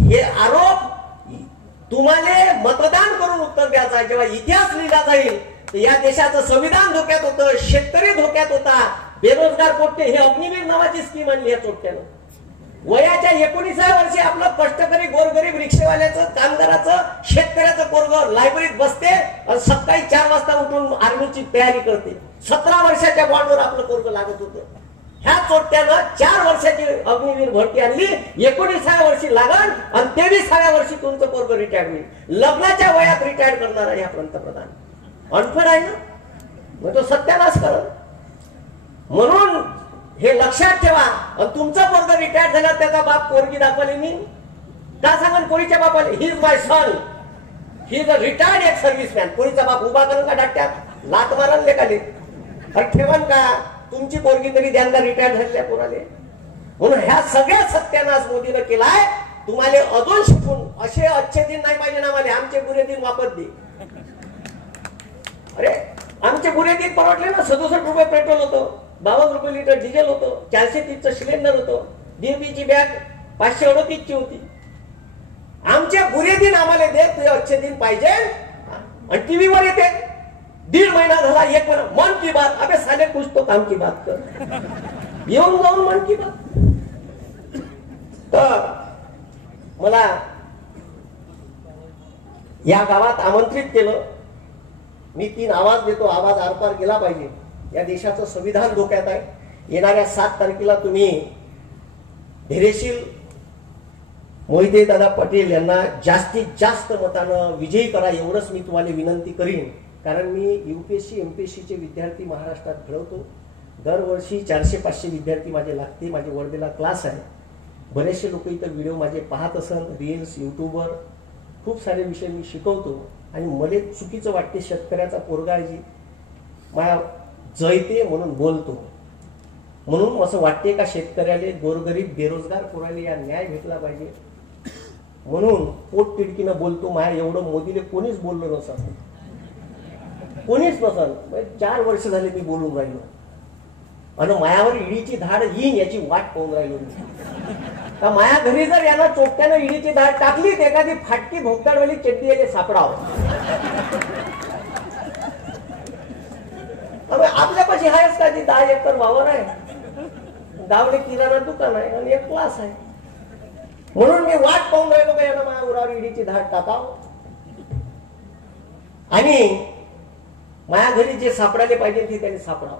हे आरोप तुम्हाला मतदान करून उत्तर द्यायचं आहे. जेव्हा इतिहास लिहिला जाईल तर या देशाचं संविधान धोक्यात होतं, शेतकरी धोक्यात होता, बेरोजगार पोट्टे. हे अग्निवीर नावाची स्कीम आणली या चोट्यानं. वयाच्या 19व्या वर्षी आपलं कष्टकरी गोरगरीब रिक्षेवाल्याचं, कामगाराचं, शेतकऱ्याचं पोरग लायब्ररीत बसते आणि सकाळी 4 वाजता उठून आर्मीची तयारी करते. 17 वर्षाच्या बॉन्डवर आपलं पोरग लागत होतं. ह्या चोट्यानं 4 वर्षाची अग्निवीर भरती आणली. 19व्या वर्षी लागण आणि 23व्या वर्षी तुमचं पोरग रिटायर होईल. लग्नाच्या वयात रिटायर करणार आहे हा पंतप्रधान. अनफेअर आहे ना, मग तो सत्यानाश करत. म्हणून हे लक्षात ठेवा. आणि तुमचं पोरग रिटायर झालं, त्याचा बाप पोरगी दाखवली मी का सांगा पोरीच्या बापाला, he is my son, he is a retired ex serviceman. पोरीचा बाप उभा करून का डाट्यात लात मारायला लेखाले ठेवण का तुमची पोरगी तरी द्यांदा रिटायर झालेल्या पोराले. म्हणून ह्या सगळ्या सत्यानाश मोदीनं केलाय. तुम्हाला अजून शिकून असे अच्छे दिन नाही पाहिजे ना. मला आमचे बुरे दिन वापस दे. अरे आमचे बुरे दिन परवडले ना. 67 रुपये पेट्रोल होतं, 52 रुपये लिटर डिझेल होतं, 430चं सिलेंडर होतं, DPची बॅग 538 ची होती. आमचे बुरे दिन आम्हाला दे, तुझे अच्छे दिन पाहिजे. आणि टीव्हीवर येते 1.5 महिना झाला, 1 महिना मन की बात. अबे साले कुछ तो काम की बात कर. येऊन जाऊन मन की बात. तर मला या गावात आमंत्रित केलं. मी 3 आवाज देतो. आवाज आरपार गेला पाहिजे. या देशाचं संविधान धोक्यात आहे. येणाऱ्या 7 तारखेला तुम्ही धैर्यशील मोहिते दादा पटेल यांना जास्तीत जास्त मतानं विजयी करा, एवढंच मी तुम्हाला विनंती करीन. कारण मी UPSC MPSC चे विद्यार्थी महाराष्ट्रात घडवतो. दरवर्षी 400-500 विद्यार्थी माझे लागते. माझे वर्धेला क्लास आहे. बरेचसे लोक इथं व्हिडिओ माझे पाहत असन, रील्स, युट्यूबवर खूप सारे विषय मी शिकवतो. आणि मला चुकीचं वाटते शेतकऱ्याचा पोरगा आहे जी माया जयते म्हणून बोलतो. म्हणून असं वाटते का शेतकऱ्याले, गोरगरीब, बेरोजगार पोराले या न्याय भेटला पाहिजे. म्हणून पोट तिडकीनं बोलतो. माया एवढं मोदीले कोणीच बोललो नसतं, कोणीच नसल. 4 वर्ष झाले मी बोलून राहिलो. आणि मायावर ईडीची धाड येईन याची वाट पाहून राहिलो मी. का माया घरी जर याला चोट्यानं ईडीची धाड टाकली तर एखादी फाटकी भोगताडवाली चड्डी याले सापडाव. आपल्यापाशी आहेच का ती 10 एकर वावर आहे, गावले किराणा दुकान आहे आणि एक क्लास आहे. म्हणून मी वाट पाहून राहिलो का यानं माझ्या उरावर ईडीची धाड टाकाव. आणि माझ्या घरी जे सापडायला पाहिजे ते त्यांनी सापडाव.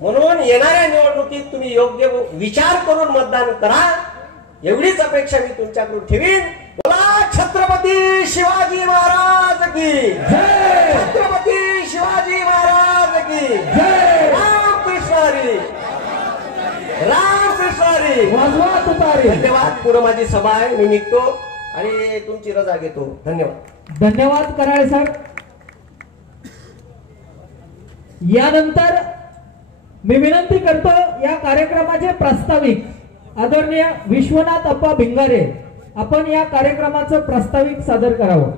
म्हणून येणाऱ्या निवडणुकीत तुम्ही योग्य विचार करून मतदान करा, एवढीच अपेक्षा मी तुमच्याकडून ठेवीन. बोला छत्रपती शिवाजी महाराज की जय. छत्रपती शिवाजी महाराज की जय. रामकृष्ण हरी, रामकृष्ण हरी. वाजवा तुतारी. धन्यवाद. पुढे माझी सभा आहे, मी निघतो आणि तुमची रजा घेतो. धन्यवाद. धन्यवाद कराळे सर. यानंतर मी विनंती करतो या कार्यक्रमाचे प्रास्ताविक आदरणीय विश्वनाथ अप्पा भिंगारे आपण या कार्यक्रमाचं प्रास्ताविक सादर करावं.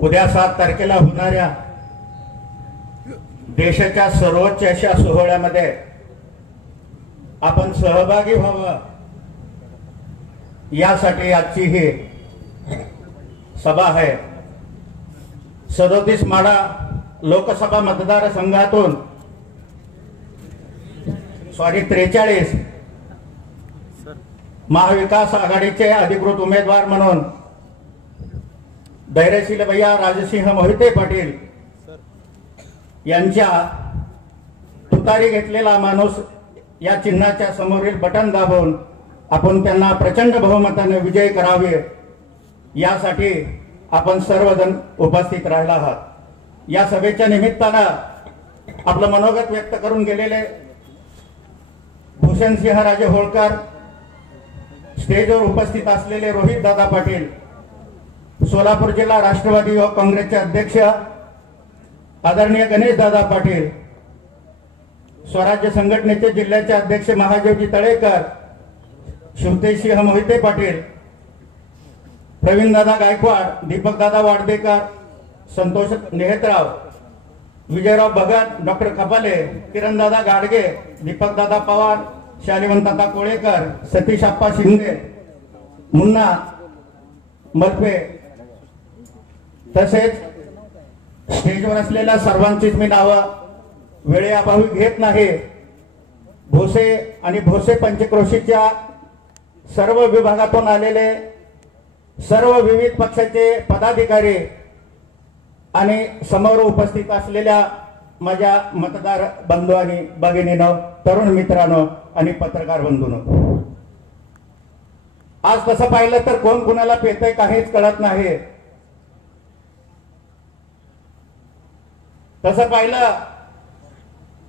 उद्या 7 तारखेला होणाऱ्या देशाच्या सर्वोच्च अशा सोहळ्यामध्ये आपण सहभागी व्हावं यासाठी आजची ही सभा आहे. 37 माढा लोकसभा मतदारसंघातून 43 महाविकास आघाडीचे अधिकृत उमेदवार म्हणून धैर्यशील भैया राजसिंह मोहिते पाटील यांच्या तुतारी घेतलेला माणूस या चिन्हाच्या समोरील बटन दाबून आपण त्यांना प्रचंड बहुमताने विजय करावे यासाठी आपण सर्वजण उपस्थित राहिला आहात. या सभेच्या निमित्तानं आपलं मनोगत व्यक्त करून गेलेले भूषणसिंहराजे होळकर, स्टेजवर उपस्थित असलेले रोहित दादा पाटील, सोलापूर जिल्हा राष्ट्रवादी युवक काँग्रेसचे अध्यक्ष आदरणीय गणेश दादा पाटील, स्वराज्य संघटनेचे जिल्ह्याचे अध्यक्ष महादेवजी तळेकर, शिवतेजसिंह मोहिते पाटील, प्रवीण दादा गायकवाड, दीपक दादा वाडदेकर, संतोष नेहतराव, विजयराव भगत, डॉक्टर कपाले, किरणदादा गाडगे, दीपकदादा पवार, शालिवंतदा कोळेकर, सतीश आप्पा शिंदे, मुन्ना मलपे, तसेच स्टेजवर असलेल्या सर्वांचीच मी नावं वेळेअभावी घेत नाही. भोसे आणि भोसे पंचक्रोशीच्या सर्व विभागातून आलेले सर्व विविध पक्षाचे पदाधिकारी आणि समोर उपस्थित असलेल्या माझ्या मतदार बंधू आणि भगिनीनो, तरुण मित्रांनो आणि पत्रकार बंधूंनो, आज तसं पाहिलं तर कोण कुणाला पेतय काहीच कळत नाही. तसं पाहिलं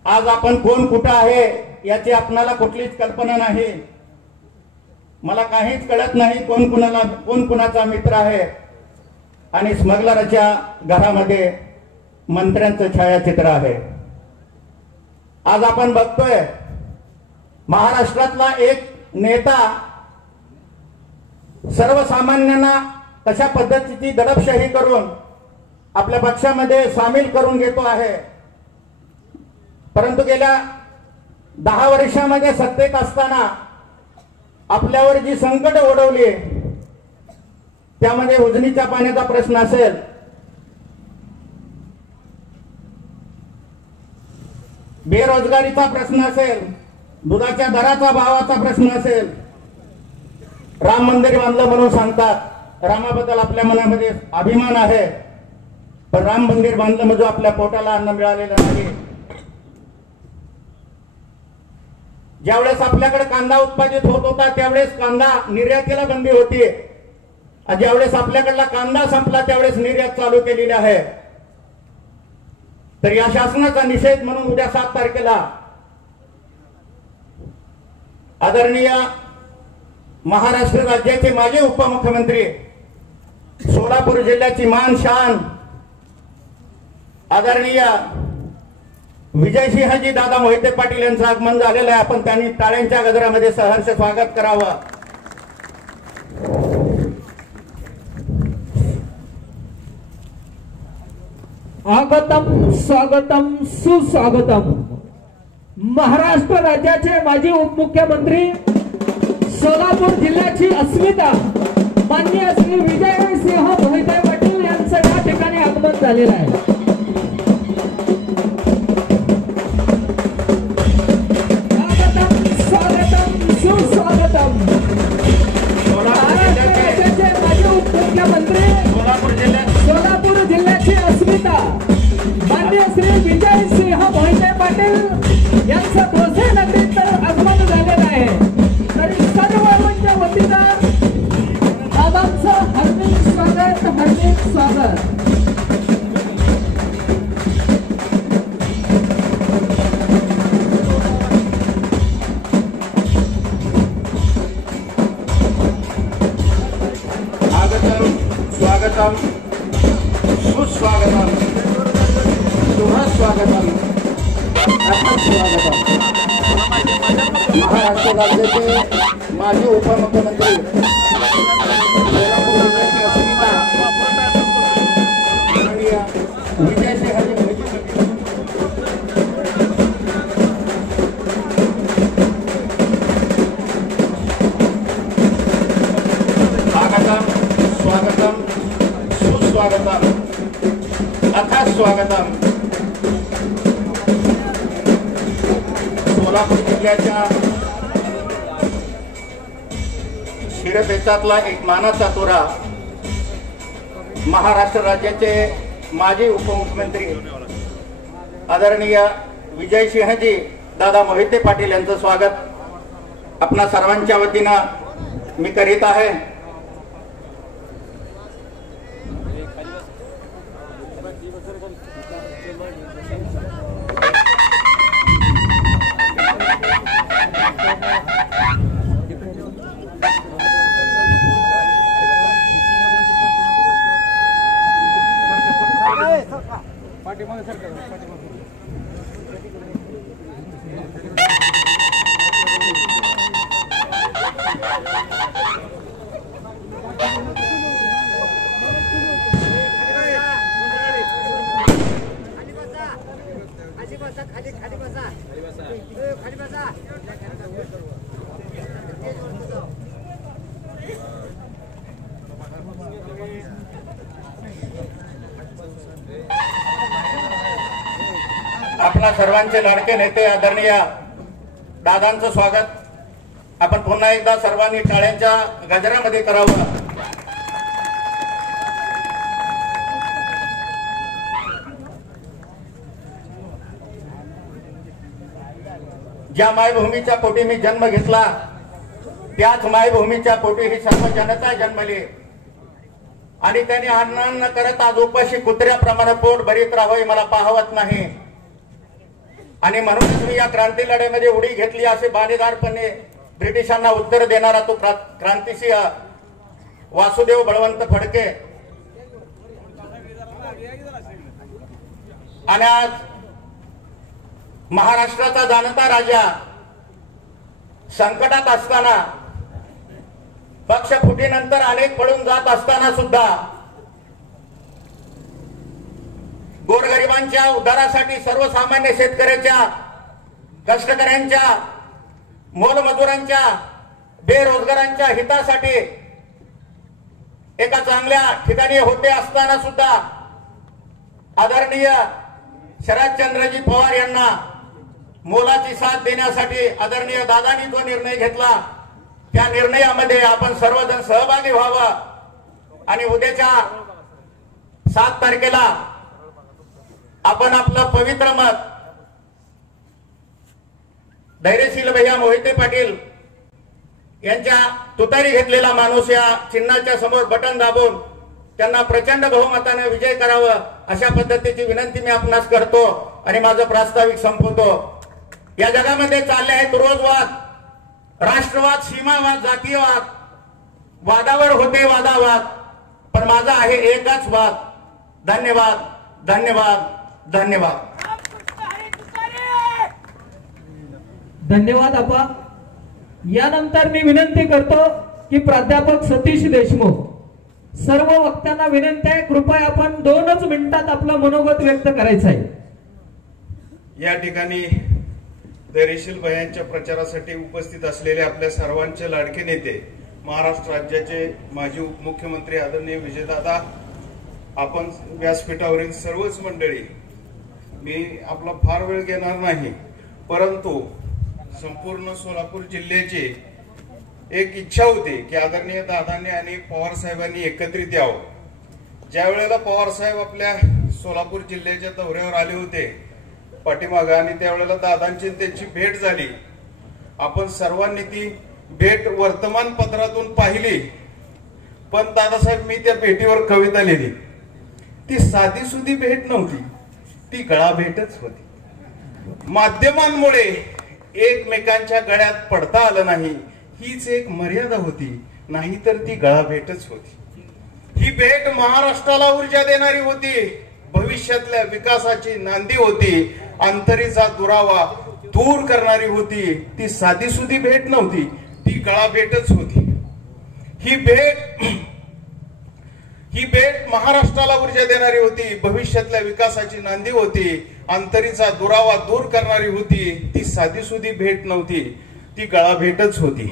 आज आपण कोण कुठं आहे याची आपणाला कुठलीच कल्पना नाही. मला काहीच कळत नाही कोण कुणाचा मित्र आहे. आणि स्मगलरच्या घरामध्ये मंत्र्यांचं छायाचित्र आहे. आज आपण बघतोय महाराष्ट्रातला एक नेता सर्वसामान्यांना कशा पद्धतीची दडपशाही करून आपल्या पक्षामध्ये सामील करून घेतो आहे. परंतु गेल्या 10 वर्षामध्ये सत्तेत असताना आपल्यावर जी संकट ओढवली, त्यामध्ये उजनीच्या पाण्याचा प्रश्न असेल, बेरोजगारीचा प्रश्न असेल, दुधाच्या दराचा भावाचा प्रश्न असेल, राम मंदिर बांधलं म्हणून सांगतात, रामाबद्दल आपल्या मनामध्ये अभिमान आहे, पण राम मंदिर बांधलं म्हणजे आपल्या पोटाला अन्न मिळालेलं नाही. ज्यावेळेस आपल्याकडे कांदा उत्पादित होत होता त्यावेळेस कांदा निर्यातीला बंदी होती. ज्यावेळेस आपल्याकडला कांदा संपला त्यावेळेस निर्यात चालू केलेली आहे. तर या शासनाचा निषेध म्हणून उद्या 7 तारखेला आदरणीय महाराष्ट्र राज्याचे माजी उपमुख्यमंत्री, सोलापूर जिल्ह्याची मान शान आदरणीय विजयसिंहजी दादा मोहिते पाटील यांचं आगमन झालेलं आहे. आपण त्यांनी टाळ्यांच्या गजरामध्ये सहर्ष स्वागत करावं. आगतम स्वागतम सुस्वागतम. महाराष्ट्र राज्याचे माजी उपमुख्यमंत्री, सोलापूर जिल्ह्याची अस्मिता माननीय श्री विजयसिंह मोहिते पाटील यांचं या ठिकाणी आगमन झालेलं आहे. सोलापूर जिल्ह्याची अस्मिता माननीय श्री विजयसिंह मोहिते पाटील यांचं भोसे नगरीत आगमन झालेलं आहे. तरी सर्व मंच वतीनं बाबांचं हार्दिक स्वागत, हार्दिक स्वागत. स्वागतम, सुस्वागतम, शुभस्वागतम, स्वागतम. महाराष्ट्र राज्याचे माजी उपमुख्यमंत्री, सोलापूर जिल्ह्याचे अस्मिता विजयसिंह स्वागतम, सुस्वागतम, अथाच स्वागतम. सोलापूर जिल्ह्याच्या शिरपेचातला एक मानाचा तुरा, महाराष्ट्र राज्याचे माजी उपमुख्यमंत्री आदरणीय विजयसिंहजी दादा मोहिते पाटील यांचं स्वागत आपणा सर्वांच्या वतीनं मी करीत आहे. आपला सर्वांचे लाडके नेते आदरणीय दादांचं स्वागत आपण पुन्हा एकदा सर्वांनी टाळ्यांच्या गजरामध्ये करावं. ज्या मायभूमीच्या पोटी मी जन्म घेतला त्याच मायभूमीच्या पोटी ही सर्व जनता जन्मली आणि त्यांनी अन्न न करत आज उपाशी कुत्र्याप्रमाणे पोट भरीत राहावे मला पाहवत नाही. आणि म्हणूनच मी या क्रांती लढ्यामध्ये उडी घेतली असे बाणेदारपणे ब्रिटिशांना उत्तर देणारा तो क्रांतिसिंह वासुदेव बळवंत फडके. आणि आज महाराष्ट्राचा जाणता राजा संकटात असताना पक्ष फुटीनंतर अनेक पळून जात असताना सुद्धा गोरगरिबांच्या उद्धारासाठी सर्वसामान्य शेतकऱ्याच्या कष्टकऱ्यांच्या मोलमजुरांच्या बेरोजगारांच्या हितासाठी एका चांगल्या ठिकाणी होते असताना सुद्धा आदरणीय शरदचंद्रजी पवार यांना मोलाची साथ देण्यासाठी आदरणीय दादांनी जो निर्णय घेतला त्या निर्णयामध्ये आपण सर्वजण सहभागी व्हावं आणि उद्याच्या 7 तारखेला आपण आपलं पवित्र मत धैर्यशील भैया मोहिते पाटील यांच्या तुतारी घेतलेला माणूस या चिन्हाच्या समोर बटन दाबून त्यांना प्रचंड बहुमताने विजय करावं अशा पद्धतीची विनंती मी आपणास करतो आणि माझं प्रास्ताविक संपवतो. या जगामध्ये चालले आहेत रोजवाद, राष्ट्रवाद, सीमावाद, जातीयवाद, वादावर होते वादावाद, पण माझा आहे एकच वाद. धन्यवाद, धन्यवाद, धन्यवाद. धन्यवाद आपा. यानंतर मी विनंती करतो की प्राध्यापक सतीश देशमुख सर्व वक्त्यांना विनंती आहे कृपया आपण 2च मिनिटात आपलं मनोगत व्यक्त करायचं आहे. या ठिकाणी धैर्यशील भैयांच्या प्रचारासाठी उपस्थित असलेले आपल्या सर्वांचे लाडके नेते महाराष्ट्र राज्याचे माजी उपमुख्यमंत्री आदरणीय विजयदादा, आपण व्यासपीठावरील सर्वच मंडळी, मी आपला फार वेळ घेणार नाही, परंतु संपूर्ण सोलापूर जिल्ह्याची एक इच्छा होती की आदरणीय दादांनी आणि पवार साहेबांनी एकत्रित यावं. ज्या वेळेला पवार साहेब आपल्या सोलापूर जिल्ह्याच्या दौऱ्यावर आले होते पाठीमागं आणि त्यावेळेला दादांची त्यांची भेट झाली. आपण सर्वांनी ती भेट वर्तमानपत्रातून पाहिली, पण दादासाहेब मी त्या भेटीवर कविता लिहिली. ती साधी सुधी भेट नव्हती, ती गळा भेटच होती. माध्यमांमुळे एकमेकांच्या गळ्यात पडता आलं नाही हीच एक मर्यादा होती, नाहीतर ती गळा भेटच होती. ही भेट महाराष्ट्राला ऊर्जा देणारी होती, भविष्यातल्या विकासाची नांदी होती, अंतरीचा दुरावा दूर करणारी होती. ती साधी सुधी भेट नव्हती, ती गळा भेटच होती. ही भेट महाराष्ट्राला ऊर्जा देणारी होती, भविष्यातल्या विकासाची नांदी होती, अंतरीचा दुरावा दूर करणारी होती. ती साधी सुधी भेट नव्हती, ती गळा भेटच होती.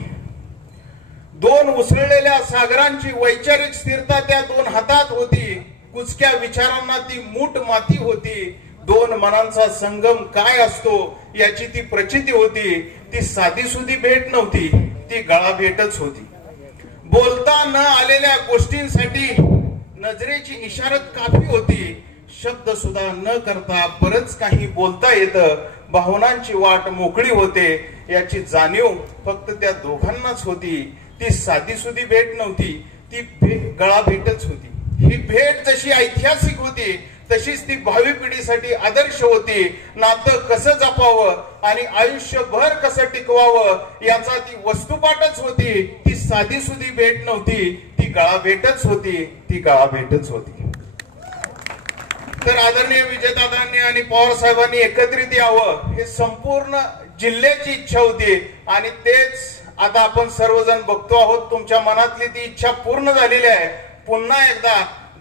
2 उसळलेल्या सागरांची वैचारिक स्थिरता त्या 2 हातात होती. कुचक्या विचारांना ती मूठ माती होती. 2 मनांचा संगम काय असतो याची ती प्रचिती होती. ती साधी सुधी भेट नव्हती, ती गळा भेटच होती. बोलता न आलेल्या गोष्टींसाठी नजरेची इशारत काफी होती. शब्द सुद्धा न करता बरंच काही बोलता येतं. भावनांची वाट मोकळी होते याची जाणीव फक्त त्या दोघांनाच होती. ती साधी सुधी भेट नव्हती, ती गळा भेटच होती. ही भेट जशी ऐतिहासिक होती तशीच ती भावी पिढीसाठी आदर्श होती. नातं कसं जपावं आणि आयुष्यभर कसं टिकवावं याचा ती वस्तुपाठच होती. ती साधी सुधी भेट नव्हती, ती गळा भेटच होती, ती गळा भेटच होती. तर आदरणीय विजयदादांनी आणि पवार साहेबांनी एकत्रित यावं हे संपूर्ण जिल्ह्याची इच्छा होती आणि तेच आता आपण सर्वजण बघतो आहोत. तुमच्या मनातली ती इच्छा पूर्ण झालेली आहे. पुन्हा एकदा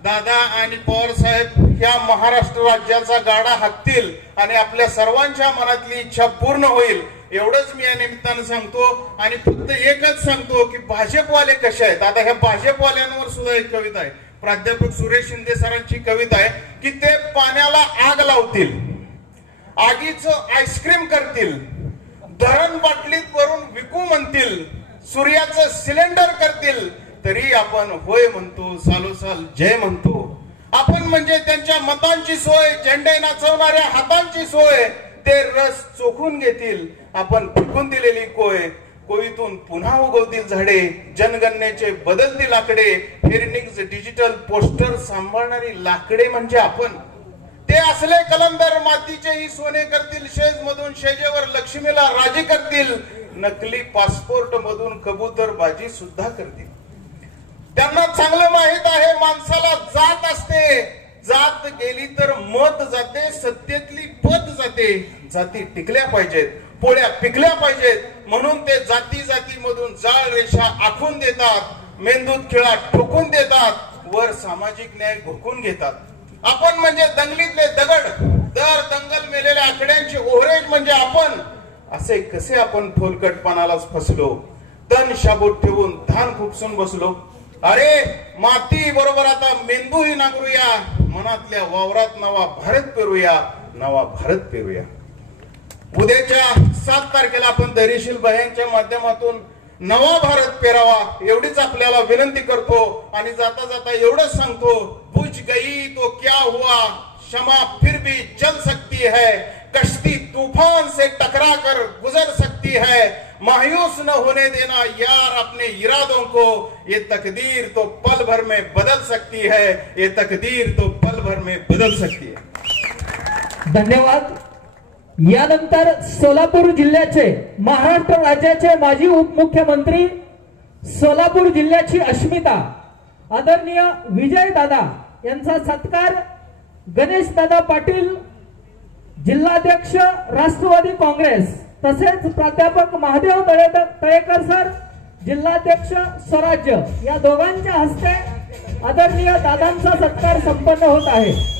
दादा आणि पवार साहेब ह्या महाराष्ट्र राज्याचा गाडा हाकतील आणि आपल्या सर्वांच्या मनातली इच्छा पूर्ण होईल एवढंच मी या निमित्तानं सांगतो. आणि फक्त एकच सांगतो की भाजपवाले कसे आहेत. आता ह्या भाजपवाल्यांवर सुद्धा एक कविता आहे, प्राध्यापक सुरेश शिंदे सरांची कविता आहे की ते पाण्याला आग लावतील, आगीचं आईस्क्रीम करतील, धरण बाटलीत वरून विकू म्हणतील, सूर्याचं सिलेंडर करतील, तरी आपण होय म्हणतो, सालोसाल जय म्हणतो. आपण म्हणजे त्यांच्या मतांची सोय, झेंडे नाचवणाऱ्या हातांची सोय. ते रस चोखून घेतील, आपण फेकून दिलेली कोय. कोयीतून पुन्हा उगवतील झाडे, जनगणनेचे बदलतील आकडे. हेरिनिंग्स डिजिटल पोस्टर सांभाळणारी लाकडे म्हणजे आपण. ते असले कलंदर मातीचेही सोने करतील, शेज मधून शेजेवर लक्ष्मीला राजी करतील, नकली पासपोर्ट मधून कबूतर बाजी सुद्धा करतील. त्यांना चांगलं माहित आहे माणसाला जात असते, जात गेली तर मत जाते, सत्तेतली पद जाते. जाती टिकल्या पाहिजेत, पोळ्या पिकल्या पाहिजेत, म्हणून ते जाती जाती मधून जाळ रेषा आखून देतात, मेंदूत खिळा ठोकून देतात, वर सामाजिक न्याय घोकून घेतात. आपण म्हणजे दंगलीतले दगड, दर दंगल मेलेल्या आकड्यांचे ओव्हरेज म्हणजे आपण. असे कसे आपण फोलकटपणालाच फसलो, तन शाबूत ठेवून धान खुपसून बसलो. अरे माती बरोबर आता मेंदूही नांगरूया, मनातल्या वावरात नवा भारत पेरूया, नवा भारत पेरूया. उद्याच्या 7 तारखेला आपण धैर्यशील बायांच्या माध्यमातून नवा भारत पेरावा एवढीच आपल्याला विनंती करतो. आणि जाता जाता एवढंच सांगतो, बुझ गई तो क्या हुआ, क्षमा फिर भी चल सकती है, कश्ती तूफान से टकरा कर गुजर सकती है, मायूस न होने देना यार अपने इरादों को, ये तकदीर तो पल भर में बदल सकती है, ये तकदीर तो पल भर में बदल सकती है. धन्यवाद. यानंतर सोलापूर जिल्ह्याचे, महाराष्ट्र राज्याचे माजी उपमुख्यमंत्री, सोलापूर जिल्ह्याची अस्मिता आदरणीय विजय दादा यांचा सत्कार गणेश दादा पाटील, जिल्हाध्यक्ष राष्ट्रवादी काँग्रेस, तसेच प्राध्यापक महादेव तळेकर सर, जिल्हाध्यक्ष स्वराज्य, या दोघांच्या हस्ते आदरणीय दादांचा सत्कार संपन्न होत आहे.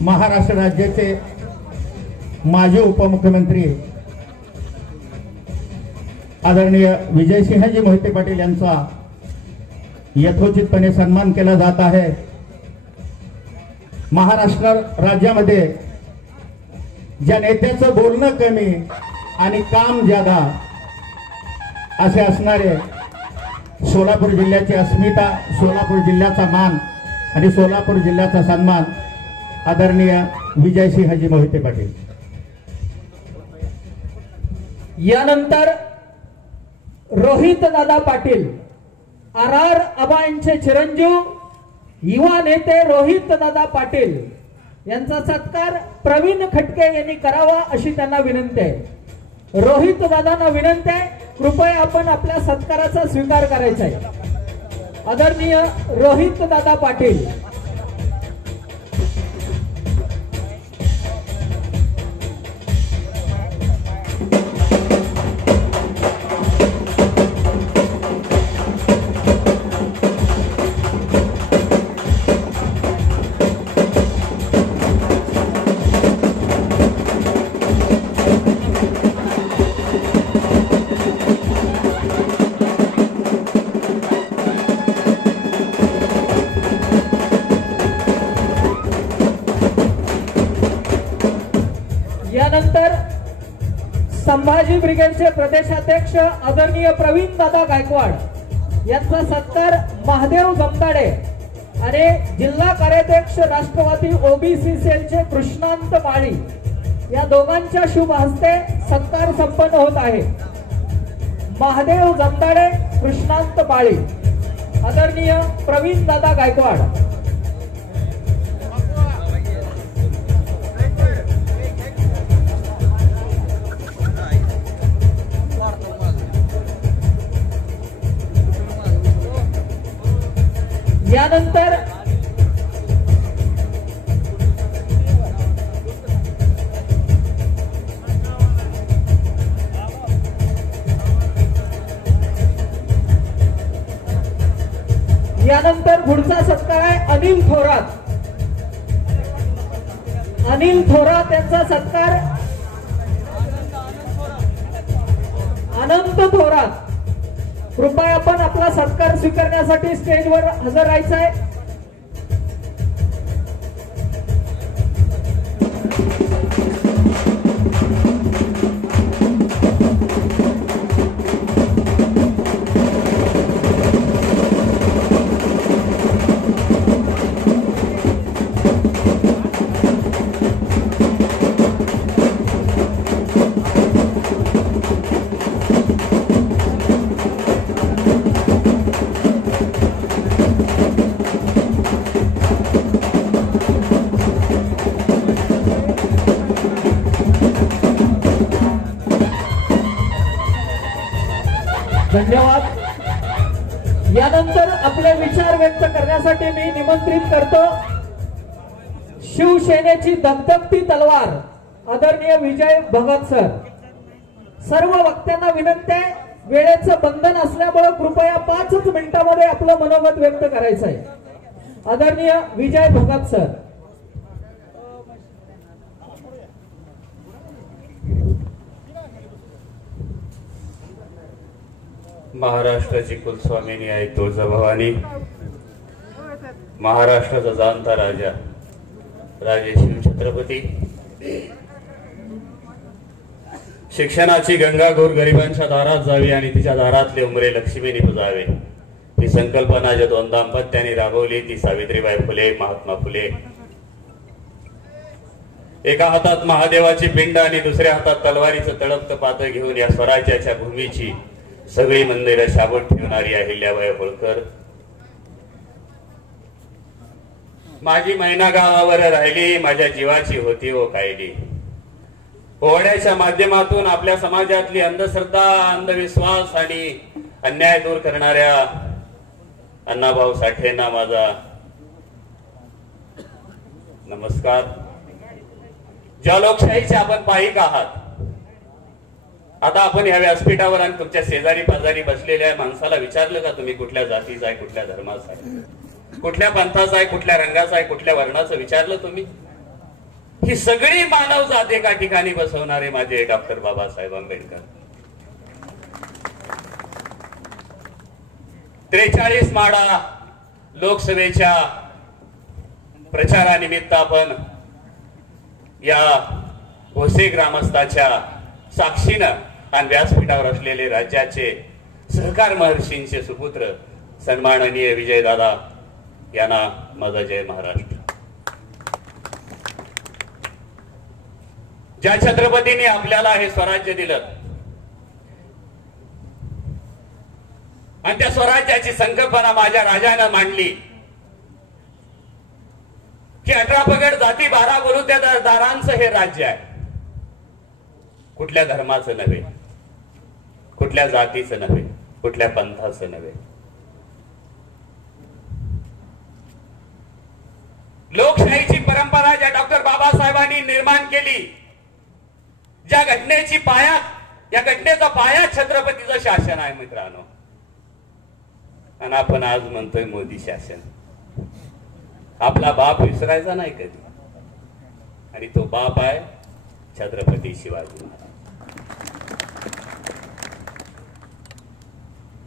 महाराष्ट्र राज्याचे माजी उपमुख्यमंत्री आदरणीय विजयसिंहजी मोहिते पाटील यांचा यथोचितपणे सन्मान केला जात आहे. महाराष्ट्र राज्यामध्ये ज्या नेत्याचं बोलणं कमी आणि काम ज्यादा असे असणारे सोलापूर जिल्ह्याची अस्मिता, सोलापूर जिल्ह्याचा मान आणि सोलापूर जिल्ह्याचा सन्मान आदरणीय विजयसिंहजी मोहिते पाटील. यानंतर रोहित दादा पाटील, आर आबा यांचे चिरंजीव युवा नेते रोहित दादा पाटील यांचा सत्कार प्रवीण खटके यांनी करावा अशी त्यांना विनंती आहे. रोहित दादांना विनंती आहे, कृपया आपण आपल्या सत्काराचा स्वीकार करायचा आहे. आदरणीय रोहित दादा पाटील. यानंतर संभाजी ब्रिगेडचे प्रदेशाध्यक्ष आदरणीय प्रवीण दादा गायकवाड यांचा सत्कार महादेव जमदाडे आणि जिल्हा कार्याध्यक्ष राष्ट्रवादी ओबीसी सेलचे कृष्णांत माळी या दोघांच्या शुभ हस्ते सत्कार संपन्न होत आहे. महादेव जमदाडे, कृष्णांत माळी. आदरणीय प्रवीण दादा गायकवाड. यानंतर पुढचा सत्कार आहे अनिल थोरात. अनिल थोरात यांचा सत्कार अनंत थोरात. कृपया आपण आपला सत्कार स्वीकारण्यासाठी स्टेजवर हजर राहायचं आहे. धन्यवाद. यानंतर आपले विचार व्यक्त करण्यासाठी मी निमंत्रित करतो शिवसेनेची धगधगती तलवार आदरणीय विजय भगत सर. सर्व वक्त्यांना विनंती आहे, वेळेचं बंधन असल्यामुळे कृपया 5 मिनिटांमध्ये आपलं मनोगत व्यक्त करायचं आहे. आदरणीय विजय भगत सर. महाराष्ट्राची कुलस्वामिनी आई तुळजाभवानी, महाराष्ट्राचा जाणता राजा राजे शिवछत्रपती, शिक्षणाची गंगा गोरगरिबांच्या दारात जावी आणि तिच्या दारातले उमरे लक्ष्मीने पुजावे ही संकल्पना ज्या 2 दाम्पत्यांनी राबवली ती सावित्रीबाई फुले, महात्मा फुले. एका हातात महादेवाची पिंड आणि दुसऱ्या हातात तलवारीचं तळपतं पातं घेऊन या स्वराज्याच्या भूमीची सगळी मंदिरं शाबूत ठेवणारी अहिल्याबाई होळकर. माझी मैना गावावर राहिली, माझ्या जीवाची होती ओ कायली. पोहण्याच्या माध्यमातून आपल्या समाजातली अंधश्रद्धा, अंधविश्वास आणि अन्याय दूर करणाऱ्या अण्णाभाऊ साठेंना माझा नमस्कार. ज्या लोकशाहीचे आपण पाईक आहात, आता आपण या व्यासपीठावर आणि तुमच्या शेजारी पाजारी बसलेल्या माणसाला विचारलं का तुम्ही कुठल्या जातीचा आहे, कुठल्या धर्माचा आहे, कुठल्या पंथाचा आहे, कुठल्या रंगाचा आहे, कुठल्या वर्णाचं विचारलं तुम्ही? ही सगळी मानव जात एका ठिकाणी बसवणारे माझे डॉक्टर बाबासाहेब आंबेडकर. 43 माडा लोकसभेच्या प्रचारानिमित्त आपण या भोसे ग्रामस्थाच्या साक्षीनं आणि व्यासपीठावर असलेले राज्याचे सहकार महर्षींचे सुपुत्र सन्माननीय विजयदादा यांना माझा जय महाराष्ट्र. ज्या छत्रपतींनी आपल्याला हे स्वराज्य दिलं आणि त्या स्वराज्याची संकल्पना माझ्या राजानं मांडली की 18 पगड जाती 12 बलुतेदारांचं हे राज्य आहे. कुठल्या धर्माचं नव्हे, कुठल्या जातीचं नव्हे, कुठल्या पंथाचं नव्हे. लोकशाहीची परंपरा ज्या डॉक्टर बाबासाहेबांनी निर्माण केली, ज्या घटनेची पाया, या घटनेचा पाया छत्रपतीचं शासन आहे मित्रांनो. आणि आपण आज म्हणतोय मोदी शासन. आपला बाप विसरायचा नाही कधी, आणि तो बाप आहे छत्रपती शिवाजी महाराज.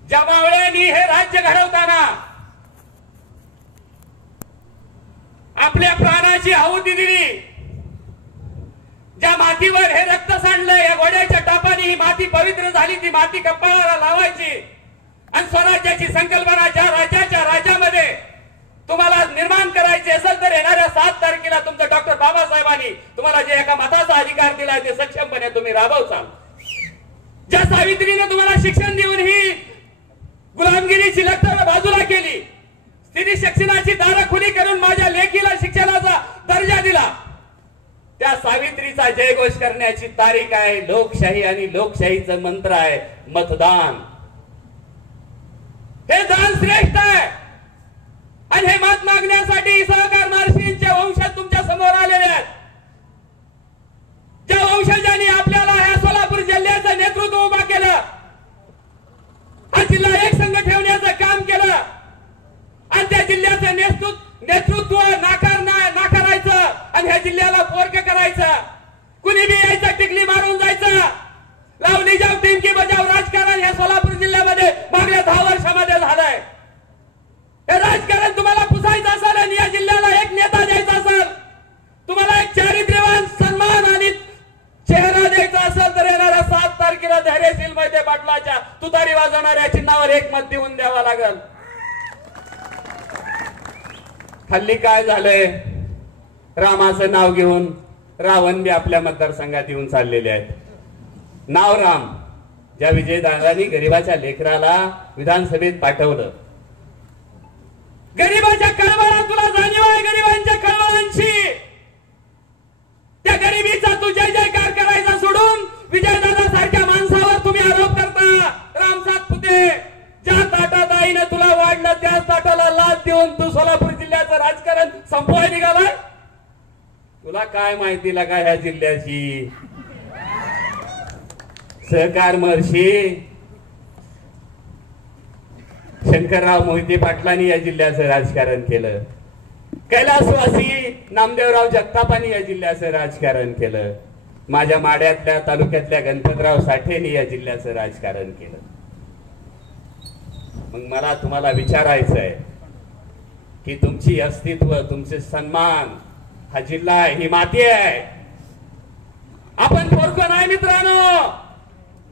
ज्या मावळ्यांनी हे राज्य घडवताना आपल्या प्राणाची आहुती दिली, ज्या मातीवर हे रक्त सांडलं, या घोड्याच्या टापाने ही माती पवित्र झाली, ती माती कपाळाला लावायची आणि स्वराज्याची संकल्पना ज्या राज्याच्या राज्यामध्ये तुम्हाला निर्माण करायची असेल तर येणाऱ्या 7 तारखेला तुमचं डॉक्टर बाबासाहेबांनी तुम्हाला जे एका मताचा अधिकार दिलाय ते सक्षमपणे तुम्ही राबवचाल. ज्या सावित्रीने तुम्हाला शिक्षण देऊन ही गुलामगिरीची लढत बाजूला केली, स्त्री शिक्षणाची दारं खुली करून माझ्या लेकीला शिक्षणाचा दर्जा दिला, त्या सावित्रीचा जयघोष करण्याची तारीख आहे लोकशाही. आणि लोकशाहीचं मंत्र आहे मतदान. हे दान श्रेष्ठ आहे. आणि हे मत मागण्यासाठी सहकार महर्षींच्या वंशात तुमच्या समोर आलेले आहेत. ज्या वंशजांनी आपल्याला या सोलापूर जिल्ह्याचं नेतृत्व उभा केलं, हा जिल्हा एक संघ ठेवण्याचं काम केलं आणि त्या जिल्ह्याचं नेतृत्व नाकारायचं आणि ह्या जिल्ह्याला पोरक करायचं. कुणी बी यायचं, टिकली मारून जायचं. लावणी जाव टिमकी बजाव राजकारण हे सोलापूर जिल्ह्यामध्ये मागल्या 10 वर्षामध्ये झालंय. हे राजकारण तुम्हाला पुसायचं असेल आणि या जिल्ह्याला एक नेता द्यायचा असेल, तुम्हाला एक चारित्र्यवान सन्मान आणि चेहरा द्यायचा असेल तर येणाऱ्या 7 तारखेला धैर्यशील मोहिते पाटलाच्या तुतारी वाजवणाऱ्या चिन्हावर एक मत देऊन द्यावा लागेल. हल्ली काय झालंय, रामाचं नाव घेऊन रावण बी आपल्या मतदारसंघात येऊन चाललेले आहेत. नाव राम. ज्या विजयदादांनी गरीबाच्या लेकराला विधानसभेत पाठवलं, गरीबाच्या कळवळा तुला जाणीव आहे, गरीबांच्या कळवळांची. त्या गरीबीचा तू जय जयकार करायचा सोडून विजयदादा सारख्या माणसावर तुम्ही आरोप करता. राम सातपुते, ज्या ताटात आईनं तुला वाढलं त्याच ताटाला लाच देऊन तू सोलापूर जिल्ह्याचं राजकारण संपवाय निघालाय. तुला काय माहिती लागा ह्या जिल्ह्याची. सहकार महर्षी शंकरराव मोहिते पाटलांनी या जिल्ह्याचं राजकारण केलं. कैलासवासी नामदेवराव जगतापांनी या जिल्ह्याचं राजकारण केलं. माझ्या माड्यातल्या तालुक्यातल्या गणपतराव साठेंनी या जिल्ह्याचं राजकारण केलं. मग मला तुम्हाला विचारायचं आहे की तुमची अस्तित्व, तुमचे सन्मान, हा जिल्हा आहे, ही माती आहे. आपण पोरको नाही मित्रांनो.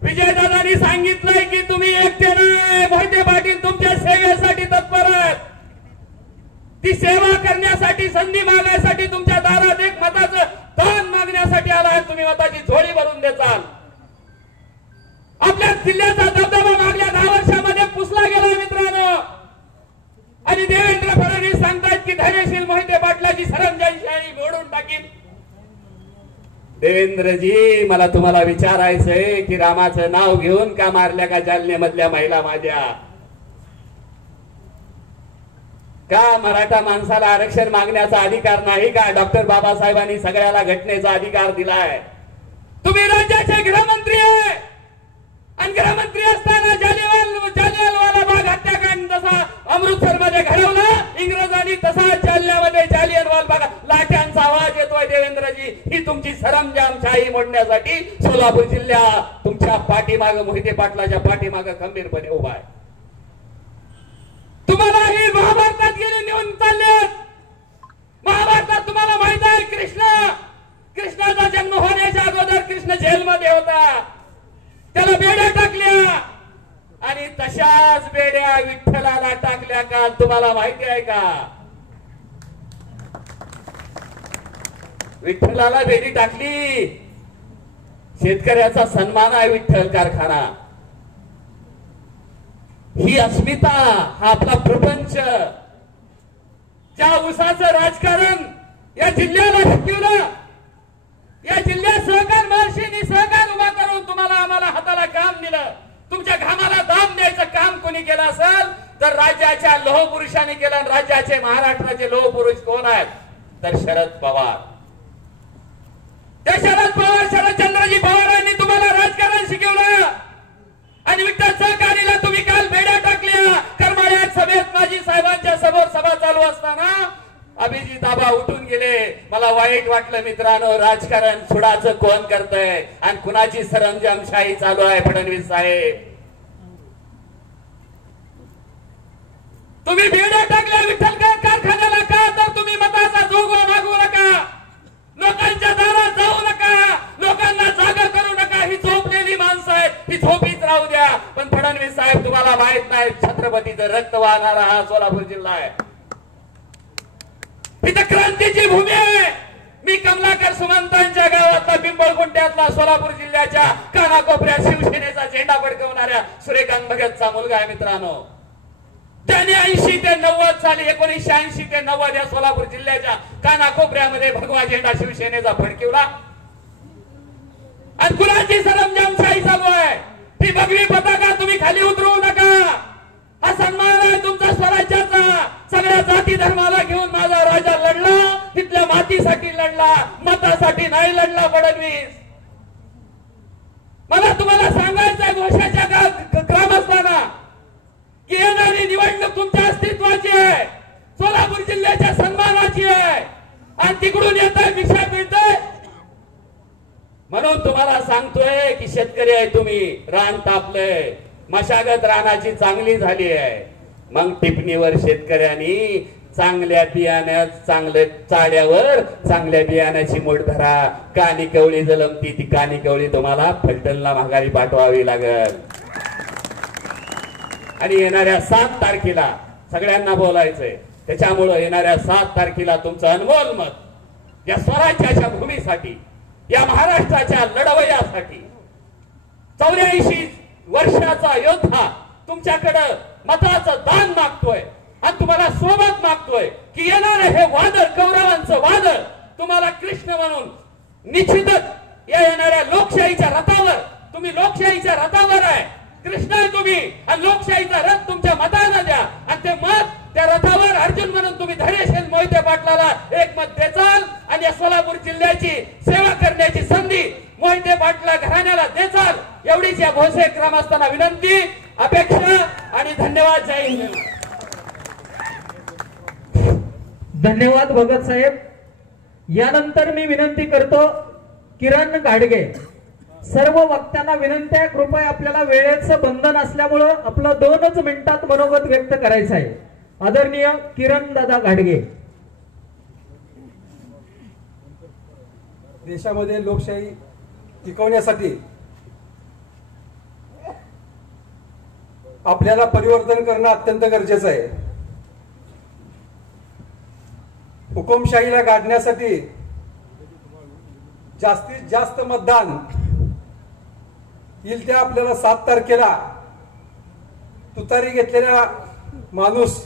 विजयदादांनी सांगितलंय की तुम्ही एकटे नाही, मोहिते पाटील तुमच्या सेवेसाठी तत्पर आहेत. ती सेवा करण्यासाठी, संधी मागण्यासाठी तुमच्या दारात एक मताचं दान मागण्यासाठी आला आहे. तुम्ही मताची झोळी भरून देचाल. आपल्या जिल्ह्याचा दबदबा मागल्या 10 वर्षामध्ये पुसला गेला मित्रांनो. आणि देवेंद्र फडणवीस सांगतात की धैर्यशील मोहिते पाटलाची सरंजाई मोडून टाकीन. देवेंद्रजी, मला तुम्हाला विचारायचंय की रामाचं नाव घेऊन का मारल्या का जालन्यामधल्या महिला माझ्या? का मराठा माणसाला आरक्षण मागण्याचा अधिकार नाही का? डॉक्टर बाबासाहेबांनी सगळ्याला घटनेचा अधिकार दिलाय. तुम्ही राज्याचे गृहमंत्री आहे आणि गृहमंत्री असताना जालियनवाला बाग हत्याकांड जसा अमृतसर मध्ये घडवला इंग्रजांनी, तसा जालन्यामध्ये जालियनवाला बाग लाट्यांचा आवाज येतोय. देवेंद्रजी, ही तुमची सरंजामशाही मोडण्यासाठी सोलापूर जिल्हा तुमच्या पाठीमाग, मोहिते पाटलाच्या पाठीमाग खंबीरपणे उभा आहे. तुम्हाला ही महाभारतात गेले नेऊन चाललेत. महाभारतात तुम्हाला माहित आहे कृष्णाचा जन्म होण्याच्या अगोदर कृष्ण जेलमध्ये होता. त्याला बेड्या टाकल्या आणि विठ्ठलाला बेडी टाकली. शेतकऱ्याचा सन्मान आहे विठ्ठल कारखाना. ही अस्मिता, हा आपला प्रपंच. ज्या ऊसाचं राजकारण या जिल्ह्याला शिकवलं, या जिल्ह्यात सहकार महर्षींनी सहकार उभा करून तुम्हाला आम्हाला हाताला काम दिलं. तुमच्या घामाला दाम द्यायचं काम कोणी केलं असेल तर राज्याच्या लोहपुरुषांनी केलं. आणि राज्याचे महाराष्ट्राचे लोहपुरुष कोण आहेत तर शरद पवार. त्या शरद पवार, शरदचंद्रजी पवारांनी तुम्हाला राजकारण शिकवलं. आणि विठ्ठल सहकारीला तुम्ही काल बेड्या टाकल्या. करमाळ्यात सभेत माजी साहेबांच्या समोर सभा चालू असताना अभिजित आबा उठून गेले. मला वाईट वाटलं मित्रांनो, राजकारण सुडाचं कोण करतंय आणि कुणाची सरंजामशाही चालू आहे. फडणवीस साहेब, तुम्ही बेड्या टाकल्या विठ्ठल कारखान्याला का तर तुम्ही मताचा जोगवा मागू नका, लोकांच्या दारात जाऊ नका, लोकांना जागा करू नका. ही झोपलेली माणसं आहेत, ही झोपीच राहू द्या. पण फडणवीस साहेब, तुम्हाला माहित नाही छत्रपतीचं रक्त वाहणारा हा सोलापूर जिल्हा आहे. इथं क्रांतीची भूमी आहे. मी कमलाकर सुमंतांच्या गावातला पिंपळकुंट्यातला सोलापूर जिल्ह्याच्या कानाकोपऱ्यात शिवसेनेचा झेंडा फडकवणाऱ्या सूर्यकांत भगतचा मुलगा आहे मित्रांनो. त्याने 80 ते 90 साली 1980 ते 90 या सोलापूर जिल्ह्याच्या कानाकोपऱ्यामध्ये भगवा झेंडा शिवसेनेचा फडकवला. आणि कुणाची सरंजामशाही चालू आहे. ही भगवी पताका तुम्ही खाली उतरवू नका. हा सन्मान आहे तुमचा स्वराज्याचा. सगळ्या जाती धर्माला घेऊन माझा राजा लढला, तिथल्या मातीसाठी लढला, मतासाठी नाही लढला. फडणवीस, मला तुम्हाला सांगायचंय घोषाच्या ग्रामस्थांना की येणारी निवडणूक तुमच्या अस्तित्वाची आहे, सोलापूर जिल्ह्याच्या सन्मानाची आहे. आणि तिकडून येत आहे भिक्षा मिळतंय म्हणून तुम्हाला सांगतोय की शेतकरी आहे तुम्ही, रान तापलंय, मशागत रानाची चांगली झाली आहे. मग टिपणीवर शेतकऱ्यांनी चांगल्या बियाण्यात, चांगल्या चाड्यावर चांगल्या बियाण्याची मूठ धरा. कानी कवळी जलमती, ती कानी कवळी तुम्हाला फलटणला माघारी पाठवावी लागेल. आणि येणाऱ्या 7 तारखेला सगळ्यांना बोलायचंय. त्याच्यामुळे येणाऱ्या 7 तारखेला तुमचं अनमोल मत या स्वराज्याच्या भूमीसाठी, या महाराष्ट्राच्या लढवय्यासाठी 84 वर्षाचा योद्धा तुमच्याकडे मताचं दान मागतोय. आणि तुम्हाला सोबत मागतोय की येणारे हे वादळ, कौरवांचं वादळ तुम्हाला कृष्ण म्हणून निश्चितच या येणाऱ्या लोकशाहीच्या रथावर, तुम्ही लोकशाहीच्या रथावर आहे, कृष्ण आहे तुम्ही. आणि लोकशाहीचा रथ तुमच्या मताला द्या. आणि ते मत त्या रथावर अर्जुन म्हणून तुम्ही धैर्यशील मोहिते पाटलाला एक मत देचाल. आणि या सोलापूर जिल्ह्याची सेवा करण्याची संधी मोहिते पाटला घराण्याला देचाल. एवढीच या भोसे ग्रामस्थांना विनंती, अपेक्षा आणि धन्यवाद. जय हिंद. धन्यवाद भगत साहेब. यानंतर मी विनंती करतो किरण गाडगे. सर्व वक्त्यांना विनंती आहे, कृपया आपल्याला वेळेचं बंधन असल्यामुळं आपलं 2च मिनिटात मनोगत व्यक्त करायचं आहे. आदरणीय किरण दादा गाडगे. देशामध्ये लोकशाही टिकवण्यासाठी आपल्याला परिवर्तन करणं अत्यंत गरजेचं आहे. हुकुमशाहीला गाडण्यासाठी जास्तीत जास्त मतदान येईल त्या आपल्याला 7 तारखेला तुतारी घेतलेला माणूस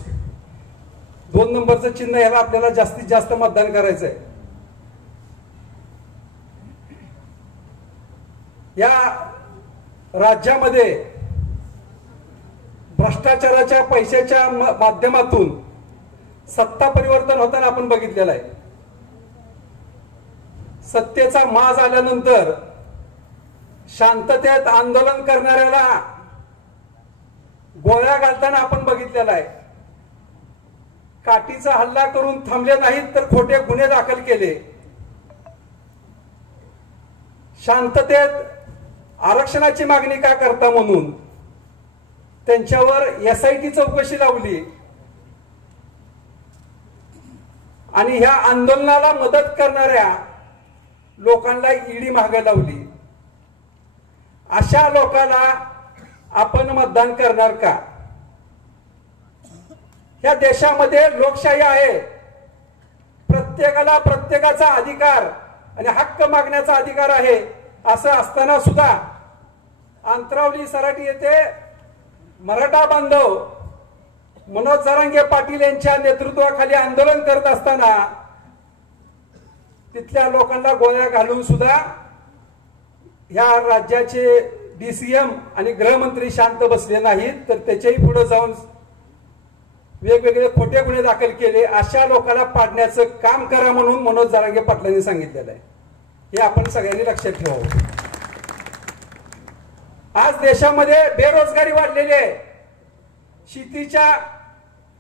2 नंबरचं चिन्ह याला आपल्याला जास्तीत जास्त मतदान करायचं आहे. या राज्यामध्ये भ्रष्टाचाराच्या पैशाच्या माध्यमातून सत्ता परिवर्तन होताना आपण बघितलेलं आहे. सत्तेचा माज आल्यानंतर शांततेत आंदोलन करणाऱ्याला गोळ्या घालताना आपण बघितलेला आहे. काठीचा हल्ला करून थांबले नाहीत तर खोटे गुन्हे दाखल केले. शांततेत आरक्षणाची मागणी का करता म्हणून त्यांच्यावर SIT चौकशी लावली. आणि ह्या आंदोलनाला मदत करणाऱ्या लोकांना ईडी मागे लावली. अशा लोकांना आपण मतदान करणार का? या देशामध्ये लोकशाही आहे. प्रत्येक प्रत्येकाला प्रत्येकाचा अधिकार आणि हक्क मागण्याचा अधिकार आहे. असं असताना सुद्धा अंतरावली सराटी येथे मराठा बांधव मनोज जरांगे पाटील यांच्या नेतृत्वाखाली आंदोलन करत असताना तिथल्या लोकांना गोळ्या घालून सुद्धा या राज्याचे DCM आणि गृहमंत्री शांत बसले नाहीत, तर त्याच्याही पुढे जाऊन वेगवेगळे खोटे गुन्हे दाखल केले. अशा लोकांना पाडण्याचं काम करा म्हणून मनोज जरांगे पाटलांनी सांगितलेलं आहे. हे आपण सगळ्यांनी लक्षात ठेवावं. आज देशामध्ये बेरोजगारी वाढलेली आहे. शेतीच्या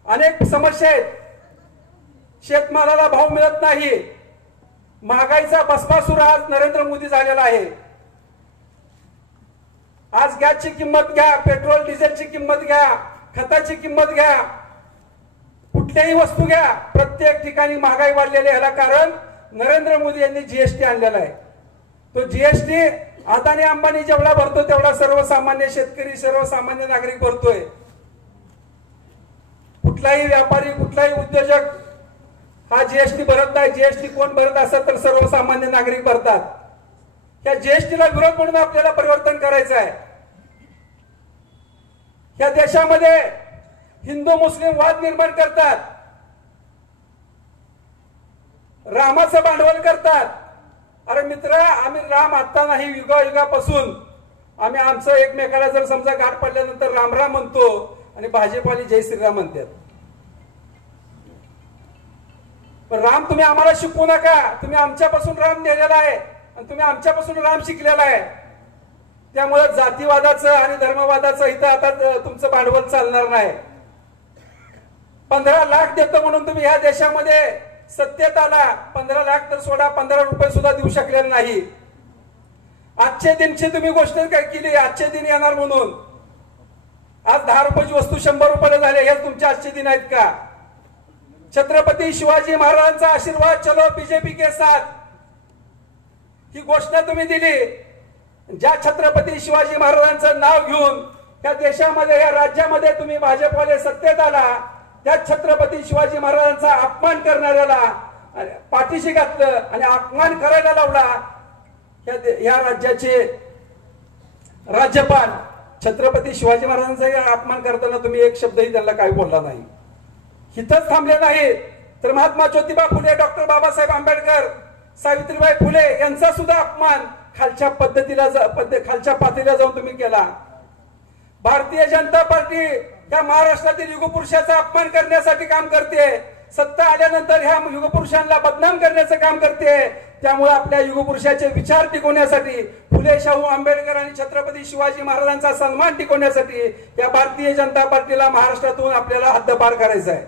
अनेक समस्या आहेत. शेतमालाला भाव मिळत नाही. महागाईचा भस्मासुर आज नरेंद्र मोदी झालेला आहे. आज गॅसची किंमत घ्या, पेट्रोल डिझेलची किंमत घ्या, खताची किंमत घ्या, कुठल्याही वस्तू घ्या, प्रत्येक ठिकाणी महागाई वाढलेली आहे. याला कारण नरेंद्र मोदी यांनी GST आणलेला आहे. तो GST अदानी अंबानी जेवढा भरतो तेवढा सर्वसामान्य शेतकरी, सर्वसामान्य नागरिक भरतोय. कुठलाही व्यापारी, कुठलाही उद्योजक हा GST भरत नाही. GST कोण भरत असेल तर सर्वसामान्य नागरिक भरतात. या GSTला विरोध म्हणून आपल्याला परिवर्तन करायचं आहे. या देशामध्ये हिंदू मुस्लिम वाद निर्माण करतात, रामाचं भांडवल करतात. अरे मित्र, आम्ही राम आता नाही, युगायुगापासून आम्ही आमचं एकमेकाला जर समजा गाठ पडल्यानंतर राम राम म्हणतो आणि भाजपवाली जय श्रीराम म्हणतात. पण राम तुम्ही आम्हाला शिकवू नका. तुम्ही आमच्यापासून राम नेलेला आहे आणि तुम्ही आमच्यापासून राम शिकलेला आहे. त्यामुळे जातीवादाचं आणि धर्मवादाचं इथं आता तुमचं भांडवल चालणार नाही. 15 लाख देतो म्हणून तुम्ही ह्या देशामध्ये सत्तेत आला. 15 लाख तर सोडा, 15 रुपये सुद्धा देऊ शकलेले नाही. आजच्या दिनची तुम्ही गोष्ट काय केली, आजचे दिन येणार म्हणून. आज 10 रुपयाची वस्तू 100 रुपयाला झाले. हे तुमचे आजचे दिन आहेत का? छत्रपती शिवाजी महाराजांचा आशीर्वाद, चलो बीजेपी के साथ, ही घोषणा तुम्ही दिली. ज्या छत्रपती शिवाजी महाराजांचं नाव घेऊन त्या देशामध्ये, या राज्यामध्ये तुम्ही भाजपवाले सत्तेत आला, त्या छत्रपती शिवाजी महाराजांचा अपमान करणाऱ्याला पाठीशी घातलं आणि अपमान करायला लावला. या राज्याचे राज्यपाल छत्रपती शिवाजी महाराजांचा अपमान करताना तुम्ही एक शब्दही त्यांना काही बोलला नाही. इथंच थांबले नाही तर महात्मा ज्योतिबा फुले, डॉक्टर बाबासाहेब आंबेडकर, सावित्रीबाई फुले यांचा सुद्धा अपमान खालच्या खालच्या पातळीला जाऊन तुम्ही केला. भारतीय जनता पार्टी या महाराष्ट्रातील युगपुरुषाचा अपमान करण्यासाठी काम करते. सत्ता आल्यानंतर ह्या युगपुरुषांना बदनाम करण्याचं काम करते. त्यामुळे आपल्या युगपुरुषाचे विचार टिकवण्यासाठी, फुले, शाहू, आंबेडकर आणि छत्रपती शिवाजी महाराजांचा सन्मान टिकवण्यासाठी या भारतीय जनता पार्टीला महाराष्ट्रातून आपल्याला हद्दपार करायचं आहे.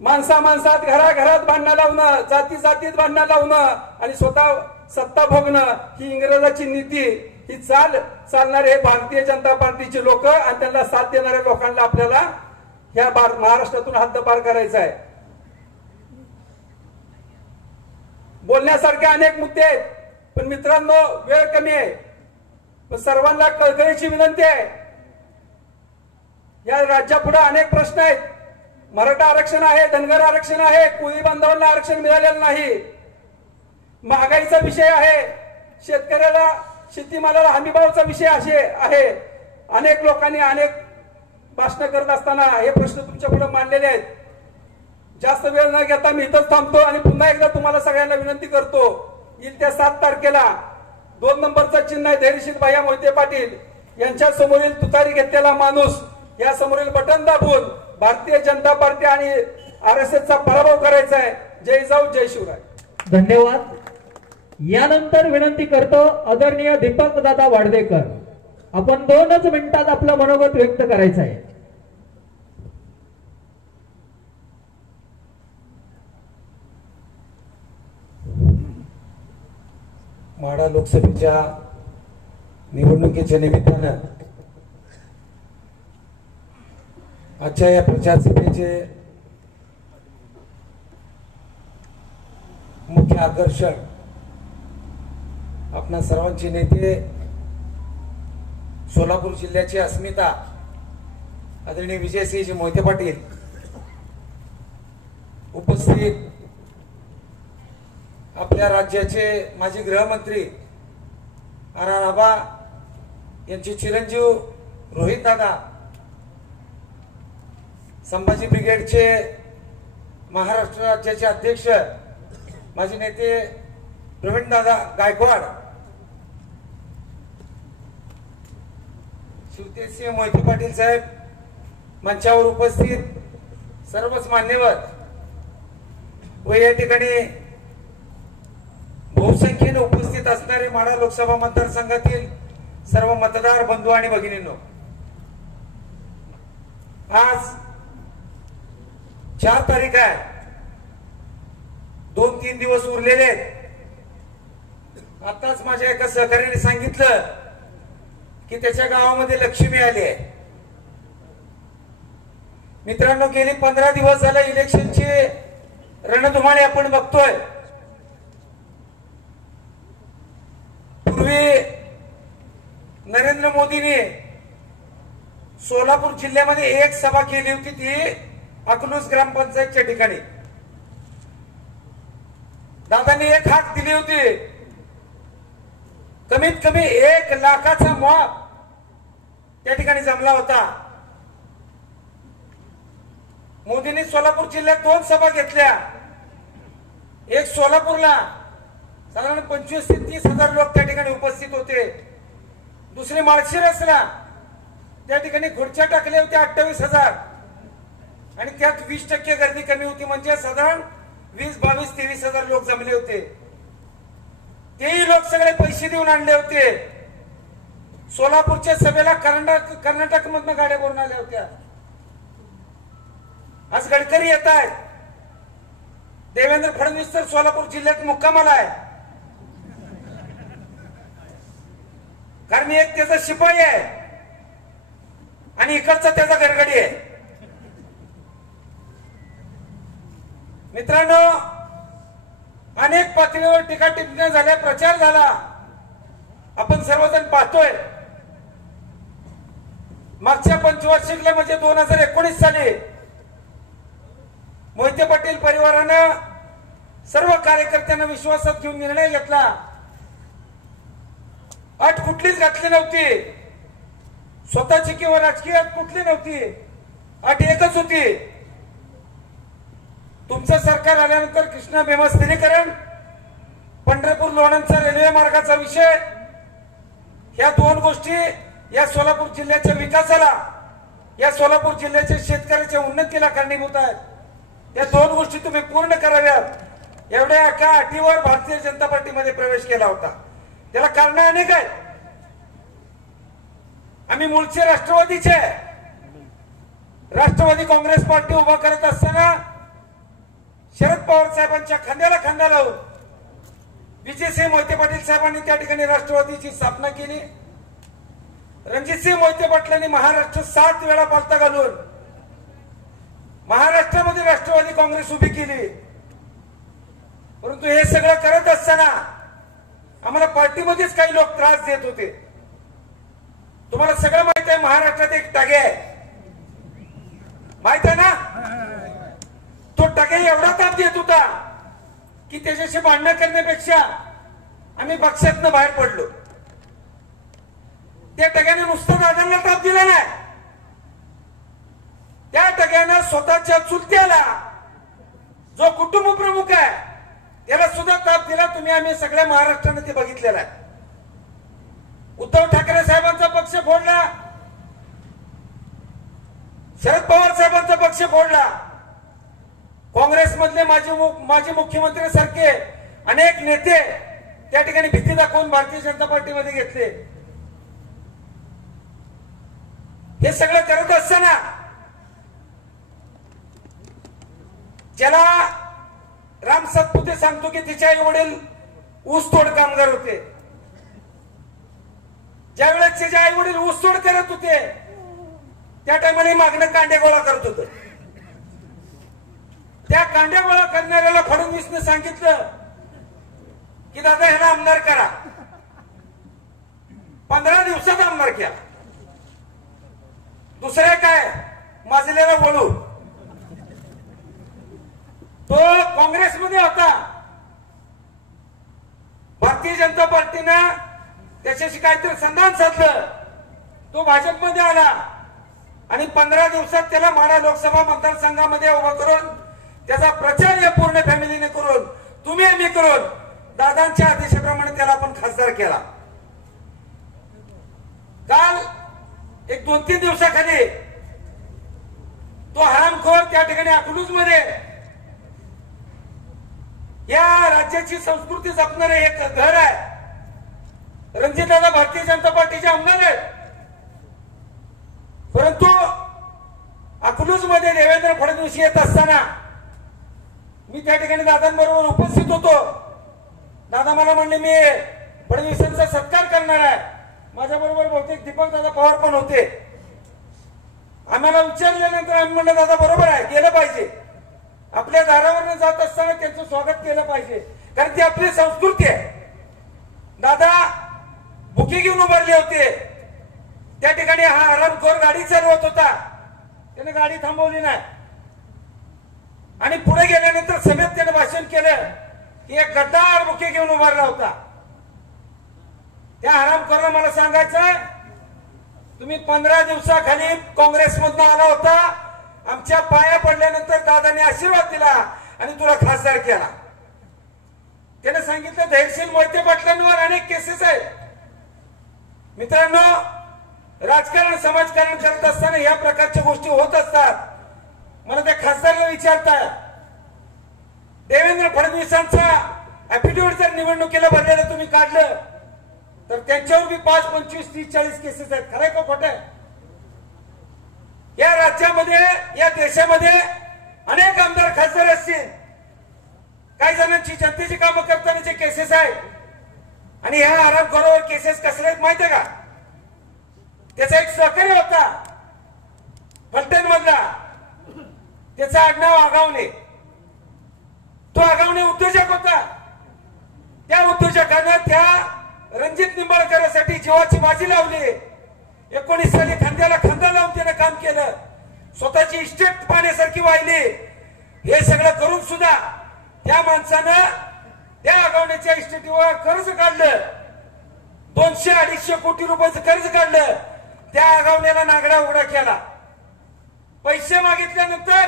माणसात घराघरात भांडणं लावणं, जाती जातीत भांडणं लावणं आणि स्वतः सत्ता भोगणं, ही इंग्रजाची नीती, ही चालणारे भारतीय जनता पार्टीचे लोक आणि त्यांना साथ देणाऱ्या लोकांना आपल्याला या महाराष्ट्रातून हद्दपार करायचा आहे. बोलण्यासारखे अनेक मुद्दे आहेत, पण मित्रांनो वेळ कमी आहे. पण सर्वांना कळकळीची विनंती आहे, या राज्यापुढे अनेक प्रश्न आहेत. मराठा आरक्षण आहे, धनगर आरक्षण आहे, कोळी बांधवांना आरक्षण मिळालेलं नाही, महागाईचा विषय आहे, शेतकऱ्याला शेतीमालाला हमीभावाचा विषय आहे. अनेक लोकांनी अनेक भाषण करत असताना हे प्रश्न तुमच्या पुढे मांडलेले आहेत. जास्त वेळ न घेता मी इथंच थांबतो आणि पुन्हा एकदा तुम्हाला सगळ्यांना विनंती करतो, येईल त्या 7 तारखेला 2 नंबरचं चिन्ह आहे धैर्यशील भैया मोहिते पाटील यांच्या समोरील तुतारी घेतलेला माणूस, या समोरील बटन दाबून भारतीय जनता पार्टी आणि RSSचा पराभव करायचा आहे. जय जाऊ, जय शिवराय. धन्यवाद. यानंतर विनंती करतो आदरणीय दीपक दादा वाडदेकर, आपण 2च मिनिटात आपलं मनोगत व्यक्त करायचं आहे. माढा लोकसभेच्या निवडणुकीच्या निमित्तानं आजच्या या प्रचार सभेचे मुख्य आकर्षण आपणा सर्वांचे नेते, सोलापूर जिल्ह्याची अस्मिता आदरणीय विजयसिंहजी मोहिते पाटील उपस्थित आपल्या राज्याचे माजी गृहमंत्री आर आबा यांचे चिरंजीव रोहित दादा, संभाजी ब्रिगेडचे महाराष्ट्र राज्याचे अध्यक्ष माजी नेते प्रवीण दादा गायकवाड, शिवतेजसिंह मोहिते पाटील साहेब, मंचावर उपस्थित सर्वच मान्यवर व या ठिकाणी बहुसंख्येने उपस्थित असणारे माढा लोकसभा मतदारसंघातील सर्व मतदार बंधू आणि भगिनींनो, आज 4 तारीख आहे. 2-3 दिवस उरलेले आहेत. आताच माझ्या एका सहकार्याने सांगितलं की त्याच्या गावामध्ये लक्ष्मी आली आहे. मित्रांनो, गेली 15 दिवस झाले इलेक्शनची रणधुमाळी आपण बघतोय. पूर्वी नरेंद्र मोदींनी सोलापूर जिल्ह्यामध्ये एक सभा केली होती, ती अकलूज ग्रामपंचायतच्या ठिकाणी. दादांनी एक हाक दिली होती, कमीत कमी 1 लाखाचा मॉब त्या ठिकाणी जमला होता. मोदींनी सोलापूर जिल्ह्यात 2 सभा घेतल्या. एक सोलापूरला साधारण 25 ते 30 हजार लोक त्या ठिकाणी उपस्थित होते. दुसरी माळशिरसला, त्या ठिकाणी खुर्च्या टाकल्या होत्या 28,000 आणि त्यात 20% गर्दी कमी होती, म्हणजे साधारण 20, 22, 23 हजार लोक जमले होते. तेही लोक सगळे पैसे देऊन आणले होते. सोलापूरच्या सभेला कर्नाटक मधनं गाड्या भरून आल्या होत्या. आज गडकरी येत आहेत. देवेंद्र फडणवीस तर सोलापूर जिल्ह्यात मुक्कामाला आहे, कारण एक त्याचा शिपाई आहे आणि इकडचा त्याचा गरगडी आहे. मित्रांनो, अनेक पातळीवर टीका टिप्पण्या झाल्या, प्रचार झाला, आपण सर्वजण पाहतोय. मागच्या पंचवार्षिकला म्हणजे 2019 साली मोहिते पाटील परिवारानं सर्व कार्यकर्त्यांना विश्वासात घेऊन निर्णय घेतला. अट कुठलीच घातली नव्हती, स्वतःची किंवा राजकीय अट कुठली नव्हती. अट एकच होती, तुमचं सरकार आल्यानंतर कृष्णा भीमा स्थिरीकरण, पंढरपूर लोणंदचा रेल्वे मार्गाचा विषय, ह्या 2 गोष्टी या सोलापूर जिल्ह्याच्या विकासाला, या सोलापूर जिल्ह्याच्या शेतकऱ्याच्या उन्नतीला कारणीभूत आहेत. या 2 गोष्टी तुम्ही पूर्ण कराव्यात, एवढ्या एका अटीवर भारतीय जनता पार्टीमध्ये प्रवेश केला होता. त्याला कारण अनेक आहेत. आम्ही मूळचे राष्ट्रवादीचे, राष्ट्रवादी काँग्रेस पार्टी उभा करत असताना शरद पवार साहेबांच्या खांद्याला खांदा लावून विजयसिंह मोहिते पाटील साहेबांनी त्या ठिकाणी राष्ट्रवादीची स्थापना केली. रणजितसिंह मोहिते पाटलांनी महाराष्ट्र 7 वेळा पालथा घालून महाराष्ट्रामध्ये राष्ट्रवादी काँग्रेस उभी केली. परंतु हे सगळं करत असताना आम्हाला पार्टीमध्येच काही लोक त्रास देत होते. तुम्हाला सगळं माहित आहे, महाराष्ट्रात एक टगे आहे, माहित आहे ना. तो टगे एवढा ताप देत होता की त्याच्याशी भांडण करण्यापेक्षा आम्ही पक्षातनं बाहेर पडलो. त्या टग्याने नुसतं दादांना ताप दिला नाही, त्या टग्यानं स्वतःच्या चुलत्याला, जो कुटुंब प्रमुख आहे, त्याला सुद्धा ताप दिला. तुम्ही आम्ही सगळ्या महाराष्ट्राने ते बघितलेलं आहे. उद्धव ठाकरे साहेबांचा पक्ष फोडला, शरद पवार साहेबांचा पक्ष फोडला, काँग्रेसमधले माजी मुख्यमंत्री सारखे अनेक नेते त्या ठिकाणी भीती दाखवून भारतीय जनता पार्टीमध्ये घेतले. हे सगळं करत असताना ज्याला राम सातपुते सांगतो की तिचे आई वडील ऊसतोड कामगार होते, ज्या वेळेस त्याचे आई वडील ऊसतोड करत होते त्या टायमाला मागणं कांडे गोळा करत होत. त्या कांड्या गोळा करणाऱ्याला फडणवीसने सांगितलं की दादा ह्याला आमदार करा. 15 दिवसात आमदार केला. दुसऱ्या काय माजलेला वळू, तो काँग्रेसमध्ये होता. भारतीय जनता पार्टीनं त्याच्याशी काहीतरी संधान साधलं. तो भाजपमध्ये आला आणि 15 दिवसात त्याला माढा लोकसभा मतदारसंघामध्ये उभा करून त्याचा प्रचार या पूर्ण फॅमिलीने करून तुम्ही आम्ही करून दादांच्या आदेशाप्रमाणे त्याला आपण खासदार केला. काल एक 2-3 दिवसाखाली तो हरामखोर त्या ठिकाणी अकलूज मध्ये या राज्याची संस्कृती जपणारे एक घर आहे. रणजितदादा भारतीय जनता पार्टीचे आमदार आहेत. परंतु अकलूज मध्ये देवेंद्र फडणवीस येत असताना मी त्या ठिकाणी दादांबरोबर उपस्थित होतो. दादा मला म्हणले मी फडणवीसांचा सत्कार करणार आहे. माझ्या बरोबर बहुतेक दीपक दादा पवार पण होते. आम्हाला विचारल्यानंतर आम्ही म्हणलं दादा बरोबर आहे, गेलं पाहिजे. आपल्या दारावरनं जात असताना त्यांचं स्वागत केलं पाहिजे, कारण ती आपली संस्कृती आहे. दादा बुके घेऊन उभारले होते. त्या ठिकाणी हा हरामखोर गाडी चालवत होता. त्याने गाडी थांबवली नाही आणि पुढे गेल्यानंतर समेत त्याने भाषण केलं की एक गद्दार बुके घेऊन उभारला होता. त्या हरामखोराला मला सांगायचं, तुम्ही 15 दिवसाखाली काँग्रेसमधून आला होता. आमच्या पाया पडल्यानंतर दादांनी आशीर्वाद दिला आणि तुला खासदार केला. त्याने सांगितलं धैर्यशील मोहिते पाटलांवर अनेक केसेस आहेत. मित्रांनो, राजकारण समाजकारण करत असताना या प्रकारच्या गोष्टी होत असतात. मला त्या खासदाराला विचारताय, देवेंद्र फडणवीसांचा ऍफिडेव्हिट जर निवडणुकीला भरलेलं तुम्ही काढलं तर त्यांच्यावर बी 5, 25, 30, 40 केसेस आहेत. खरंय का खोटं आहे? या राज्यामध्ये या देशामध्ये अनेक आमदार खासदार असतील. काही जणांची जनतेची कामं करतानाचे केसेस आहेत आणि ह्या हरामखोरावर केसेस कसले आहेत माहिती आहे का? त्याचा एक सहकारी होता फलटण मधला, त्याचं आडनाव आगावणे. तो आगावणे उद्योजक होता. त्या उद्योजकानं त्या रणजित निंबाळकरांसाठी जीवाची बाजी लावली. 19 साली खांद्याला खांदा लावून त्यानं काम केलं. स्वतःची इस्टेट पाण्यासारखी वाहिली. हे सगळं करून सुद्धा त्या माणसानं त्या आगावण्याच्या इस्टेटीवर कर्ज काढलं. 200-250 कोटी रुपयाचं कर्ज काढलं. त्या आगावण्याला नागडा उघडा केला. पैसे मागितल्यानंतर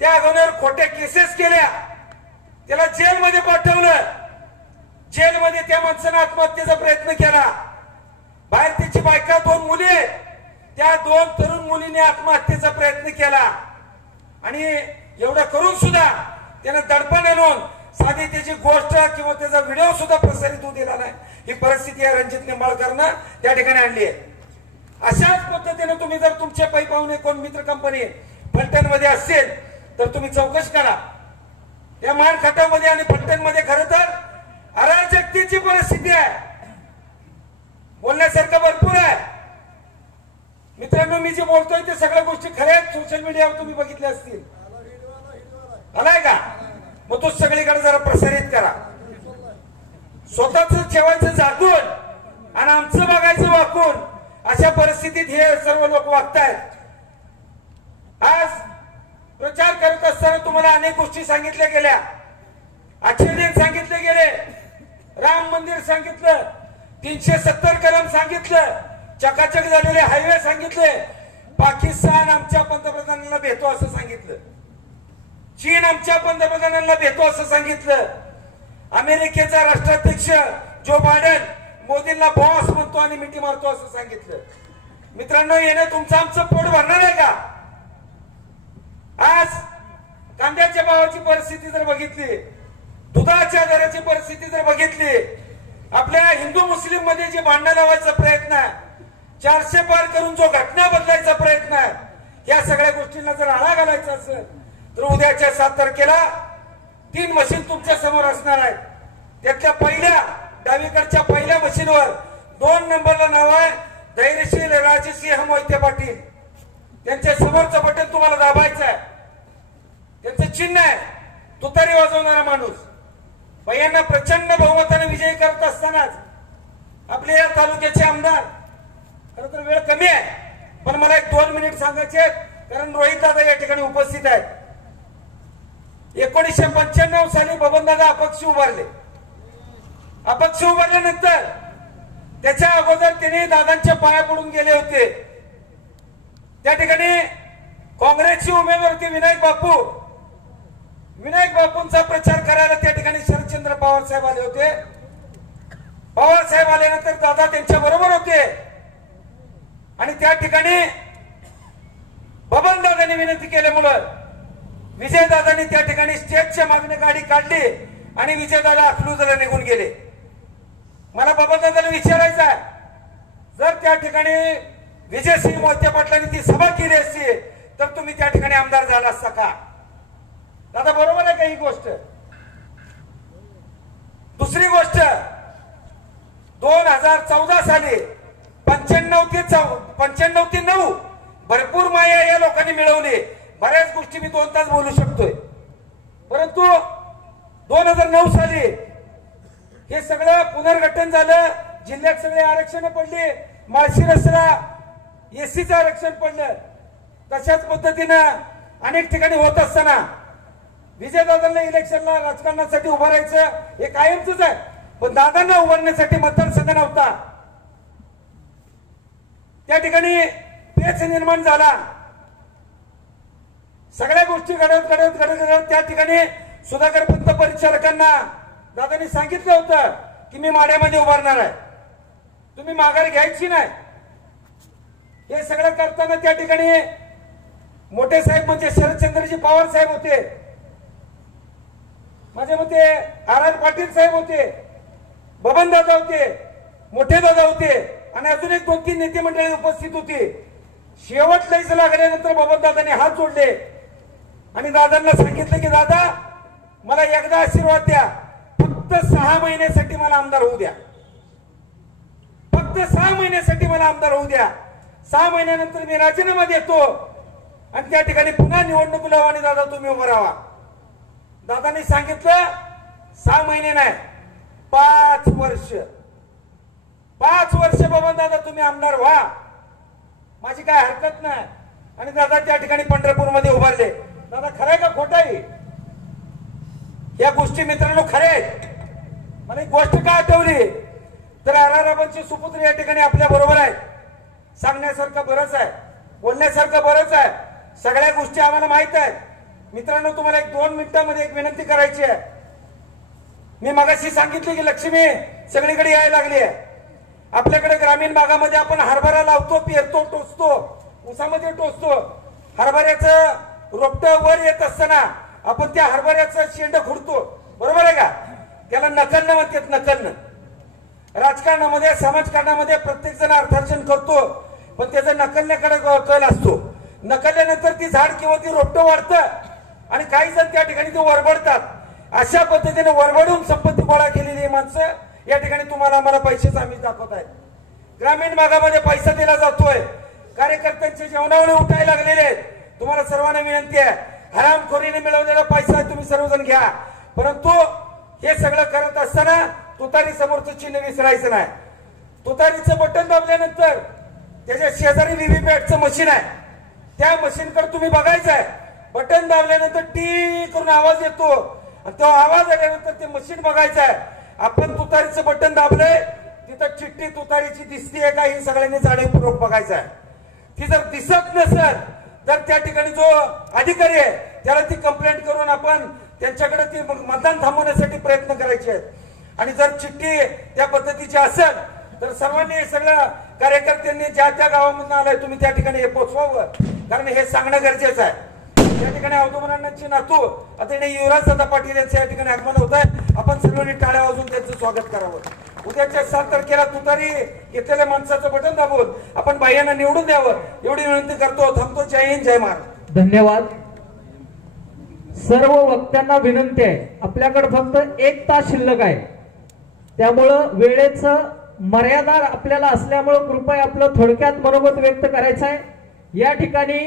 त्या आगावण्यावर खोट्या केसेस केल्या. त्याला जेलमध्ये पाठवलं. जेलमध्ये त्या माणसानं आत्महत्येचा प्रयत्न केला. बाहेर त्याची बायका 2 मुली, त्या 2 तरुण मुलीने आत्महत्येचा प्रयत्न केला. आणि एवढं करून सुद्धा त्यानं दडपण आणून साधी त्याची गोष्ट किंवा त्याचा व्हिडिओ सुद्धा प्रसारित होऊ दिला नाही. ही परिस्थिती या रणजित निंबाळकरनं त्या ठिकाणी आणली आहे. अशाच पद्धतीने तुम्ही जर तुमचे पै पाहुणे कोण मित्र कंपनी फलटण मध्ये असतील तर तुम्ही चौकशी करा. या मानखटामध्ये आणि फलटण मध्ये खरं तर अराजकतेची परिस्थिती आहे. बोलण्यासारखं भरपूर आहे. मित्रांनो, मी जे बोलतोय ते सगळ्या गोष्टी खऱ्या आहेत. सोशल मीडियावर तुम्ही बघितले असतील. आलाय का? मग तो सगळीकडे जरा प्रसारित करा. स्वतःच ठेवायचं जागून आणि आमचं बघायचं वाकून, अशा परिस्थितीत हे सर्व लोक वागतायत. आज प्रचार करत असताना तुम्हाला अनेक गोष्टी सांगितल्या गेल्या. आजचे दिन सांगितले गेले, राम मंदिर सांगितलं, 370 कलम सांगितलं, चकाचक झालेले हायवे सांगितले, पाकिस्तान आमच्या पंतप्रधानांना भेटो असं सांगितलं, चीन आमच्या पंतप्रधानांना भेटो असं सांगितलं, अमेरिकेचा राष्ट्राध्यक्ष जो बायडन मोदींना बॉस म्हणतो आणि मिठी मारतो असं सांगितलं. मित्रांनो, येणे तुमचं आमचं पोट भरणार आहे का? आज कांद्याच्या भावाची परिस्थिती जर बघितली, दुधाच्या दराची परिस्थिती जर बघितली, आपल्या हिंदू मुस्लिम मध्ये जे भांडण लावायचा प्रयत्न आहे, 400 पार करून जो घटना बदलायचा प्रयत्न आहे, या सगळ्या गोष्टींना जर आळा घालायचा असेल तर उद्याच्या 7 तारखेला 3 मशीन तुमच्या समोर असणार आहेत. त्यातल्या पहिल्या डावीकडच्या पहिल्या मशीनवर 2 नंबरला नाव आहे धैर्यशील राजसिंह मोहिते पाटील. त्यांच्या समोरचं बटन तुम्हाला दाबायचं आहे. त्यांचं चिन्ह आहे तुतारी वाजवणारा माणूस. भैयांना प्रचंड बहुमताने विजयी करत असतानाच आपले या तालुक्याचे आमदार, खरं तर वेळ कमी आहे पण मला एक 2 मिनिट सांगायचे, कारण रोहित दादा या ठिकाणी उपस्थित आहेत. 1995 साली बबनदादा अपक्ष उभारले. अपक्ष उभारल्यानंतर त्याच्या अगोदर त्यांनी दादांच्या पाया पडून गेले होते. त्या ठिकाणी काँग्रेसचे उमेदवार होते विनायक बापू. विनायक बापूंचा प्रचार करायला त्या ठिकाणी शरदचंद्र पवार साहेब आले होते. पवार साहेब आल्यानंतर दादा त्यांच्या बरोबर होते आणि त्या ठिकाणी बबनदादांनी विनंती केल्यामुळं विजयदादांनी त्या ठिकाणी स्टेजच्या मागणी गाडी काढली आणि विजयदादा अकलूजला निघून गेले. मला बबनदादाला विचारायचं आहे, जर त्या ठिकाणी विजयसिंह मोहिते पाटलांनी ती सभा केली असती तर तुम्ही त्या ठिकाणी आमदार झाला असता का? दादा बरोबर आहे का ही गोष्ट? दुसरी गोष्ट 2014 साली 95 ते 9 भरपूर माया या लोकांनी मिळवली. बऱ्याच गोष्टी मी 2 तास बोलू शकतोय, परंतु 2009 साली हे सगळं पुनर्गठन झालं. जिल्ह्यात सगळे आरक्षण पडली. माळशिरसला एससीचं आरक्षण पडलं. तशाच पद्धतीनं अनेक ठिकाणी होत असताना विजयदादांना इलेक्शनला राजकारणासाठी उभारायचं हे कायमच आहे, पण दादांना उभारण्यासाठी मतदारसंघ नव्हता. त्या ठिकाणी पेच निर्माण झाला. सगळ्या गोष्टी घडत त्या ठिकाणी सुधाकर पंत परिचारकांना दादांनी सांगितलं होतं की मी माड्यामध्ये उभारणार आहे, तुम्ही माघार घ्यायची नाही. हे सगळं करताना त्या ठिकाणी मोठे साहेब म्हणजे शरदचंद्रजी पवार साहेब होते, माझ्या मते आर पाटील साहेब होते, बबन दादा होते, मोठे दादा होते आणि अजून एक 2-3 नेते मंडळी उपस्थित होती. शेवट लईच लागल्यानंतर बबन दादांनी हात जोडले आणि दादांना सांगितलं की दादा मला एकदा आशीर्वाद द्या, फक्त 6 महिन्यासाठी मला आमदार होऊ द्या, फक्त 6 महिन्यासाठी मला आमदार होऊ द्या. 6 महिन्यानंतर मी राजीनामा देतो आणि त्या ठिकाणी पुन्हा निवडणूक लावा आणि दादा तुम्ही उभं राहा. दादांनी सांगितलं 6 महिने नाही 5 वर्ष. 5 वर्ष बबन दादा तुम्ही आमदार व्हा, माझी काय हरकत नाही. आणि दादा त्या ठिकाणी पंढरपूरमध्ये उभारले. दादा खरंय का खोट आहे? या गोष्टी मित्रांनो खरे आहेत. मला एक गोष्ट का आठवली तर आराराबांचे सुपुत्र या ठिकाणी आपल्या बरोबर आहेत. सांगण्यासारखं बरंच आहे, बोलण्यासारखं बरंच आहे. सगळ्या गोष्टी आम्हाला माहित आहेत. मित्रांनो तुम्हाला 1-2 मिनिटांमध्ये एक विनंती करायची आहे. मी मगाशी सांगितले की लक्ष्मी सगळीकडे यायला लागली आहे. आपल्याकडे ग्रामीण भागामध्ये आपण हरभरा लावतो, पेरतो, टोचतो, ऊसामध्ये टोचतो. हरभऱ्याचं रोपटं वर येत असताना आपण त्या हरभऱ्याचं शेंड खुडतो, बरोबर आहे का? त्याला नकलनं म्हणतात, नकलनं. राजकारणामध्ये समाजकारणामध्ये प्रत्येक जण अर्थार्जन करतो, पण त्याचा नकलण्याकडे कल असतो. नकलल्यानंतर ती झाड किंवा ती रोपटं वाढतं आणि काही जण त्या ठिकाणी ते वरबडतात. अशा पद्धतीने वरबडून संपत्ती गोळा केलेली माणसं या ठिकाणी तुम्हाला आम्हाला पैसेच आम्ही दाखवत आहेत. ग्रामीण भागामध्ये पैसा दिला जातोय, कार्यकर्त्यांचे जेवणावळे उठायला लागलेले आहेत. तुम्हाला सर्वांना विनंती आहे, हरामखोरीने मिळवलेला पैसा तुम्ही सर्वजण घ्या, परंतु हे सगळं करत असताना तुतारी समोरचं चिन्ह विसरायचं नाही. तुतारीचं बटन दाबल्यानंतर त्याच्या शेजारी व्हीव्हीपॅटचं मशीन आहे, त्या मशीनकडे तुम्ही बघायचं आहे. बटन दाबल्यानंतर टी करून आवाज येतो आणि तो आवाज आल्यानंतर ते मशीन बघायचं आहे. आपण तुतारीचं बटन दाबलंय, तिथं चिठ्ठी तुतारीची दिसतीये का ही सगळ्यांनी जाणीवपूर्वक बघायचं आहे. ती जर दिसत नसेल तर त्या ठिकाणी जो अधिकारी आहे त्याला ती कंप्लेंट करून आपण त्यांच्याकडे ती मतदान थांबवण्यासाठी प्रयत्न करायचे आहेत. आणि जर चिठ्ठी त्या पद्धतीची असेल तर सर्वांनी हे सगळं कार्यकर्त्यांनी ज्या त्या गावामधून आलाय तुम्ही त्या ठिकाणी हे पोचवावं, कारण हे सांगणं गरजेचं आहे. या ठिकाणी अवधूमराणांची नातू आदरणीय युवराज दादा पाटील यांचं या ठिकाणी आगमन होत आहे. आपण सर्वांनी टाळ्या वाजवून त्यांचं स्वागत करावं. उद्याच्या 7 तारखेला तुतारी घेतलेल्या माणसाचं बटन दाबून आपण बाह्यांना निवडून द्यावं एवढी विनंती करतो. थांबतो. जय हिंद, जय महाराष्ट्र. धन्यवाद. सर्व वक्त्यांना विनंती आहे, आपल्याकडे फक्त 1 तास शिल्लक आहे, त्यामुळं वेळेचं मर्यादा आपल्याला असल्यामुळं कृपया आपलं थोडक्यात मनोगत व्यक्त करायचं आहे. या ठिकाणी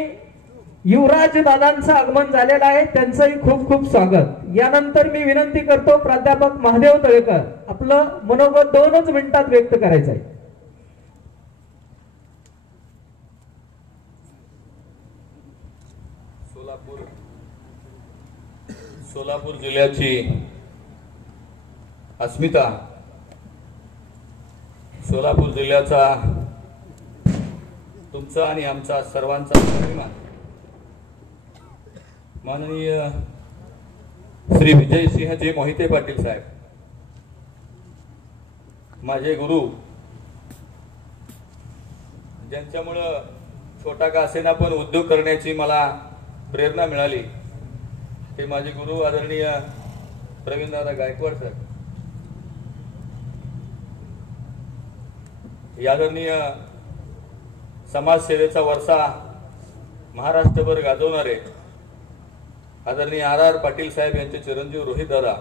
युवराज दादांचं आगमन झालेलं आहे, त्यांचंही खूप खूप स्वागत. यानंतर मी विनंती करतो प्राध्यापक महादेव तळेकर आपलं मनोगत 2च मिनिटात व्यक्त करायचं आहे. सोलापूर जिल्ह्याची अस्मिता, सोलापूर जिल्ह्याचा तुमचा आणि आमचा सर्वांचा अभिमान माननीय श्री विजयसिंहजी मोहिते पाटील साहेब, माझे गुरु, ज्यांच्यामुळं छोटा का असेना पण उद्योग करण्याची मला प्रेरणा मिळाली, ते माझे गुरु आदरणीय प्रवीणदादा गायकवाड साहेब, आदरणीय समाजसेवेचा वारसा महाराष्ट्रभर गाजवणारे आदरणीय RR पाटील साहेब यांचे चिरंजीव रोहित दादा,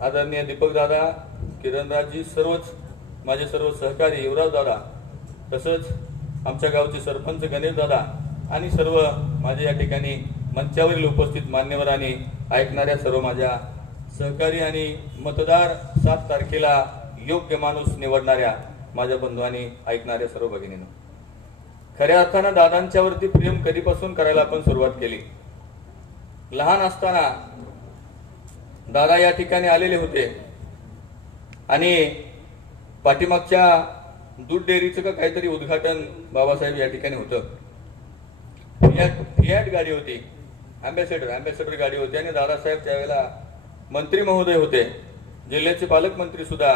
आदरणीय दीपक दादा, किरणराजजी, सर्वच माझे सर्व सहकारी युवराज दादा, तसंच आमच्या गावचे सरपंच गणेश दादा आणि सर्व माझे या ठिकाणी मंचावरील उपस्थित मान्यवर आणि ऐकणाऱ्या सर्व माझ्या सहकारी आणि मतदार 7 तारखेला योग्य माणूस निवडणाऱ्या माझ्या बंधू आणि ऐकणाऱ्या सर्व भगिनींनो, खऱ्या अर्थानं दादांच्या वरती प्रेम कधीपासून करायला आपण सुरुवात केली. लहान असताना दादा या ठिकाणी आलेले होते आणि पाठीमागच्या दूध डेअरीचं का काहीतरी उद्घाटन बाबासाहेब या ठिकाणी होतं. फियाट गाडी होती, अँबॅसेडर गाडी होती आणि दादासाहेब त्यावेळेला मंत्री महोदय होते, जिल्ह्याचे पालकमंत्री सुद्धा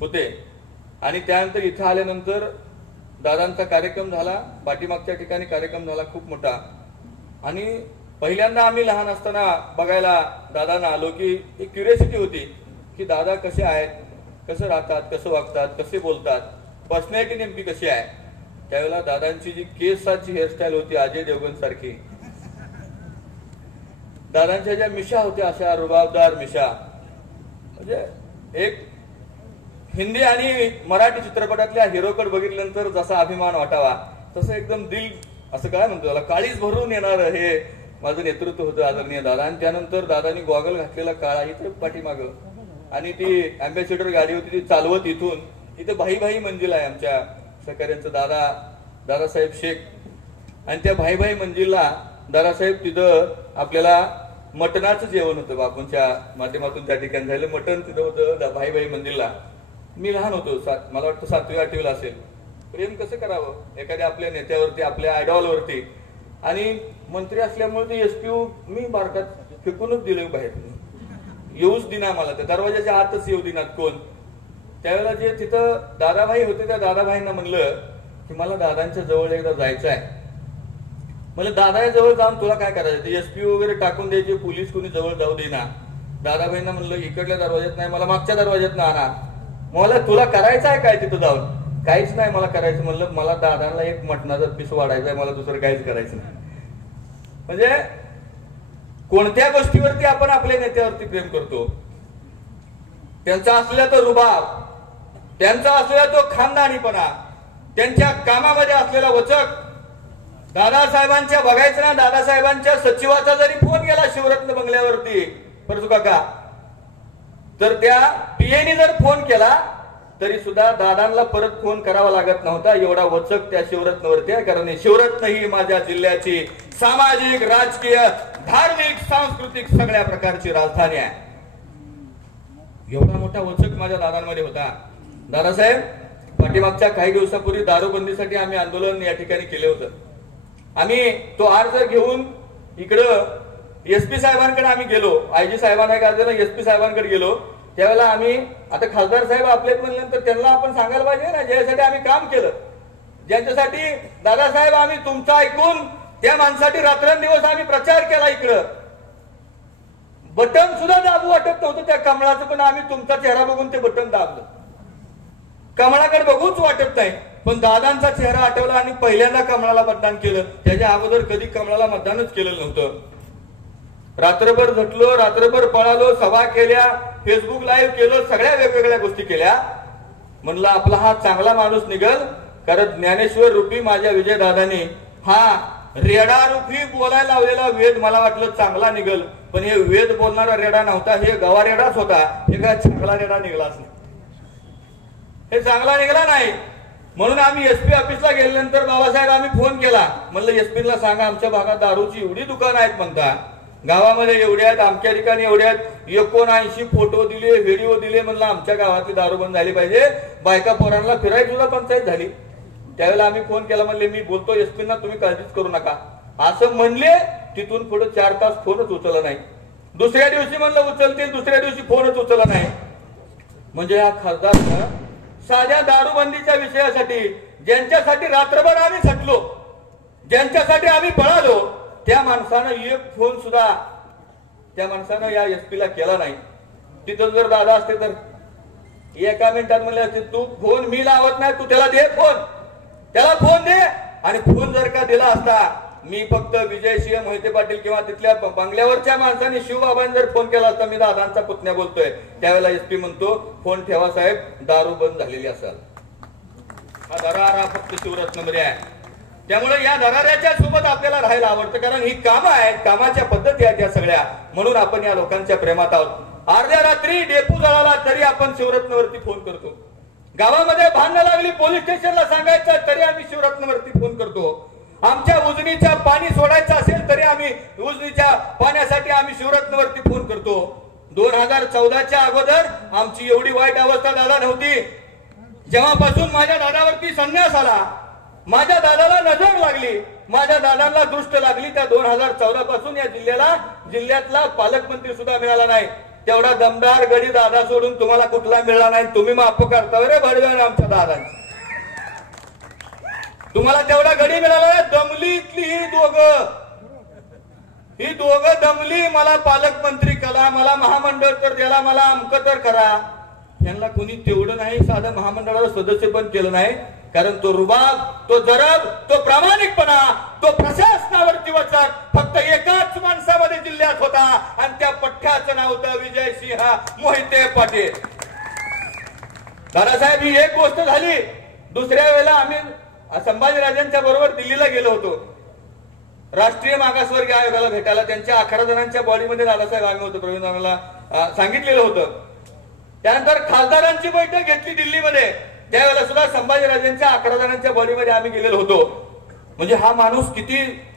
होते. आणि त्यानंतर इथं आल्यानंतर दादांचा कार्यक्रम झाला, पाठीमागच्या ठिकाणी कार्यक्रम झाला खूप मोठा. आणि पहिल्यांदा आम्ही लहान असताना बघायला दादांना आलो की एक क्युरियोसिटी होती की दादा कसे आहेत, कसं राहतात, कसं वागतात, कसे बोलतात, पर्सनॅलिटी नेमकी कशी आहे. त्यावेळेला दादांची जी केसाची हेअरस्टाईल होती अजय देवगण सारखी, दादांच्या ज्या मिशा होत्या अशा रुबाबदार मिशा, म्हणजे एक हिंदी आणि मराठी चित्रपटातल्या हिरोकडे बघितल्यानंतर जसा अभिमान वाटावा तसं एकदम दिल असं काय म्हणतो त्याला काळीच भरून येणार हे माझं नेतृत्व होतं आदरणीय दादा. आणि त्यानंतर दादांनी गॉगल घातलेला काळा इथे पाठीमागं आणि ती अँबॅसेडर गाडी होती ती चालवत इथून इथे भाई मंजिल आहे आमच्या सहकार्यांचं दादासाहेब शेख. आणि त्या भाई मंजिलला दादासाहेब तिथं आपल्याला मटणाचं जेवण होतं, बापूंच्या माध्यमातून त्या ठिकाणी झालं मटण तिथं होतं भाई मंजिलला. मी लहान होतो, मला वाटतं 7वी 8वीला असेल. प्रेम कसं करावं एखाद्या आपल्या नेत्यावरती, आपल्या आयडॉलवरती. आणि मंत्री असल्यामुळे ते एसपीओ मी बारकात फेकूनच दिले बाहेर, येऊच दिना मला, त्या दरवाजाच्या आतच येऊ दिनात कोण. त्यावेळेला जे तिथं दादाभाई होते त्या दादाभाईंना म्हणलं की मला दादांच्या जवळ एकदा जायचं आहे. म्हणलं दादा जवळ जाऊन तुला काय करायचं, ते एसपी वगैरे टाकून द्यायचे, पोलीस कोणी जवळ जाऊ देना. दादाभाईंना म्हणलं इकडल्या दरवाज्यात नाही, मला मागच्या दरवाज्यात ना आणा. मला तुला करायचं आहे काय तिथं जाऊन, काहीच नाही मला करायचं. म्हणलं मला दादांना एक मटणाचा पीस वाढायचा आहे, मला दुसरं काहीच करायचं नाही. म्हणजे कोणत्या गोष्टीवरती आपण आपल्या नेत्यावरती प्रेम करतो, त्यांचा असलेला तो रुबाब, त्यांचा असलेला तो खानदानीपणा, त्यांच्या कामामध्ये असलेला वचक. दादासाहेबांच्या बघायचं ना, दादासाहेबांच्या सचिवाचा जरी फोन गेला शिवरत्न बंगल्यावरती परसू काका, तर त्या पीएने जर फोन केला तरी सुद्धा दादांना परत फोन करावा लागत नव्हता, एवढा वचक त्या शिवरत्नवरती आहे. कारण शिवरत्न ही माझ्या जिल्ह्याची सामाजिक, राजकीय, धार्मिक, सांस्कृतिक सगळ्या प्रकारची राजधानी आहे. एवढा मोठा वचक माझ्या दादांमध्ये होता. दादासाहेब पाठीमागच्या काही दिवसापूर्वी दारूबंदीसाठी आम्ही आंदोलन या ठिकाणी केले होतं. आम्ही तो अर्ज घेऊन इकडं एसपी साहेबांकडे आम्ही गेलो, आयजी साहेबांना एक अर्ज एसपी साहेबांकडे गेलो. त्यावेळेला आम्ही आता खासदार साहेब आपले म्हणल्यानंतर त्यांना आपण सांगायला पाहिजे ना, ज्यासाठी आम्ही काम केलं, ज्यांच्यासाठी दादासाहेब आम्ही तुमचं ऐकून त्या माणसासाठी रात्रंदिवस आम्ही प्रचार केला. इकडं बटन सुद्धा दाबू वाटत नव्हतं त्या कमळाचं, पण आम्ही तुमचा चेहरा बघून ते बटन दाबलं. कमळाकडे बघूच वाटत नाही, पण दादांचा चेहरा आठवला आणि पहिल्यांदा कमळाला मतदान केलं. त्याच्या अगोदर कधी कमळाला मतदानच केलं नव्हतं. रात्रभर झटलो, रात्रभर पळालो, सभा केल्या, फेसबुक लाईव्ह केलं, सगळ्या वेगवेगळ्या गोष्टी केल्या. म्हणलं आपला हा चांगला माणूस निघल, कारण ज्ञानेश्वर रूपी माझ्या विजयदादांनी हा रेडा रूपी बोलायला लावलेला वेद मला वाटलं चांगला निघल, पण हे वेद बोलणारा रेडा नव्हता, हे गवा रेडाच होता. हे काय चांगला रेडा निघालाच नाही, हे चांगला निघाला नाही. म्हणून आम्ही एसपी ऑफिसला गेल्यानंतर बाबासाहेब आम्ही फोन केला, म्हणलं एसपीला सांगा आमच्या भागात दारूची एवढी दुकान आहेत म्हणता, गावामध्ये एवढे आहेत, आमच्या ठिकाणी एवढे आहेत, 79 फोटो दिले, व्हिडिओ दिले, म्हणलं आमच्या गावातली दारू बंद झाली पाहिजे, बायका पोरांना फिरायची सुद्धा पंचायत झाली. त्यावेळेला आम्ही फोन केला, म्हणले मी बोलतो एसपींना, तुम्ही काळजीच करू नका असं म्हणले. तिथून पुढे 4 तास फोनच उचलला नाही. दुसऱ्या दिवशी म्हणलं उचलतील, दुसऱ्या दिवशी फोनच उचलला नाही. म्हणजे हा खासदार साध्या दारूबंदीच्या विषयासाठी, ज्यांच्यासाठी रात्रभर आम्ही झटलो, ज्यांच्यासाठी आम्ही पळालो, त्या माणसानं एक फोन सुद्धा त्या माणसानं या एसपीला केला नाही. तिथं जर दादा असते तर एका मिनिटात म्हणले असते, तू फोन मी लावत नाही, तू त्याला दे फोन, त्याला फोन दे. आणि फोन जर का दिला असता, मी फक्त विजयसिंह मोहिते पाटील किंवा तिथल्या बंगल्यावरच्या माणसाने शिवबाबांनी जर फोन केला असता, मी दादांचा पुतण्या बोलतोय, त्यावेळेला एसपी म्हणतो फोन ठेवा साहेब, दारू बंद झालेली असेल. हा दरारा फक्त शिवरत्नमध्ये आहे. त्यामुळे या दराऱ्याच्या सोबत आपल्याला राहायला आवडतं, कारण ही कामं आहेत, कामाच्या पद्धती आहेत या सगळ्या, म्हणून आपण या लोकांच्या प्रेमात आहोत. अर्ध्या रात्री डेपू जळाला तरी आपण शिवरत्नवरती फोन करतो, गावामध्ये भांडणं लागली पोलीस स्टेशनला सांगायचं तरी आम्ही शिवरत्नवरती फोन करतो, आमच्या उजनीच्या पाणी सोडायचं असेल तरी आम्ही उजनीच्या पाण्यासाठी आम्ही शिवरत्नवरती फोन करतो. 2014च्या अगोदर आमची एवढी वाईट अवस्था दादा नव्हती. जेव्हापासून माझ्या दादावरती संन्यास आला, माझ्या दादाला नजर लागली, माझ्या दादाला दृष्ट लागली, त्या 2014 पासून या जिल्ह्यातला पालकमंत्री सुद्धा मिळाला नाही. तेवढा दमदार गडी दादा सोडून तुम्हाला कुठला मिळाला नाही. तुम्ही माफ करता रे भडव्याने आमच्या दादांची, तुम्हाला तेवढा गडी मिळाला. दमली इथली ही दोघं दमली. मला पालकमंत्री करा, मला महामंडळ तर द्याला, मला अमक तर करा. यांना कोणी तेवढं नाही साधं महामंडळाला सदस्य पण केलं नाही, कारण तो रुबाब, तो जरब, तो प्रामाणिकपणा, तो प्रशासनावरती वचक फक्त एकाच माणसामध्ये जिल्ह्यात होता, आणि त्या पठ्ठ्याचं नाव होतं विजयसिंह मोहिते पाटील. दादासाहेब ही एक गोष्ट झाली. दुसऱ्या वेळेला आम्ही संभाजीराजांच्या बरोबर दिल्लीला गेलो होतो, राष्ट्रीय मागासवर्गीय आयोगाला भेटायला. त्यांच्या 11 जणांच्या बॉडीमध्ये दादासाहेब आम्ही होतो, प्रवीण दादाला सांगितलेलं होतं. त्यानंतर खासदारांची बैठक घेतली दिल्लीमध्ये, त्यावेळेला सुद्धा संभाजीराजांच्या 11 जणांच्या बॉडीमध्ये आम्ही गेलेलो होतो. म्हणजे हा माणूस किती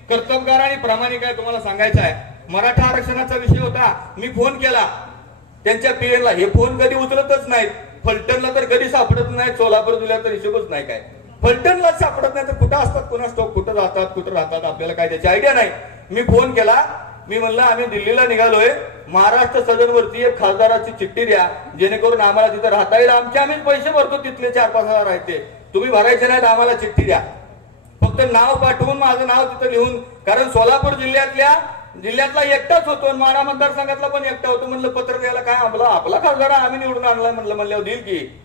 कर्तबगार आणि प्रामाणिक आहे तुम्हाला सांगायचं आहे. मराठा आरक्षणाचा विषय होता, मी फोन केला त्यांच्या पीएनला, हे फोन कधी उचलतच नाहीत. फलटणला तर कधी सापडत नाही, सोलापूर जिल्ह्यात तर हिशोबच नाही काय. फलटणला सापडत नाही तर कुठं असतात कुणास ठाऊक, कुठं जातात कुठं राहतात आपल्याला काय त्याची आयडिया नाही. मी फोन केला, मी म्हणलं आम्ही दिल्लीला निघालोय, महाराष्ट्र सदनवरती एक खासदाराची चिठ्ठी द्या, जेणेकरून आम्हाला तिथं राहता येईल. आम्हीच पैसे भरतो, तिथले 4-5 हजार आहेत ते तुम्ही भरायचे नाहीत, आम्हाला चिठ्ठी द्या. फक्त नाव पाठवून माझं नाव तिथं लिहून, कारण सोलापूर जिल्ह्यातला एकटाच होतो, माढा मतदारसंघातला पण एकटा होतो. म्हणलं पत्र द्यायला काय, आपला खासदार आम्ही निवडून आणलाय म्हणल्यावर देईल की.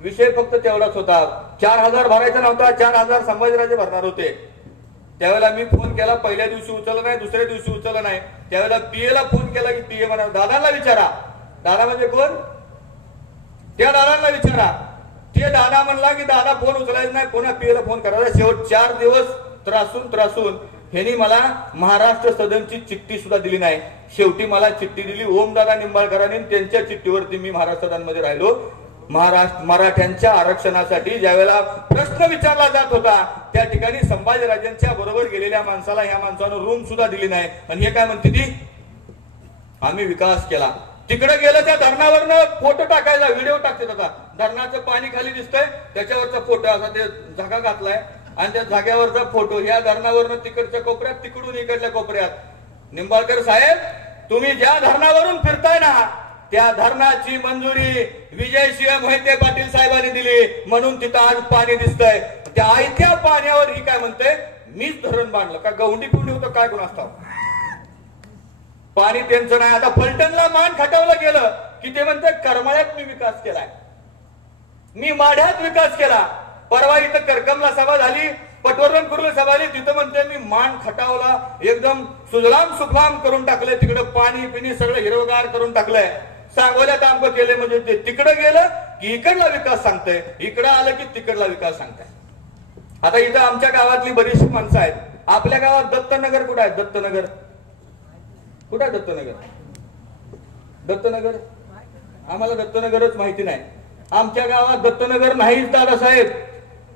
विषय फक्त तेवढाच होता. 4,000 भरायचा नव्हता, 4,000 संभाजीराजे भरणार होते. त्यावेळेला मी फोन केला, पहिल्या दिवशी उचलला नाही, दुसऱ्या दिवशी उचलला नाही. त्यावेळेला पीएला फोन केला की पीए म्हणा दादांना विचारा. दादा म्हणजे कोण, त्या दादांना विचारा. ते दादा म्हणला की दादा फोन उचलायचा नाही, पुन्हा पीएला फोन करायचा. शेवट 4 दिवस त्रासून ह्यांनी मला महाराष्ट्र सदनची चिठ्ठी सुद्धा दिली नाही. शेवटी मला चिठ्ठी दिली ओमदादा निंबाळकरांनी, त्यांच्या चिठ्ठीवरती मी महाराष्ट्र सदनमध्ये राहिलो. मराठ्यांच्या आरक्षणासाठी ज्यावेळेला प्रश्न विचारला जात होता, त्या ठिकाणी संभाजीराजांच्या बरोबर गेलेल्या माणसाला ह्या माणसानं रूम सुद्धा दिली नाही. आणि हे काय म्हणते ती, आम्ही विकास केला. तिकडे गेलं त्या धरणावरनं फोटो टाकायचा, व्हिडिओ टाकते. आता धरणाचं पाणी खाली दिसतंय, त्याच्यावरचा फोटो असा ते जागा घातलाय, आणि त्या जागेवरचा फोटो ह्या धरणावरनं तिकडच्या कोपऱ्यात, तिकडून इकडल्या कोपऱ्यात. निंबाळकर साहेब, तुम्ही ज्या धरणावरून फिरताय ना, त्या धरणाची मंजुरी विजयसिंह मोहिते पाटील साहेबांनी दिली, म्हणून तिथं आज पाणी दिसतंय. त्या आयत्या पाण्यावर ही काय म्हणते, मीच धरण बांधलं का, गवंडी पुंडी होतं काय कोण असतं, पाणी त्यांचं नाही. आता फलटणला मान खटावलं गेलं की ते म्हणते करमाळ्यात मी विकास केलाय, मी माढ्यात विकास केला. परवा इथं करकमला सभा झाली, पटवर्धन कुर्ला सभा झाली, तिथं म्हणते मी मान खटावला एकदम सुजलाम सुफलाम करून टाकलंय, तिकडं पाणी पिणी सगळं हिरवगार करून टाकलंय. सांगोल्यात आंब केले, म्हणजे ते तिकडं गेलं की इकडला विकास सांगतंय, इकडं आलं की तिकडला विकास सांगताय. आता इथं आमच्या गावातली बरीचशी माणसं आहेत. आपल्या गावात दत्तनगर कुठं आहे, दत्तनगर कुठं आहे, दत्तनगर आम्हाला दत्तनगरच माहिती नाही. आमच्या गावात दत्तनगर नाहीच दादासाहेब.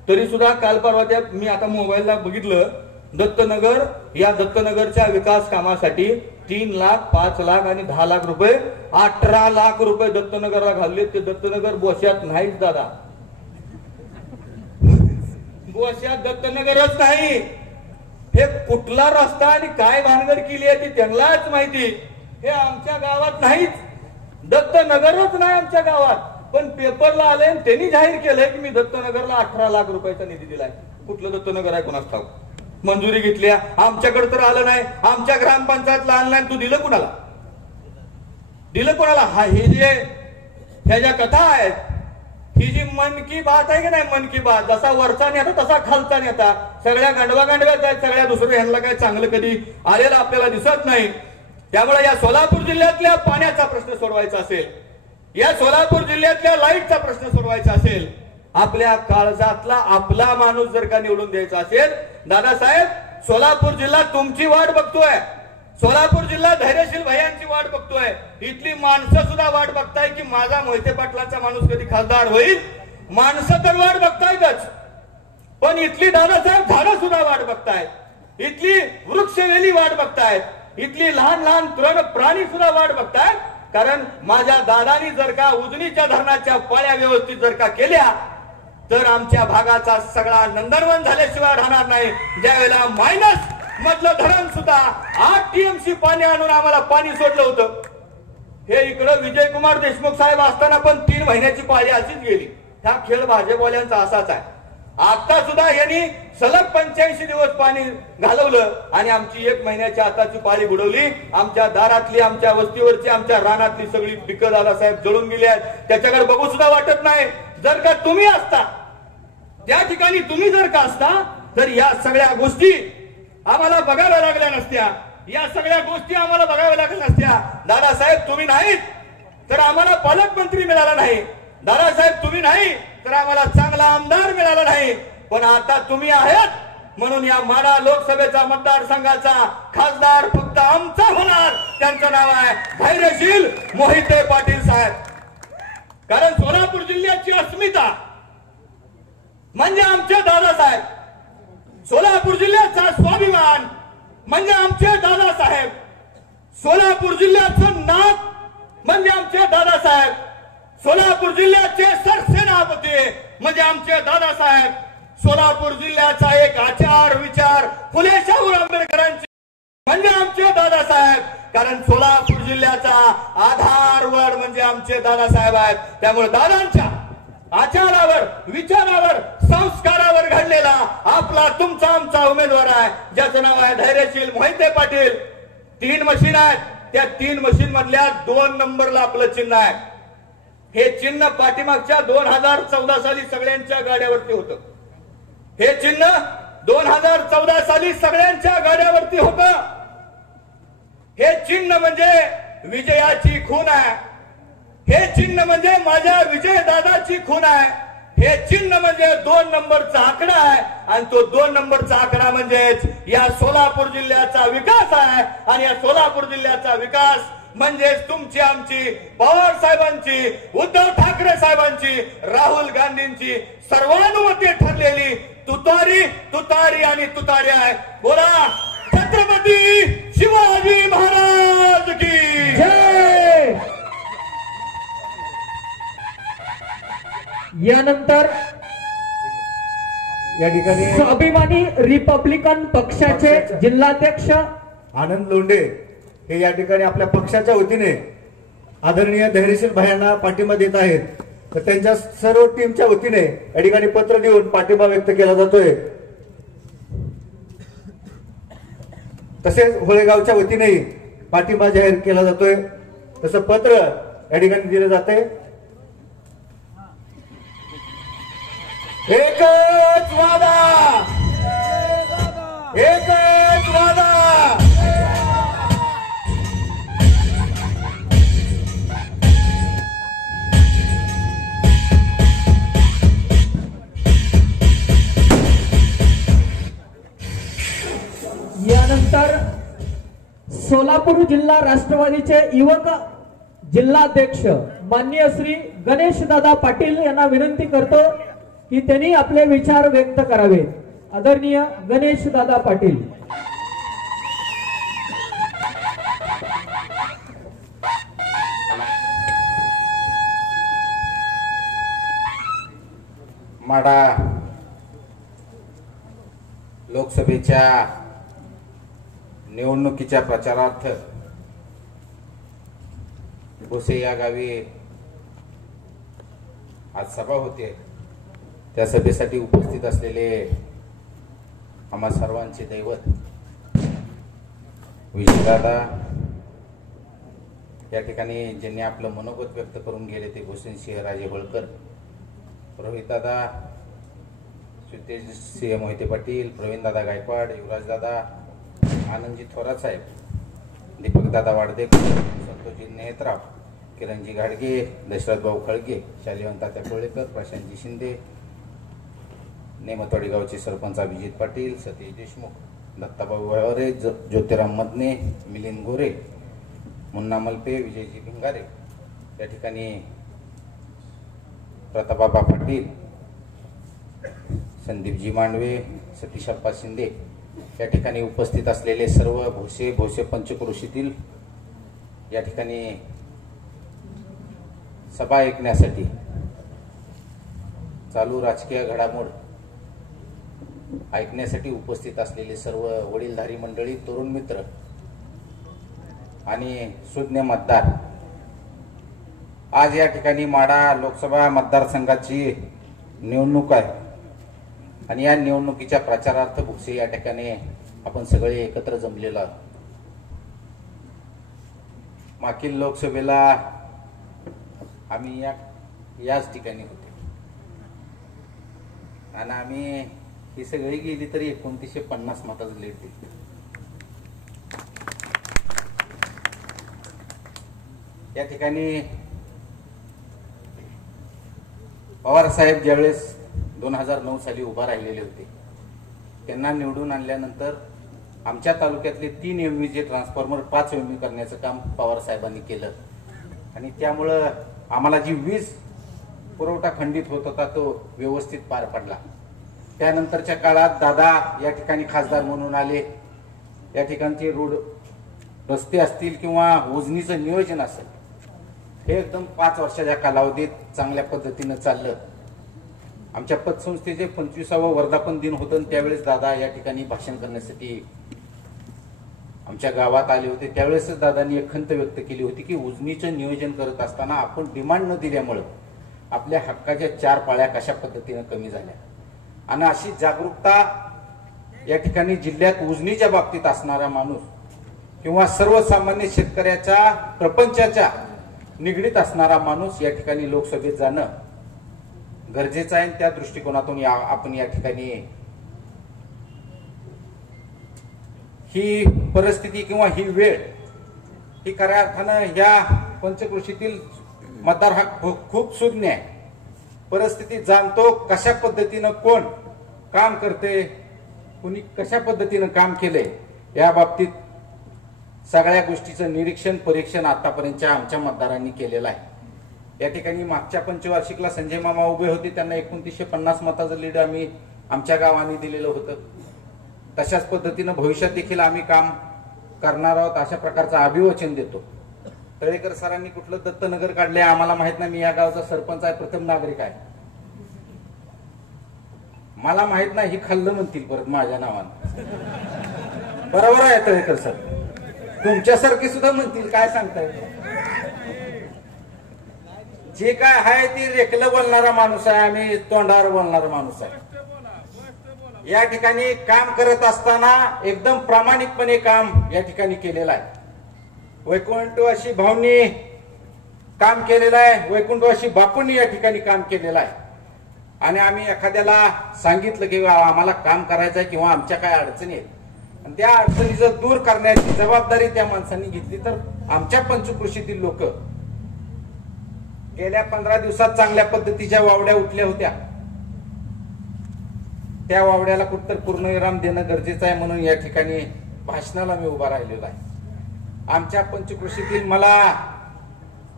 तरी सुद्धा काल परवा त्या मी आता मोबाईलला बघितलं, दत्तनगर या दत्तनगरच्या विकास कामासाठी 3 लाख 5 लाख आणि 10 लाख रुपये 18 लाख रुपये दत्तनगरला घालले. ते दत्तनगर बोश्यात नाहीच दादा, बोश्यात दत्तनगरच नाही. हे कुठला रस्ता आणि काय भानगड केली आहे ती त्यांनाच माहिती. हे आमच्या गावात नाहीच, दत्तनगरच नाही आमच्या गावात. पण पेपरला आले त्यांनी जाहीर केलंय की मी दत्तनगरला 18 लाख रुपयाचा निधी दिलाय. कुठलं दत्तनगर आहे कोणास ठाऊक. मंजुरी घेतल्या, आमच्याकडे तर आलं नाही, आमच्या ग्रामपंचायतला आलं नाही. तू दिलं कुणाला, दिलं कोणाला? हा हे जे ह्या ज्या कथा आहेत, ही जी मन की बात आहे की नाही, मन की बात, जसा वरचा नेता तसा खालचा नेता, सगळ्या गांडवा गांडव्यात आहेत सगळ्या. दुसरं ह्यांना काय चांगलं कधी आलेलं आपल्याला दिसत नाही. त्यामुळे या सोलापूर जिल्ह्यातल्या पाण्याचा प्रश्न सोडवायचा असेल, या सोलापूर जिल्ह्यातल्या लाईटचा प्रश्न सोडवायचा असेल, आपल्या काळजातला आपला माणूस जर का निवडून द्यायचा असेल, दादासाहेब सोलापूर जिल्हा तुमची वाट बघतोय, सोलापूर जिल्हा धैर्यशील भैयांची वाट बघतोय. इथली माणसं सुद्धा वाट बघताय की माझा मोहिते पाटलांचा माणूस कधी खासदार होईल. माणसं तर वाट बघतायतच, पण इथली दादासाहेब झाडं सुद्धा वाट बघतायत, इथली वृक्षवेली वाट बघतायत, इथली लहान लहान तृण प्राणी सुद्धा वाट बघतायत. कारण माझ्या दादानी जर का उजनीच्या धरणाच्या पाळ्या व्यवस्थित जर का केल्या तर आमच्या भागाचा सगळा नंदनवन झाल्याशिवाय राहणार नाही. ज्यावेळेला मायनस मधलं धरण सुद्धा 8 TMC पाणी आणून आम्हाला पाणी सोडलं होतं, हे इकडं विजयकुमार देशमुख साहेब असताना पण 3 महिन्याची पाळी अशीच गेली. हा खेळ भाजपवाल्यांचा असाच आहे. आता सुद्धा यांनी सलग 85 दिवस पाणी घालवलं आणि आमची 1 महिन्याची आताची पाळी बुडवली. आमच्या दारातली, आमच्या वस्तीवरची, आमच्या रानातली सगळी पिकं दादासाहेब जळून गेली आहेत. त्याच्याकडे बघू सुद्धा वाटत नाही. जर का तुम्ही असता त्या ठिकाणी, तुम्ही जर का असता तर या सगळ्या गोष्टी आम्हाला बघाव्या लागल्या नसत्या, या सगळ्या गोष्टी आम्हाला बघाव्या लागल्या नसत्या. दादासाहेब तुम्ही नाहीत तर आम्हाला पालकमंत्री मिळाला नाही, दादासाहेब तुम्ही नाही तर आम्हाला चांगला आमदार मिळाला नाही. पण आता तुम्ही आहेत म्हणून या माढा लोकसभेचा मतदारसंघाचा खासदार फक्त आमचा होणार. त्यांचं नाव आहे धैर्यशील मोहिते पाटील साहेब. कारण सोलापूर जिल्ह्याची अस्मिता म्हणजे आमचे दादासाहेब, सोलापूर जिल्ह्याचा स्वाभिमान म्हणजे आमचे दादासाहेब, सोलापूर जिल्ह्याचं नाक म्हणजे आमचे दादासाहेब, सोलापूर जिल्ह्याचे सरसेनापती म्हणजे आमचे दादासाहेब, सोलापूर जिल्ह्याचा एक आचार विचार फुले शाहू आंबेडकरांचे म्हणजे आमचे दादासाहेब. कारण सोलापूर जिल्ह्याचा आधारवड म्हणजे आमचे दादासाहेब आहेत. त्यामुळे दादांच्या आचारावर, विचारावर, संस्कारावर घडलेला आपला तुमचा आमचा उमेदवार आहे, ज्याचं नाव आहे धैर्यशील मोहिते पाटील. 3 मशीन आहेत, त्या 3 मशीन मधल्या 2 नंबरला आपलं चिन्ह आहे. हे चिन्ह पाठीमागच्या 2014 साली सगळ्यांच्या गाड्यावरती होतं. हे चिन्ह 2014 साली सगळ्यांच्या गाड्यावरती होतं. हे चिन्ह म्हणजे विजयाची खून आहे, हे चिन्ह म्हणजे माझ्या विजयदादाची खून आहे, हे चिन्ह म्हणजे 2 नंबरचा आकडा आहे. आणि तो 2 नंबरचा आकडा म्हणजेच या सोलापूर जिल्ह्याचा विकास आहे. आणि या सोलापूर जिल्ह्याचा विकास म्हणजेच तुमची, आमची, पवार साहेबांची, उद्धव ठाकरे साहेबांची, राहुल गांधींची सर्वानुमते ठरलेली तुतारी, तुतारी आणि तुतारी आहे. बोला छत्रपती शिवाजी महाराज की जय. यानंतर या ठिकाणी स्वाभिमानी रिपब्लिकन पक्षाचे जिल्हाध्यक्ष आनंद लोंढे हे या ठिकाणी आपल्या पक्षाच्या वतीने आदरणीय धैर्यशील भायांना पाठिंबा देत आहेत. तर त्यांच्या सर्व टीमच्या वतीने या ठिकाणी पत्र देऊन पाठिंबा व्यक्त केला जातोय. तसेच होळेगावच्या वतीनेही पाठिंबा जाहीर केला जातोय. तसं पत्र या ठिकाणी दिलं जाते. एकच वादा, एकच वादा. यानंतर सोलापूर जिल्हा राष्ट्रवादीचे युवक जिल्हाध्यक्ष माननीय श्री गणेश दादा पाटील यांना विनंती करतो की त्यांनी आपले विचार व्यक्त करावेत. आदरणीय गणेश दादा पाटील. माढा लोकसभेच्या निवडणुकीच्या प्रचारार्थ भोसे या गावी आज सभा होते. त्या सभेसाठी उपस्थित असलेले आम्हा सर्वांचे दैवत विजयदादा, या ठिकाणी ज्यांनी आपलं मनोगत व्यक्त करून गेले ते भूषणसिंह राजे होळकर, रोहितदादा, सिद्धेशसिंह मोहिते पाटील, प्रवीणदादा गायकवाड, युवराजदादा, आनंदजी थोरात साहेब, दीपकदादा वाडदेकर, संतोषजी नेत्राव, किरणजी घाडगे, दशरथभाऊ खळगे, शालिवंतात्या कोळेकर, प्रशांतजी शिंदे, नेमतवाडी गावचे सरपंच अभिजित पाटील, सतीश देशमुख, दत्ताभाऊ वळवरे, ज्योतिराम मदने, मिलिंद गोरे, मुन्ना मलपे, विजयजी भिंगारे, या ठिकाणी प्रतापबाबा पाटील, संदीपजी मांडवे, सतीशप्पा शिंदे, या ठिकाणी उपस्थित असलेले सर्व भोसे पंचक्रोशीतील या ठिकाणी सभा ऐकण्यासाठी, चालू राजकीय घडामोड ऐकण्यासाठी उपस्थित असलेले सर्व वडीलधारी मंडळी, तरुण मित्र आणि सुज्ञ मतदार, आज या ठिकाणी माढा लोकसभा मतदारसंघाची निवडणूक आहे आणि या निवडणुकीच्या प्रचारार्थ भोसे या ठिकाणी आपण सगळे एकत्र जमलेलो आहोत. मागील लोकसभेला आम्ही याच ठिकाणी होते आणि आम्ही ही सगळी गेली तरी 2950 मताचं लीड दिली. या ठिकाणी पवार साहेब ज्यावेळेस 2009 साली उभा राहिलेले होते, त्यांना निवडून आणल्यानंतर आमच्या तालुक्यातले 3 MVचे ट्रान्सफॉर्मर 5 MV करण्याचं काम पवार साहेबांनी केलं आणि त्यामुळं आम्हाला जी वीज पुरवठा खंडित होत होता तो व्यवस्थित पार पडला. त्यानंतरच्या काळात दादा या ठिकाणी खासदार म्हणून आले. या ठिकाणचे रोड रस्ते असतील किंवा उजनीचं नियोजन असेल हे एकदम 5 वर्षाच्या कालावधीत चांगल्या पद्धतीनं चाललं. आमच्या पतसंस्थेचे 25वा वर्धापन दिन होतं, त्यावेळेस दादा या ठिकाणी भाषण करण्यासाठी आमच्या गावात आले होते. त्यावेळेसच दादांनी एक खंत व्यक्त केली होती की उजनीचं नियोजन करत असताना आपण डिमांड न दिल्यामुळं आपल्या हक्काच्या 4 पाळ्या कशा पद्धतीनं कमी झाल्या आणि अशी जागरूकता या ठिकाणी जिल्ह्यात उजनीच्या बाबतीत असणारा माणूस किंवा सर्वसामान्य शेतकऱ्याच्या प्रपंचाच्या निगडीत असणारा माणूस या ठिकाणी लोकसभेत जाणं गरजेचं आहे. त्या दृष्टिकोनातून आपण या ठिकाणी ही परिस्थिती किंवा ही वेळ ही खऱ्या अर्थानं या पंचक्रोशीतील मतदार हा खूप सुज्ञ आहे. परिस्थिती जाणतो, कशा पद्धतीनं कोण काम करते, कुणी कशा पद्धतीनं काम केलंय या बाबतीत सगळ्या गोष्टीचं निरीक्षण परीक्षण आतापर्यंतच्या आमच्या मतदारांनी केलेलं आहे. या ठिकाणी मागच्या पंचवार्षिकला संजय मामा उभे होते, त्यांना 2950 मताचं लीड आम्ही आमच्या गावाने दिलेलं होतं. तशाच पद्धतीनं भविष्यात देखील आम्ही काम करणार आहोत अशा प्रकारचं अभिवचन देतो. तळेकर सरांनी कुठलं दत्तनगर काढले आम्हाला माहित नाही. मी या गावचा सरपंच आहे, प्रथम नागरिक आहे. मला माहित नाही, ही खाल्लं म्हणतील परत माझ्या नावानं. बरोबर आहे तळेकर सर, तुमच्यासारखी सुद्धा म्हणतील, काय सांगताय. जे काय आहे ती रेखलं बोलणारा माणूस आहे, आम्ही तोंडावर बोलणारा माणूस आहे. या ठिकाणी काम करत असताना एकदम प्रामाणिकपणे काम या ठिकाणी केलेलं आहे. वैकुंठवासी भाऊंनी काम केलेलं आहे, वैकुंठवासी बापूंनी या ठिकाणी काम केलेलं आहे. आणि आम्ही एखाद्याला सांगितलं की आम्हाला काम करायचं आहे किंवा आमच्या काय अडचणी आहेत आणि त्या अडचणी जर दूर करण्याची जबाबदारी त्या माणसांनी घेतली तर आमच्या पंचक्रोशीतील लोक गेल्या 15 दिवसात चांगल्या पद्धतीच्या वावड्या उठल्या होत्या. त्या वावड्याला कुठतर पूर्णविराम देणं गरजेचं आहे म्हणून या ठिकाणी भाषणाला मी उभा राहिलेलो आहे. आमच्या पंचक्रोशीतील मला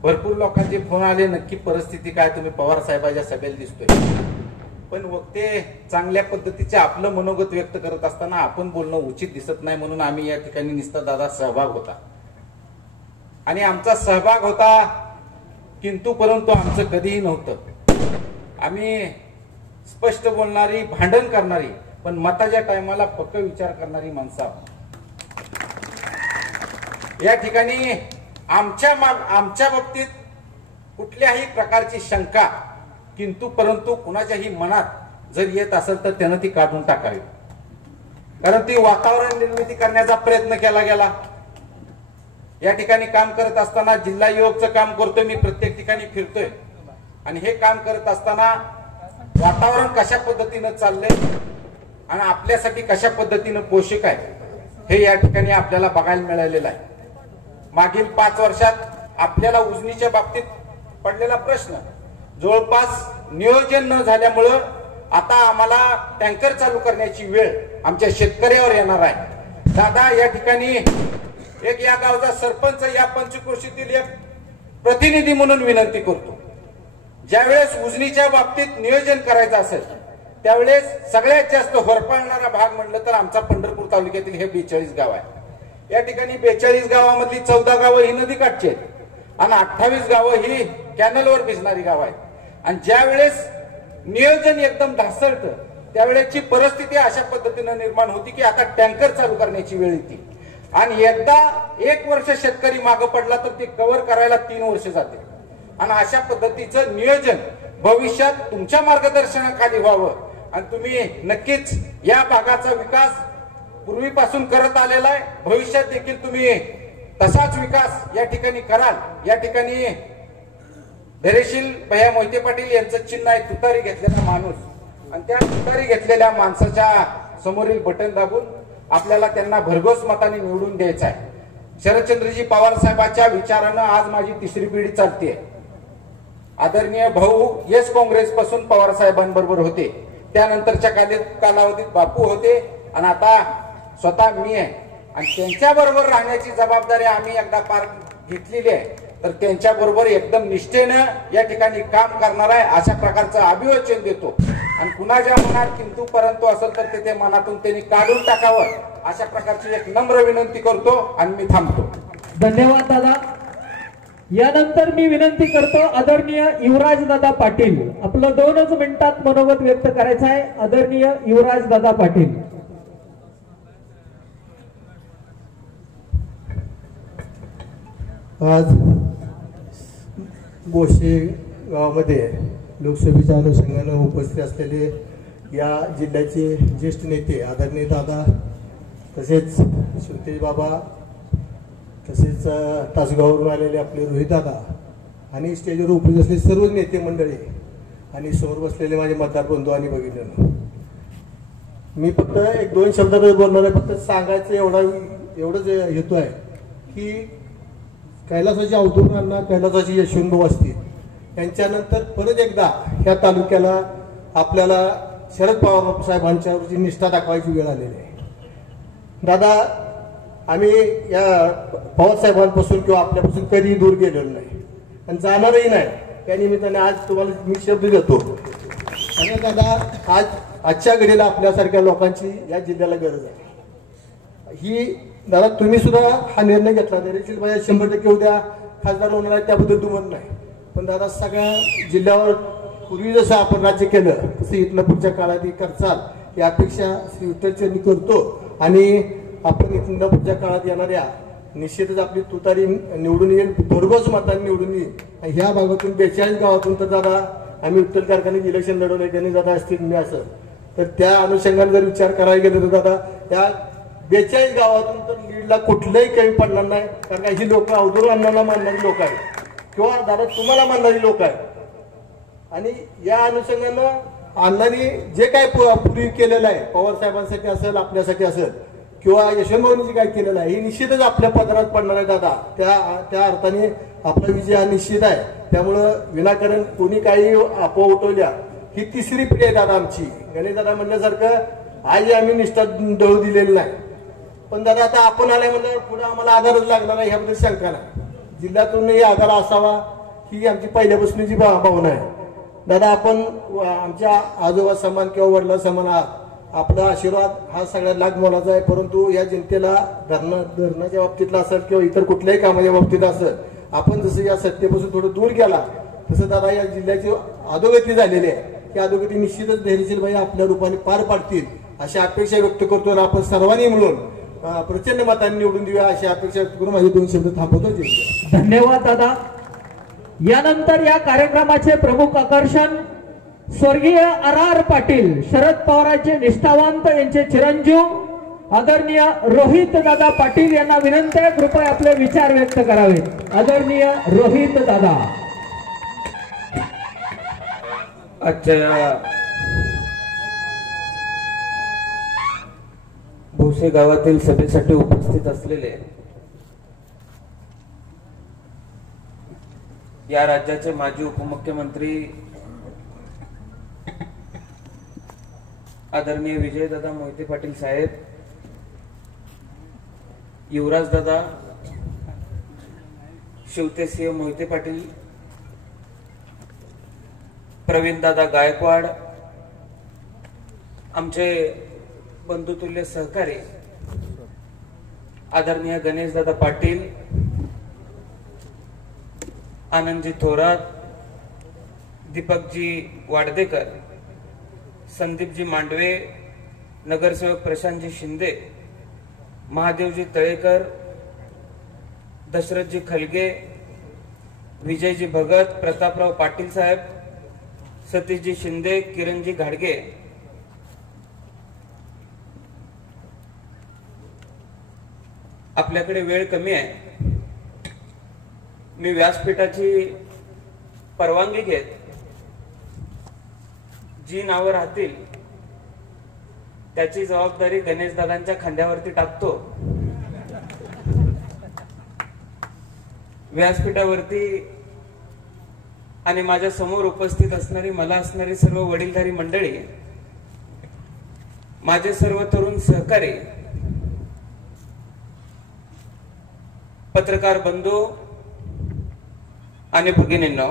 भरपूर लोकांचे फोन आले, नक्की परिस्थिती काय, तुम्ही पवार साहेबांच्या सभेला दिसतोय. पण वक्ते चांगल्या पद्धतीचे आपलं मनोगत व्यक्त करत असताना आपण बोलणं उचित दिसत नाही, म्हणून आम्ही या ठिकाणी नुसता दादा सहभाग होता आणि आमचा सहभाग होता, किंतु परंतु आमचं कधीही नव्हतं. आम्ही स्पष्ट बोलणारी, भांडण करणारी, पण मताच्या टायमाला पक्क विचार करणारी माणसं आहोत. या ठिकाणी आमच्या बाबतीत कुठल्याही प्रकारची शंका, किंतु परंतु कुणाच्याही मनात जर येत असेल तर त्यानं ती काढून टाकावी, कारण ती वातावरण निर्मिती करण्याचा प्रयत्न केला गेला. या ठिकाणी काम करत असताना जिल्हा युवकचं काम करतोय मी, प्रत्येक ठिकाणी फिरतोय आणि हे काम करत असताना वातावरण कशा पद्धतीनं चाललंय आणि आपल्यासाठी कशा पद्धतीनं पोषक आहे हे या ठिकाणी आपल्याला बघायला मिळालेलं आहे. मागील 5 वर्षात आपल्याला उजनीच्या बाबतीत पडलेला प्रश्न जवळपास नियोजन न झाल्यामुळं आता आम्हाला टँकर चालू करण्याची वेळ आमच्या शेतकऱ्यावर येणार आहे. दादा या ठिकाणी एक या गावचा सरपंच, या पंचक्रोशीतील एक प्रतिनिधी म्हणून विनंती करतो, ज्यावेळेस उजनीच्या बाबतीत नियोजन करायचं असेल त्यावेळेस सगळ्यात जास्त होरपळणारा भाग म्हणलं तर आमचा पंढरपूर तालुक्यातील हे 42 गाव आहे. या ठिकाणी 42 गावामधली 14 गावं ही नदी काठची आहेत आणि 28 गावं ही कॅनलवर भिजणारी गाव आहेत. आणि ज्या वेळेस नियोजन एकदम ढासळतं त्यावेळेची परिस्थिती अशा पद्धतीनं निर्माण होती की आता टँकर चालू करण्याची वेळ येते आणि एकदा 1 वर्ष शेतकरी मागं पडला तर ते कव्हर करायला 3 वर्ष जाते. आणि अशा पद्धतीचं नियोजन भविष्यात तुमच्या मार्गदर्शनाखाली व्हावं आणि तुम्ही नक्कीच या भागाचा विकास पूर्वीपासून करत आलेला आहे, भविष्यात देखील तुम्ही तसाच विकास या ठिकाणी कराल. या ठिकाणी धैर्यशील भैया मोहिते पाटील यांचं चिन्ह आहे तुतारी घेतलेला माणूस, आणि त्या तुतारी घेतलेल्या माणसाच्या समोरील बटन दाबून आपल्याला त्यांना भरघोस मताने निवडून द्यायचं आहे. शरदचंद्रजी पवार साहेबांच्या विचारानं आज माझी 3री पिढी चालते. आदरणीय भाऊ येस काँग्रेस पासून पवार साहेबांबरोबर होते, त्यानंतरच्या कालावधीत बापू होते आणि आता स्वतः मी आहे आणि त्यांच्या बरोबर राहण्याची जबाबदारी आम्ही एकदा पार घेतलेली आहे. तर त्यांच्या बरोबर एकदम निष्ठेनं या ठिकाणी काम करणार आहे अशा प्रकारचं अभिवचन देतो. आणि कुणाच्या मनात किंतु परंतु असेल तर ते मनातून त्यांनी काढून टाकावं अशा प्रकारची एक नम्र विनंती करतो आणि मी थांबतो. धन्यवाद दादा. यानंतर मी विनंती करतो आदरणीय युवराज दादा पाटील, आपलं 2च मिनिटात मनोगत व्यक्त करायचं आहे. आदरणीय युवराज दादा पाटील. आज बोशे गावामध्ये लोकसभेच्या अनुषंगानं उपस्थित असलेले या जिल्ह्याचे ज्येष्ठ नेते आदरणीय दादा, तसेच सुतेज बाबा, तसेच तासगाववरून आलेले आपले रोहित दादा आणि स्टेजवर उपस्थित असलेले सर्व नेते मंडळी आणि समोर बसलेले माझे मतदार बंधू आणि भगिनींनो, मी फक्त 1-2 शब्दात बोलणार आहे. फक्त सांगायचं एवढंच हेतू आहे की कैलासाची अवधूत अण्णा, कैलासाची यशवंतभाऊ असतील, यांच्यानंतर परत एकदा ह्या तालुक्याला आपल्याला शरद पवार साहेबांच्यावरची निष्ठा दाखवायची वेळ आलेली आहे. दादा, आम्ही या पवार साहेबांपासून किंवा आपल्यापासून कधीही दूर गेलेलो नाही आणि जाणारही नाही. त्या निमित्ताने आज तुम्हाला मी शब्द देतो. आणि दादा, आजच्या घडीला आपल्यासारख्या लोकांची या जिल्ह्याला गरज आहे. ही दादा तुम्ही सुद्धा हा निर्णय घेतला, धैर्यशील भैया 100% उद्या खासदार होणार आहे त्याबद्दल दुमत नाही. पण दादा, सगळ्या जिल्ह्यावर पूर्वी जसं आपण राज्य केलं तसं इथलं पुढच्या काळात करचाल ही अपेक्षा श्री विठ्ठलचरणी करतो. आणि आपण इथून पुढच्या काळात येणाऱ्या निश्चितच आपली तुतारी निवडून येईल, भरघोस मतांनी निवडून येईल. ह्या भागातून 42 गावातून तर दादा आम्ही विठ्ठल कारखान्यात इलेक्शन लढवलंय, त्यांनी दादा असतील मी असं, तर त्या अनुषंगाने जर विचार करायला गेलं तर दादा त्या 42 गावातून तर लीडला कुठलंही कमी पडणार नाही. कारण का ही लोक अवधूत अण्णांना मानणारी लोक आहेत किंवा दादा तुम्हाला मानणारी लोक आहेत. आणि या अनुषंगानं अण्णांनी जे काय पूर्वी केलेलं आहे, पवार साहेबांसाठी असेल, आपल्यासाठी असेल किंवा यशवंतभाऊंनी जे काय केलेलं आहे, हे निश्चितच आपल्या पदरात पडणार आहे दादा. त्या अर्थाने आपला विजय हा निश्चित आहे. त्यामुळं विनाकारण कोणी काही अफवा उठवल्या, ही 3री पिढी आहे दादा आमची. गणेश दादा म्हणण्यासारखं आजही आम्ही निष्ठा दळू दिलेली नाही. पण दादा आता आपण आल्या म्हणजे पुढे आम्हाला आधारच लागणार आहे ह्याबद्दल शंका नाही. जिल्ह्यातूनही आधार असावा ही आमची पहिल्यापासूनची भावना आहे. दादा आपण आमच्या आजोबा समान किंवा वडिला समान आहात. आपला आशीर्वाद हा सगळ्यात लाख मोलाचा आहे. परंतु या जनतेला धरणाच्या बाबतीतला असेल किंवा इतर कुठल्याही कामाच्या बाबतीत असेल, आपण जसं या सत्तेपासून थोडं दूर गेला तसं दादा या जिल्ह्याची अधोगती झालेली आहे. की अधोगती निश्चितच धैर्यशील भाई आपल्या रूपाने पार पाडतील अशी अपेक्षा व्यक्त करतो आणि आपण सर्वांनी मिळून प्रचंड मतांनी निवडून देऊया अशी अपेक्षा व्यक्त करून माझे 2 शब्द थांबवतो. धन्यवाद दादा. यानंतर या कार्यक्रमाचे प्रमुख आकर्षण स्वर्गीय RR पाटील, शरद पवारांचे निष्ठावंत यांचे चिरंजीव आदरणीय रोहित दादा पाटील यांना विनंती आहे कृपया आपले विचार व्यक्त करावेत. आदरणीय रोहित दादा. आजच्या भोसे गावातील सभेसाठी उपस्थित असलेले या राज्याचे माजी उपमुख्यमंत्री आदरणीय विजयदादा मोहिते पाटील साहेब, युवराज दादा, शिवतेसिंह मोहिते पाटील, प्रवीण दादा गायकवाड, आमचे बंधुतुल्य सहकारी आदरणीय गणेश दादा पाटील, आनंदजी थोरात, दीपकजी वाडदेकर, संदीपजी मांडवे, नगरसेवक प्रशांतजी शिंदे, महादेवजी तळेकर, दशरथजी खलगे, विजयजी भगत, प्रतापराव पाटील साहेब, सतीशजी शिंदे, किरणजी घाडगे, आपल्याकडे वेळ कमी आहे. मी व्यासपीठाची परवानगी घेत जी नावं राहतील त्याची जबाबदारी गणेश दादांच्या खांद्यावरती टाकतो. व्यासपीठावरती आणि माझ्या समोर उपस्थित असणारी मला असणारी सर्व वडीलधारी मंडळी, माझे सर्व तरुण सहकारी, पत्रकार बंधू आणि भगिनींनो,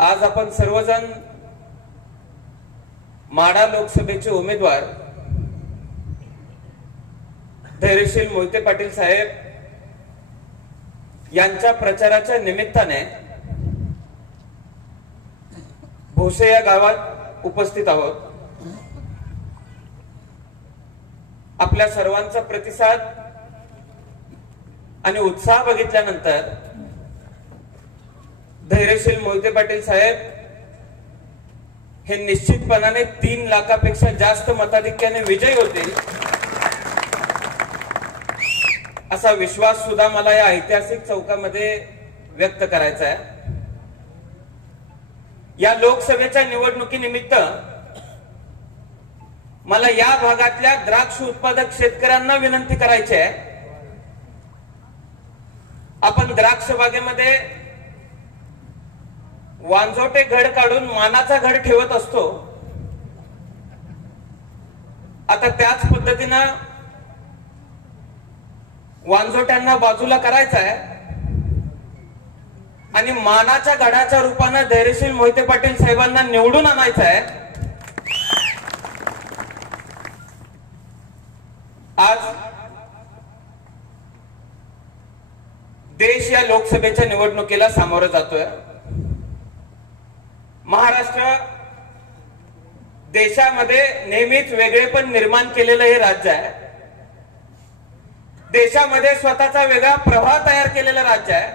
आज आपण सर्वजण माढा लोकसभेचे उमेदवार धैर्यशील मोहिते पाटील साहेब यांच्या प्रचाराच्या निमित्ताने भोसे या गावात उपस्थित आहोत. आपल्या सर्वांचा प्रतिसाद आणि उत्साह बघितल्यानंतर धैर्यशील मोहिते पाटील साहेब हे निश्चितपणाने 3 लाखापेक्षा जास्त मताधिक्याने विजयी होतील असा विश्वास सुद्धा मला या ऐतिहासिक चौकामध्ये व्यक्त करायचा आहे. या लोकसभेच्या निवडणुकीनिमित्त मला या भागातल्या द्राक्ष उत्पादक शेतकऱ्यांना विनंती करायची आहे. आपण द्राक्ष बागेमध्ये वांजोटे घड काढून मानाचा घड ठेवत असतो. आता त्याच पद्धतीनं वांजोट्यांना बाजूला करायचं आहे आणि मानाच्या घडाच्या रूपानं धैर्यशील मोहिते पाटील साहेबांना निवडून आणायचं आहे. आज देश या लोकसभेच्या निवडणुकीला सामोरं जातोय. महाराष्ट्र देशामध्ये नेहमीच वेगळेपण निर्माण केलेलं हे राज्य आहे. देशामध्ये स्वतःचा वेगळा प्रवाह तयार केलेलं राज्य आहे.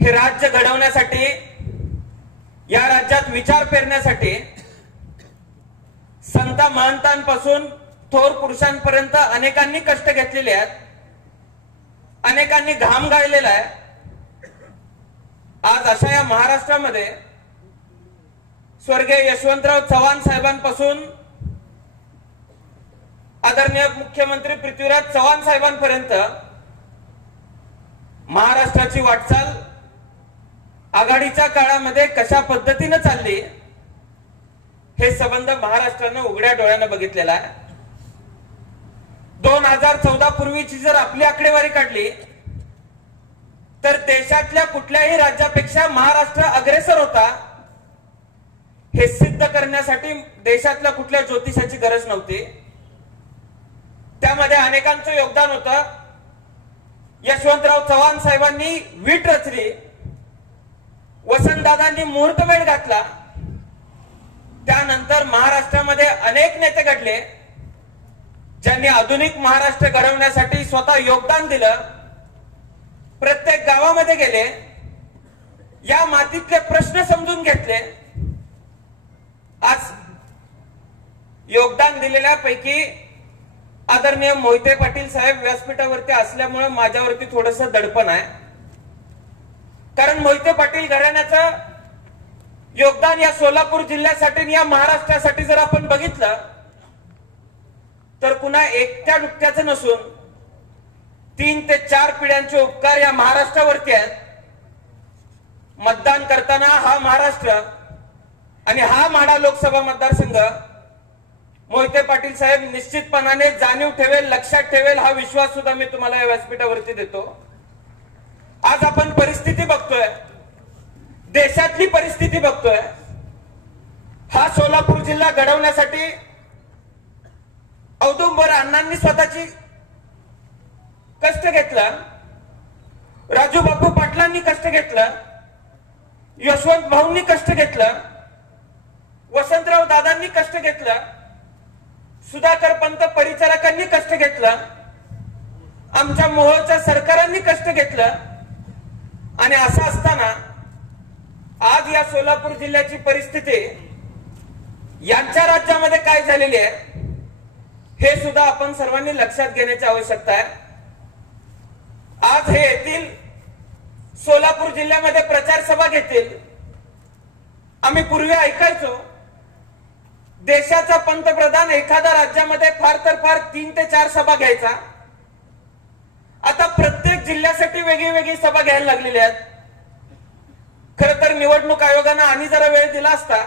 हे राज्य घडवण्यासाठी, या राज्यात विचार पेरण्यासाठी संत महंतांपासून थोर पुरुषांपर्यंत अनेकांनी कष्ट घेतलेले आहेत, अनेकांनी घाम गाळलेला आहे. आज अशा या महाराष्ट्रामध्ये स्वर्गीय यशवंतराव चव्हाण साहेबांपासून आदरणीय मुख्यमंत्री पृथ्वीराज चव्हाण साहेबांपर्यंत महाराष्ट्राची वाटचाल आघाडीच्या काळामध्ये कशा पद्धतीने चालली हे संबंध महाराष्ट्राने उघड्या डोळ्याने बघितलेला आहे. 2014 पूर्वीची जर आपली आकडेवारी काढली तर देशातल्या कुठल्याही राज्यापेक्षा महाराष्ट्र अग्रेसर होता हे सिद्ध करण्यासाठी देशातल्या कुठल्या ज्योतिषाची गरज नव्हती. त्यामध्ये अनेकांचं योगदान होतं. यशवंतराव चव्हाण साहेबांनी वीट रचली, वसंतदादांनी मुहूर्तमेढ घातला. त्यानंतर महाराष्ट्रामध्ये अनेक नेते घडले ज्यांनी आधुनिक महाराष्ट्र घडवण्यासाठी स्वतः योगदान दिलं. प्रत्येक गावामध्ये गेले, या मातीतले प्रश्न समजून घेतले. आज योगदान दिलेल्यापैकी आदरणीय मोहिते पाटील साहेब व्यासपीठावरती असल्यामुळे माझ्यावरती थोडंसं दडपण आहे. कारण मोहिते पाटील घराण्याचं योगदान या सोलापूर जिल्ह्यासाठी, या महाराष्ट्रासाठी जर आपण बघितलं तर पुन्हा एकट्या दुकट्याचं नसून 3 ते 4 पिढ्यांचे उपकार या महाराष्ट्रावरती आहेत. मतदान करताना हा महाराष्ट्र आणि हा माढा लोकसभा मतदारसंघ मोहिते पाटील साहेब निश्चितपणाने जाणीव ठेवेल, लक्षात ठेवेल, हा विश्वास सुद्धा मी तुम्हाला या व्यासपीठावरती देतो. आज आपण परिस्थिती बघतोय, देशातली परिस्थिती बघतोय. हा सोलापूर जिल्हा घडवण्यासाठी औदुंबर अण्णांनी स्वतःची कष्ट घेतलं, राजूबापू पाटलांनी कष्ट घेतलं, यशवंत भाऊंनी कष्ट घेतलं, वसंतराव दादांनी कष्ट घेतलं, सुधाकर पंत परिचारकांनी कष्ट घेतलं, आमच्या मोहोळच्या सरकारांनी कष्ट घेतलं. आणि असं असताना आज या सोलापूर जिल्ह्याची परिस्थिती यांच्या राज्यामध्ये काय झालेली आहे हे सुद्धा आपण सर्वांनी लक्षात घेण्याची आवश्यकता आहे. आज हे येथील सोलापूर जिल्ह्यामध्ये प्रचार सभा घेतील. आम्ही पूर्वी ऐकायचो देशाचा पंतप्रधान एखाद्या राज्यामध्ये फार तर फार 3 ते 4 सभा घ्यायचा. आता प्रत्येक जिल्ह्यासाठी वेगळी वेगळी सभा घ्यायला लागलेली आहेत. खर तर निवडणूक आयोगानं आणि जरा वेळ दिला असता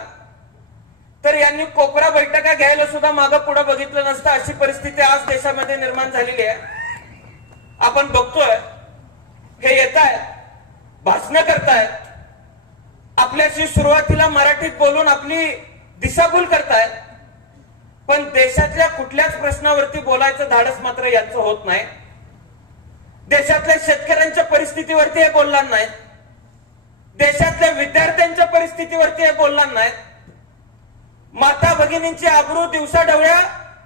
तर यांनी कोपरा बैठका घ्यायला सुद्धा मागं पुढे बघितलं नसतं. अशी परिस्थिती आज देशामध्ये निर्माण झालेली आहे. आपण बघतोय हे येत आहेत, भाषण करतायत, आपल्याशी सुरुवातीला मराठीत बोलून आपली दिशाभूल करतायत, पण देशातल्या कुठल्याच प्रश्नावरती बोलायचं धाडस मात्र यांचं होत नाही. देशातल्या शेतकऱ्यांच्या परिस्थितीवरती हे बोलणार नाहीत, देशातल्या विद्यार्थ्यांच्या परिस्थितीवरती हे बोलणार नाहीत. माता भगिनींची आबरू दिवसाढवळ्या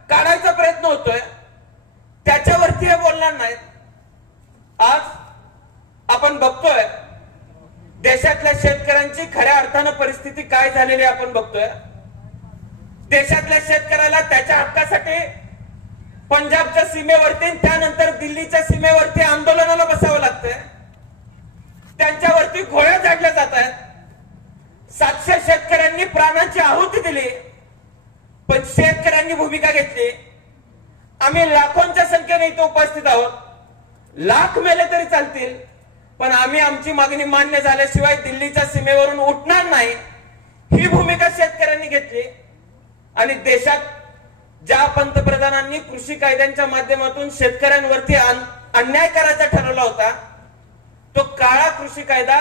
काढायचा प्रयत्न होतोय, त्याच्यावरती हे बोलणार नाहीत. आज आपण बघतोय देशातल्या शेतकऱ्यांची खऱ्या अर्थानं परिस्थिती काय झालेली आपण बघतोय. देशातल्या शेतकऱ्याला त्याच्या हक्कासाठी पंजाबच्या सीमेवरती, त्यानंतर दिल्लीच्या सीमेवरती आंदोलनाला बसावं लागतंय. त्यांच्यावरती गोळ्या झाडल्या जात आहेत. 700 शेतकऱ्यांनी प्राणाची आहुती दिली, पण शेतकऱ्यांनी भूमिका घेतली. आम्ही लाखोंच्या संख्येने इथे उपस्थित आहोत, लाख मेले तरी चालतील, पण आम्ही आमची मागणी मान्य झाल्याशिवाय दिल्लीच्या सीमेवरून उठणार नाही, ही भूमिका शेतकऱ्यांनी घेतली. आणि देशात ज्या पंतप्रधानांनी कृषी कायद्यांच्या माध्यमातून शेतकऱ्यांवरती अन्याय करायचा ठरवला होता, तो काळा कृषी कायदा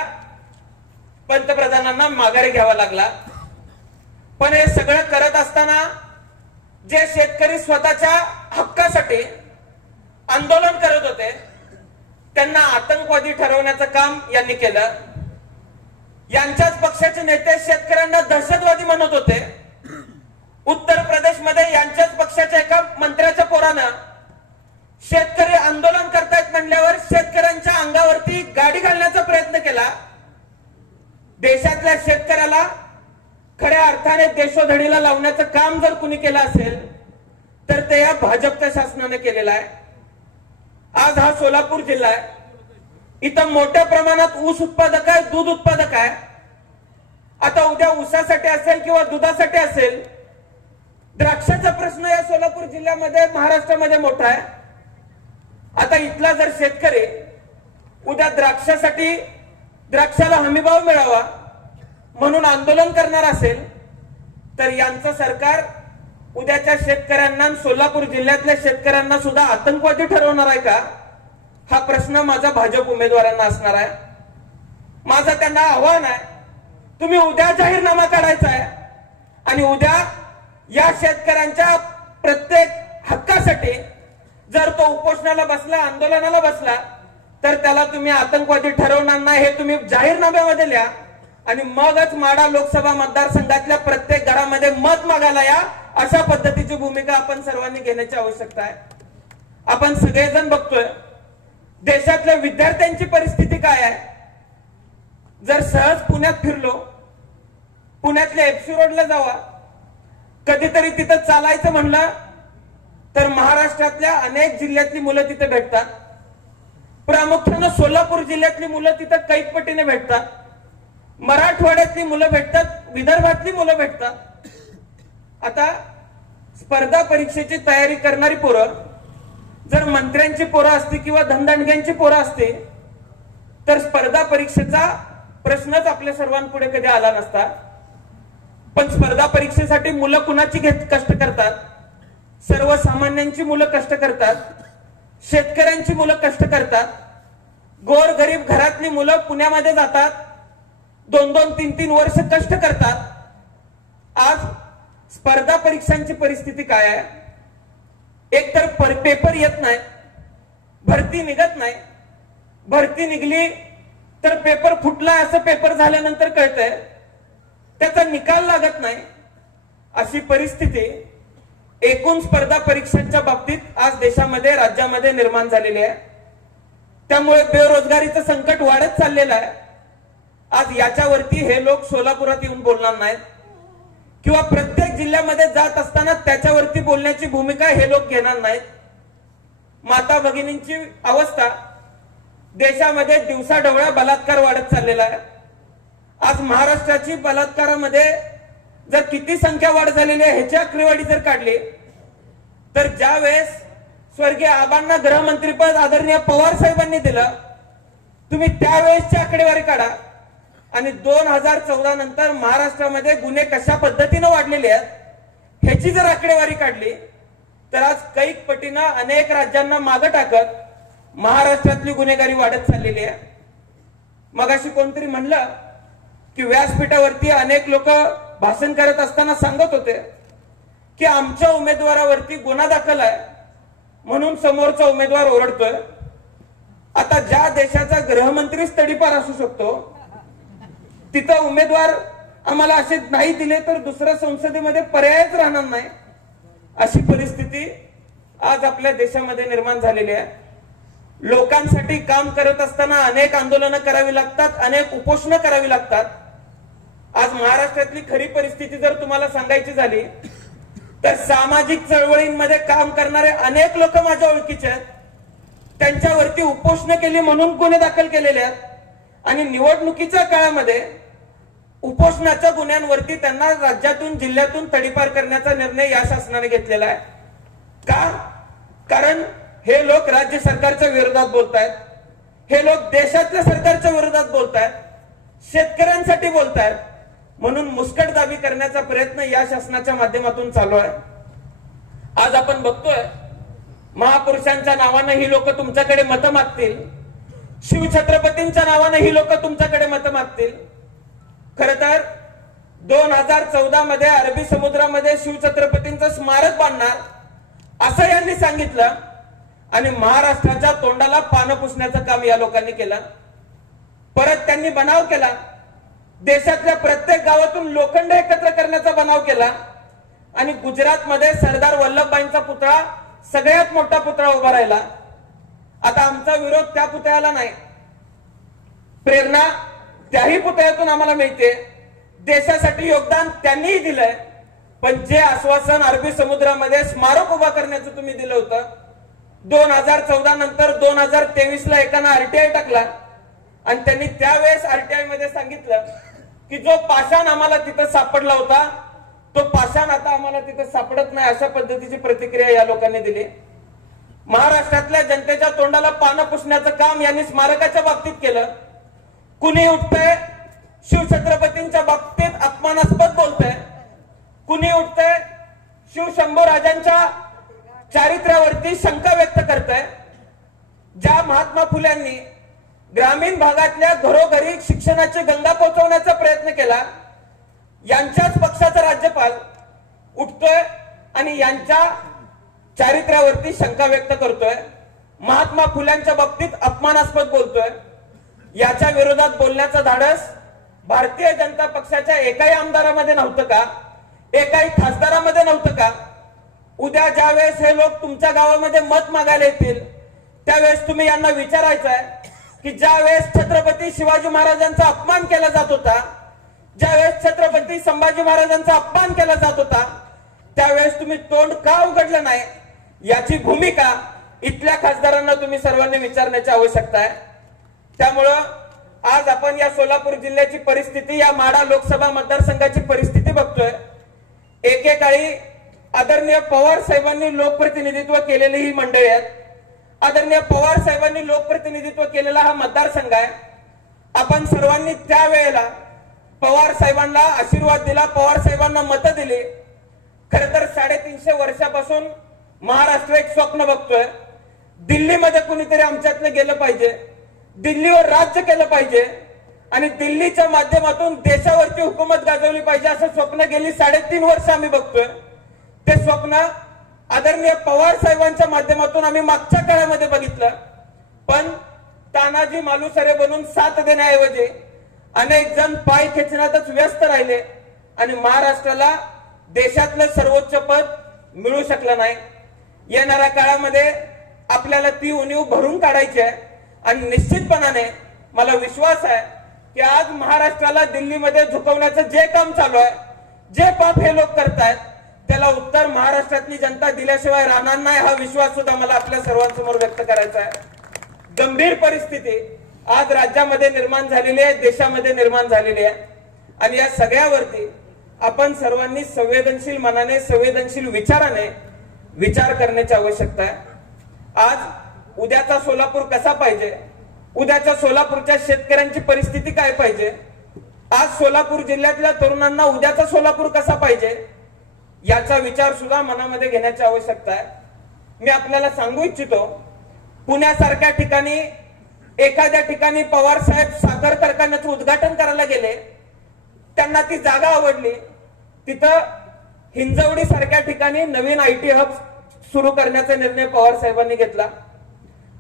पंतप्रधानांना माघारी घ्यावा लागला. पण हे सगळं करत असताना जे शेतकरी स्वतःच्या हक्कासाठी आंदोलन करत होते त्यांना आतंकवादी ठरवण्याचं काम यांनी केलं. यांच्याच पक्षाचे नेते शेतकऱ्यांना दहशतवादी म्हणत होते. उत्तर प्रदेशमध्ये यांच्याच पक्षाच्या एका मंत्र्याच्या पोरानं शेतकरी आंदोलन करतायत म्हणल्यावर शेतकऱ्यांच्या अंगावरती गाडी घालण्याचा प्रयत्न केला. देशातल्या शेतकऱ्याला खऱ्या अर्थाने देशोधडीला लावण्याचं काम जर कुणी केलं असेल तर ते या भाजपच्या शासनाने केलेलं आहे. आज हा सोलापूर जिल्हा आहे, इथं मोठ्या प्रमाणात ऊस उत्पादक आहे, दूध उत्पादक आहे. आता उद्या ऊसासाठी असेल किंवा दुधासाठी असेल, द्राक्षाचा प्रश्न या सोलापूर जिल्ह्यामध्ये महाराष्ट्रामध्ये मोठा आहे. आता इथला जर शेतकरी उद्या द्राक्षासाठी द्राक्षाला हमीभाव मिळावा म्हणून आंदोलन करणार असेल तर यांचं सरकार उद्याच्या शेतकऱ्यांना, सोलापूर जिल्ह्यातल्या शेतकऱ्यांना सुद्धा आतंकवादी ठरवणार आहे का, हा प्रश्न माझा भाजप उमेदवारांना असणार आहे. माझं त्यांना आव्हान आहे, तुम्ही उद्या जाहीरनामा काढायचा आहे आणि उद्या या शेतकऱ्यांच्या प्रत्येक हक्कासाठी जर तो उपोषणाला बसला, आंदोलनाला बसला, तर त्याला तुम्ही आतंकवादी ठरवणार नाही हे तुम्ही जाहीरनाम्यामध्ये लिहा आणि मगच माढा लोकसभा मतदारसंघातल्या प्रत्येक घरामध्ये मत मागायला या. अशा पद्धतीची भूमिका आपण सर्वांनी घेण्याची आवश्यकता आहे. आपण सगळेजण बघतोय देशातल्या विद्यार्थ्यांची परिस्थिती काय आहे. जर सहज पुण्यात फिरलो, पुण्यातल्या एफसी रोडला जावा, कधीतरी तिथं चालायचं म्हणलं तर महाराष्ट्रातल्या अनेक जिल्ह्यातली मुलं तिथे भेटतात. प्रामुख्यानं सोलापूर जिल्ह्यातली मुलं तिथं कैक पटीने भेटतात, मराठवाड्यातली मुलं भेटतात, विदर्भातली मुलं भेटतात. आता स्पर्धा परीक्षेची तयारी करणारी पोरं जर मंत्र्यांची पोरं असती किंवा धनदांडग्यांची पोरं असते तर स्पर्धा परीक्षेचा प्रश्नच आपल्या सर्वांपुढे कधी आला नसता. पण स्पर्धा परीक्षेसाठी मुलं कुणाची कष्ट करतात? सर्वसामान्यांची मुलं कष्ट करतात, शेतकऱ्यांची मुलं कष्ट करतात, गोरगरीब घरातली मुलं पुण्यामध्ये जातात, 2-2, 3-3 वर्ष कष्ट करतात. आज स्पर्धा परीक्षांची परिस्थिती काय आहे? एक तर पेपर येत नाही, भरती निघत नाही, भरती निघली तर पेपर फुटला असं पेपर झाल्यानंतर कळतंय, त्याचा निकाल लागत नाही. अशी परिस्थिती एकूण स्पर्धा परीक्षांच्या बाबतीत आज देशामध्ये, राज्यामध्ये निर्माण झालेली आहे. त्यामुळे बेरोजगारीचं संकट वाढत चाललेलं आहे. आज याच्यावरती हे लोक सोलापुरात येऊन बोलणार नाहीत किंवा प्रत्येक जिल्ह्यामध्ये जात असताना त्याच्यावरती बोलण्याची भूमिका हे लोक घेणार नाहीत. माता भगिनींची अवस्था, देशामध्ये दिवसाढवळ्या बलात्कार वाढत चाललेला आहे. आज महाराष्ट्राची बलात्कारामध्ये जर किती संख्या वाढ झालेली आहे ह्याची आकडेवारी जर काढली तर ज्या वेळेस स्वर्गीय आबांना गृहमंत्रीपद आदरणीय पवार साहेबांनी दिलं, तुम्ही त्यावेळेसची आकडेवारी काढा आणि 2014 नंतर महाराष्ट्रामध्ये गुन्हे कशा पद्धतीने वाढलेले आहेत ह्याची जर आकडेवारी काढली तर आज कैक पटीनं अनेक राज्यांना मागे टाकत महाराष्ट्रातली गुन्हेगारी वाढत चाललेली आहे. मगाशी कोणतरी म्हणलं की व्यासपीठावरती अनेक लोक भाषण करत असताना सांगत होते की आमच्या उमेदवारावरती गुन्हा दाखल आहे म्हणून समोरचा उमेदवार ओरडतोय. आता ज्या देशाचा गृहमंत्रीच तडीपार असू शकतो तिथं उमेदवार आम्हाला असे नाही दिले तर दुसऱ्या संसदेमध्ये पर्यायच राहणार नाही. अशी परिस्थिती आज आपल्या देशामध्ये निर्माण झालेली आहे. लोकांसाठी काम करत असताना अनेक आंदोलनं करावी लागतात, अनेक उपोषणं करावी लागतात. आज महाराष्ट्रातली खरी परिस्थिती जर तुम्हाला सांगायची झाली तर सामाजिक चळवळींमध्ये काम करणारे अनेक लोक माझ्या ओळखीचे आहेत. त्यांच्यावरती उपोषणं केली म्हणून गुन्हे दाखल केलेले आहेत आणि निवडणुकीच्या काळामध्ये उपोषणाच्या गुन्ह्यांवरती त्यांना राज्यातून, जिल्ह्यातून तडीपार करण्याचा निर्णय या शासनाने घेतलेला आहे. का? कारण हे लोक राज्य सरकारच्या विरोधात बोलतायत, हे लोक देशातल्या सरकारच्या विरोधात बोलतायत, शेतकऱ्यांसाठी बोलतायत. म्हणून मुस्कटदाबी करण्याचा प्रयत्न या शासनाच्या माध्यमातून चालू आहे. आज आपण बघतोय महापुरुषांच्या नावानं ही लोक तुमच्याकडे मतं मागतील, शिवछत्रपतींच्या नावानं ही लोक तुमच्याकडे मतं मागतील. खर तर 2014 मध्ये अरबी समुद्रामध्ये शिवछत्रपतींचं स्मारक बांधणार असं यांनी सांगितलं आणि महाराष्ट्राच्या तोंडाला पानं पुसण्याचं काम या लोकांनी केलं. परत त्यांनी बनाव केला, देशातल्या प्रत्येक गावातून लोखंड एकत्र करण्याचा बनाव केला आणि गुजरातमध्ये सरदार वल्लभभाईंचा पुतळा, सगळ्यात मोठा पुतळा उभा राहिला. आता आमचा विरोध त्या पुतळ्याला नाही, प्रेरणा त्याही पुतळ्यातून आम्हाला मिळते. देशासाठी योगदान त्यांनीही दिलंय. पण जे आश्वासन अरबी समुद्रामध्ये स्मारक उभा करण्याचं तुम्ही दिलं होतं 2014 नंतर 2023ला एकानं आरटीआय टाकला आणि त्यांनी त्यावेळेस आरटीआय मध्ये सांगितलं की जो पाषाण आम्हाला तिथं सापडला होता तो पाषाण आता आम्हाला तिथं सापडत नाही. अशा पद्धतीची प्रतिक्रिया या लोकांनी दिली. महाराष्ट्रातल्या जनतेच्या तोंडाला पानं पुसण्याचं काम यांनी स्मारकाच्या बाबतीत केलं. कुणी उठतंय शिवछत्रपतींच्या बाबतीत अपमानास्पद बोलतंय, कुणी उठतंय शिवशंभू राजांच्या चारित्र्यावरती शंका व्यक्त करतंय. ज्या महात्मा फुल्यांनी ग्रामीण भागातल्या घरोघरी शिक्षणाची गंगा पोहोचवण्याचा प्रयत्न केला, यांच्याच पक्षाचा राज्यपाल उठतोय आणि यांच्या चारित्र्यावरती शंका व्यक्त करतोय, महात्मा फुल्यांच्या बाबतीत अपमानास्पद बोलतोय. याच्या विरोधात बोलण्याचं धाडस भारतीय जनता पक्षाच्या एकाही आमदारामध्ये नव्हतं का? एकाही खासदारामध्ये नव्हतं का? उद्या ज्यावेळेस हे लोक तुमच्या गावामध्ये मत मागायला येतील त्यावेळेस तुम्ही यांना विचारायचं आहे की ज्यावेळेस छत्रपती शिवाजी महाराजांचा अपमान केला जात होता, ज्यावेळेस छत्रपती संभाजी महाराजांचा अपमान केला जात होता, त्यावेळेस तुम्ही तोंड का उघडलं नाही, याची भूमिका इथल्या खासदारांना तुम्ही सर्वांनी विचारण्याची आवश्यकता आहे. त्यामुळं आज आपण या सोलापूर जिल्ह्याची परिस्थिती, या माढा लोकसभा मतदारसंघाची परिस्थिती बघतोय. एकेकाळी आदरणीय पवार साहेबांनी लोकप्रतिनिधित्व केलेली ही मंडळी आहेत. आदरणीय पवार साहेबांनी लोकप्रतिनिधित्व केलेला हा मतदारसंघ आहे. आपण सर्वांनी त्यावेळेला पवार साहेबांना आशीर्वाद दिला, पवार साहेबांना मतं दिली. खर तर 350 वर्षापासून महाराष्ट्र एक स्वप्न बघतोय. दिल्लीमध्ये कुणीतरी आमच्यातलं गेलं पाहिजे, दिल्लीवर राज्य केलं पाहिजे आणि दिल्लीच्या माध्यमातून देशावरची हुकूमत गाजवली पाहिजे असं स्वप्न गेली 3.5 वर्ष आम्ही बघतोय. ते स्वप्न आदरणीय पवार साहेबांच्या माध्यमातून आम्ही मागच्या काळामध्ये बघितलं. पण तानाजी मालुसरे बनून साथ देण्याऐवजी अनेक जण पाय खेचण्यातच व्यस्त राहिले आणि महाराष्ट्राला देशातलं सर्वोच्च पद मिळू शकलं नाही. येणाऱ्या काळामध्ये आपल्याला ती उणीव भरून काढायची आहे आणि निश्चितपणाने मला विश्वास आहे की आज महाराष्ट्राला दिल्लीमध्ये झुकवण्याचं जे काम चालू आहे, जे पाप हे लोक करतायत, त्याला उत्तर महाराष्ट्रातली जनता दिल्याशिवाय राहणार नाही, हा विश्वास सुद्धा मला आपल्या सर्वांसमोर व्यक्त करायचा आहे. गंभीर परिस्थिती आज राज्यामध्ये निर्माण झालेली आहे, देशामध्ये निर्माण झालेली आहे आणि या सगळ्यावरती आपण सर्वांनी संवेदनशील मनाने, संवेदनशील विचाराने विचार करण्याची आवश्यकता आहे. आज उद्याचा सोलापूर कसा पाहिजे, उद्याच्या सोलापूरच्या शेतकऱ्यांची परिस्थिती काय पाहिजे, आज सोलापूर जिल्ह्यातल्या तरुणांना उद्याचा सोलापूर कसा पाहिजे, याचा विचार सुद्धा मनामध्ये घेण्याची आवश्यकता आहे. मी आपल्याला सांगू इच्छितो, पुण्यासारख्या ठिकाणी एखाद्या ठिकाणी पवार साहेब साखर कारखान्याचं उद्घाटन करायला गेले, त्यांना ती जागा आवडली, तिथं हिंजवडी सारख्या ठिकाणी नवीन IT हब सुरू करण्याचा निर्णय पवार साहेबांनी घेतला.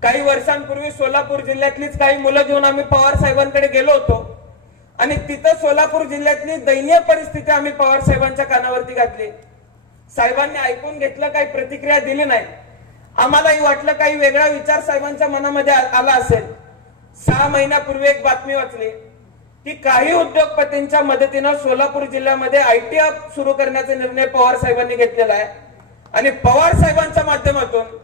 काही वर्षांपूर्वी सोलापूर जिल्ह्यातलीच काही मुलं घेऊन आम्ही पवार साहेबांकडे गेलो होतो आणि तिथं सोलापूर जिल्ह्यातली दयनीय परिस्थिती आम्ही पवार साहेबांच्या कानावरती घातली. साहेबांनी ऐकून घेतलं, काही प्रतिक्रिया दिली नाही. आम्हालाही वाटलं काही वेगळा विचार साहेबांच्या मनामध्ये आला असेल. 6 महिन्यापूर्वी एक बातमी वाचली की काही उद्योगपतींच्या मदतीनं सोलापूर जिल्ह्यामध्ये IT हब सुरू करण्याचा निर्णय पवार साहेबांनी घेतलेला आहे आणि पवार साहेबांच्या माध्यमातून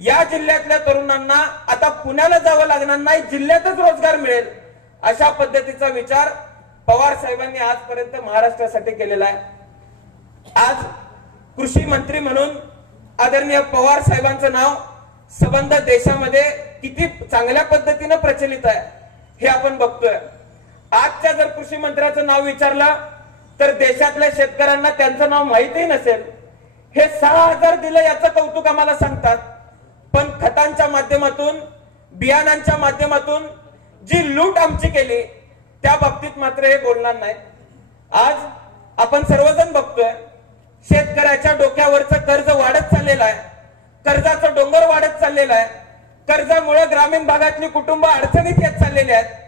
या जिल्ह्यातल्या तरुणांना आता पुण्याला जावं लागणार नाही, जिल्ह्यातच रोजगार मिळेल, अशा पद्धतीचा विचार पवार साहेबांनी आजपर्यंत महाराष्ट्रासाठी केलेला आहे. आज कृषी मंत्री म्हणून आदरणीय पवार साहेबांचं नाव संबंध देशामध्ये किती चांगल्या पद्धतीने प्रचलित आहे हे आपण बघतोय. आजच्या जर कृषी मंत्र्याचं नाव विचारलं तर देशातल्या शेतकऱ्यांना त्यांचं नाव माहितीही नसेल. हे 6,000 दिलं याचं कौतुक आम्हाला सांगतात, पण खतांच्या माध्यमातून, बियाणांच्या माध्यमातून जी लूट आमची केली त्या बाबतीत मात्र हे बोलणार नाही. आज आपण सर्वजण बघतोय शेतकऱ्याच्या डोक्यावरचं कर्ज वाढत चाललेलं आहे, कर्जाचं डोंगर वाढत चाललेलं आहे, कर्जामुळे ग्रामीण भागातली कुटुंब अडचणीत येत चाललेली आहेत.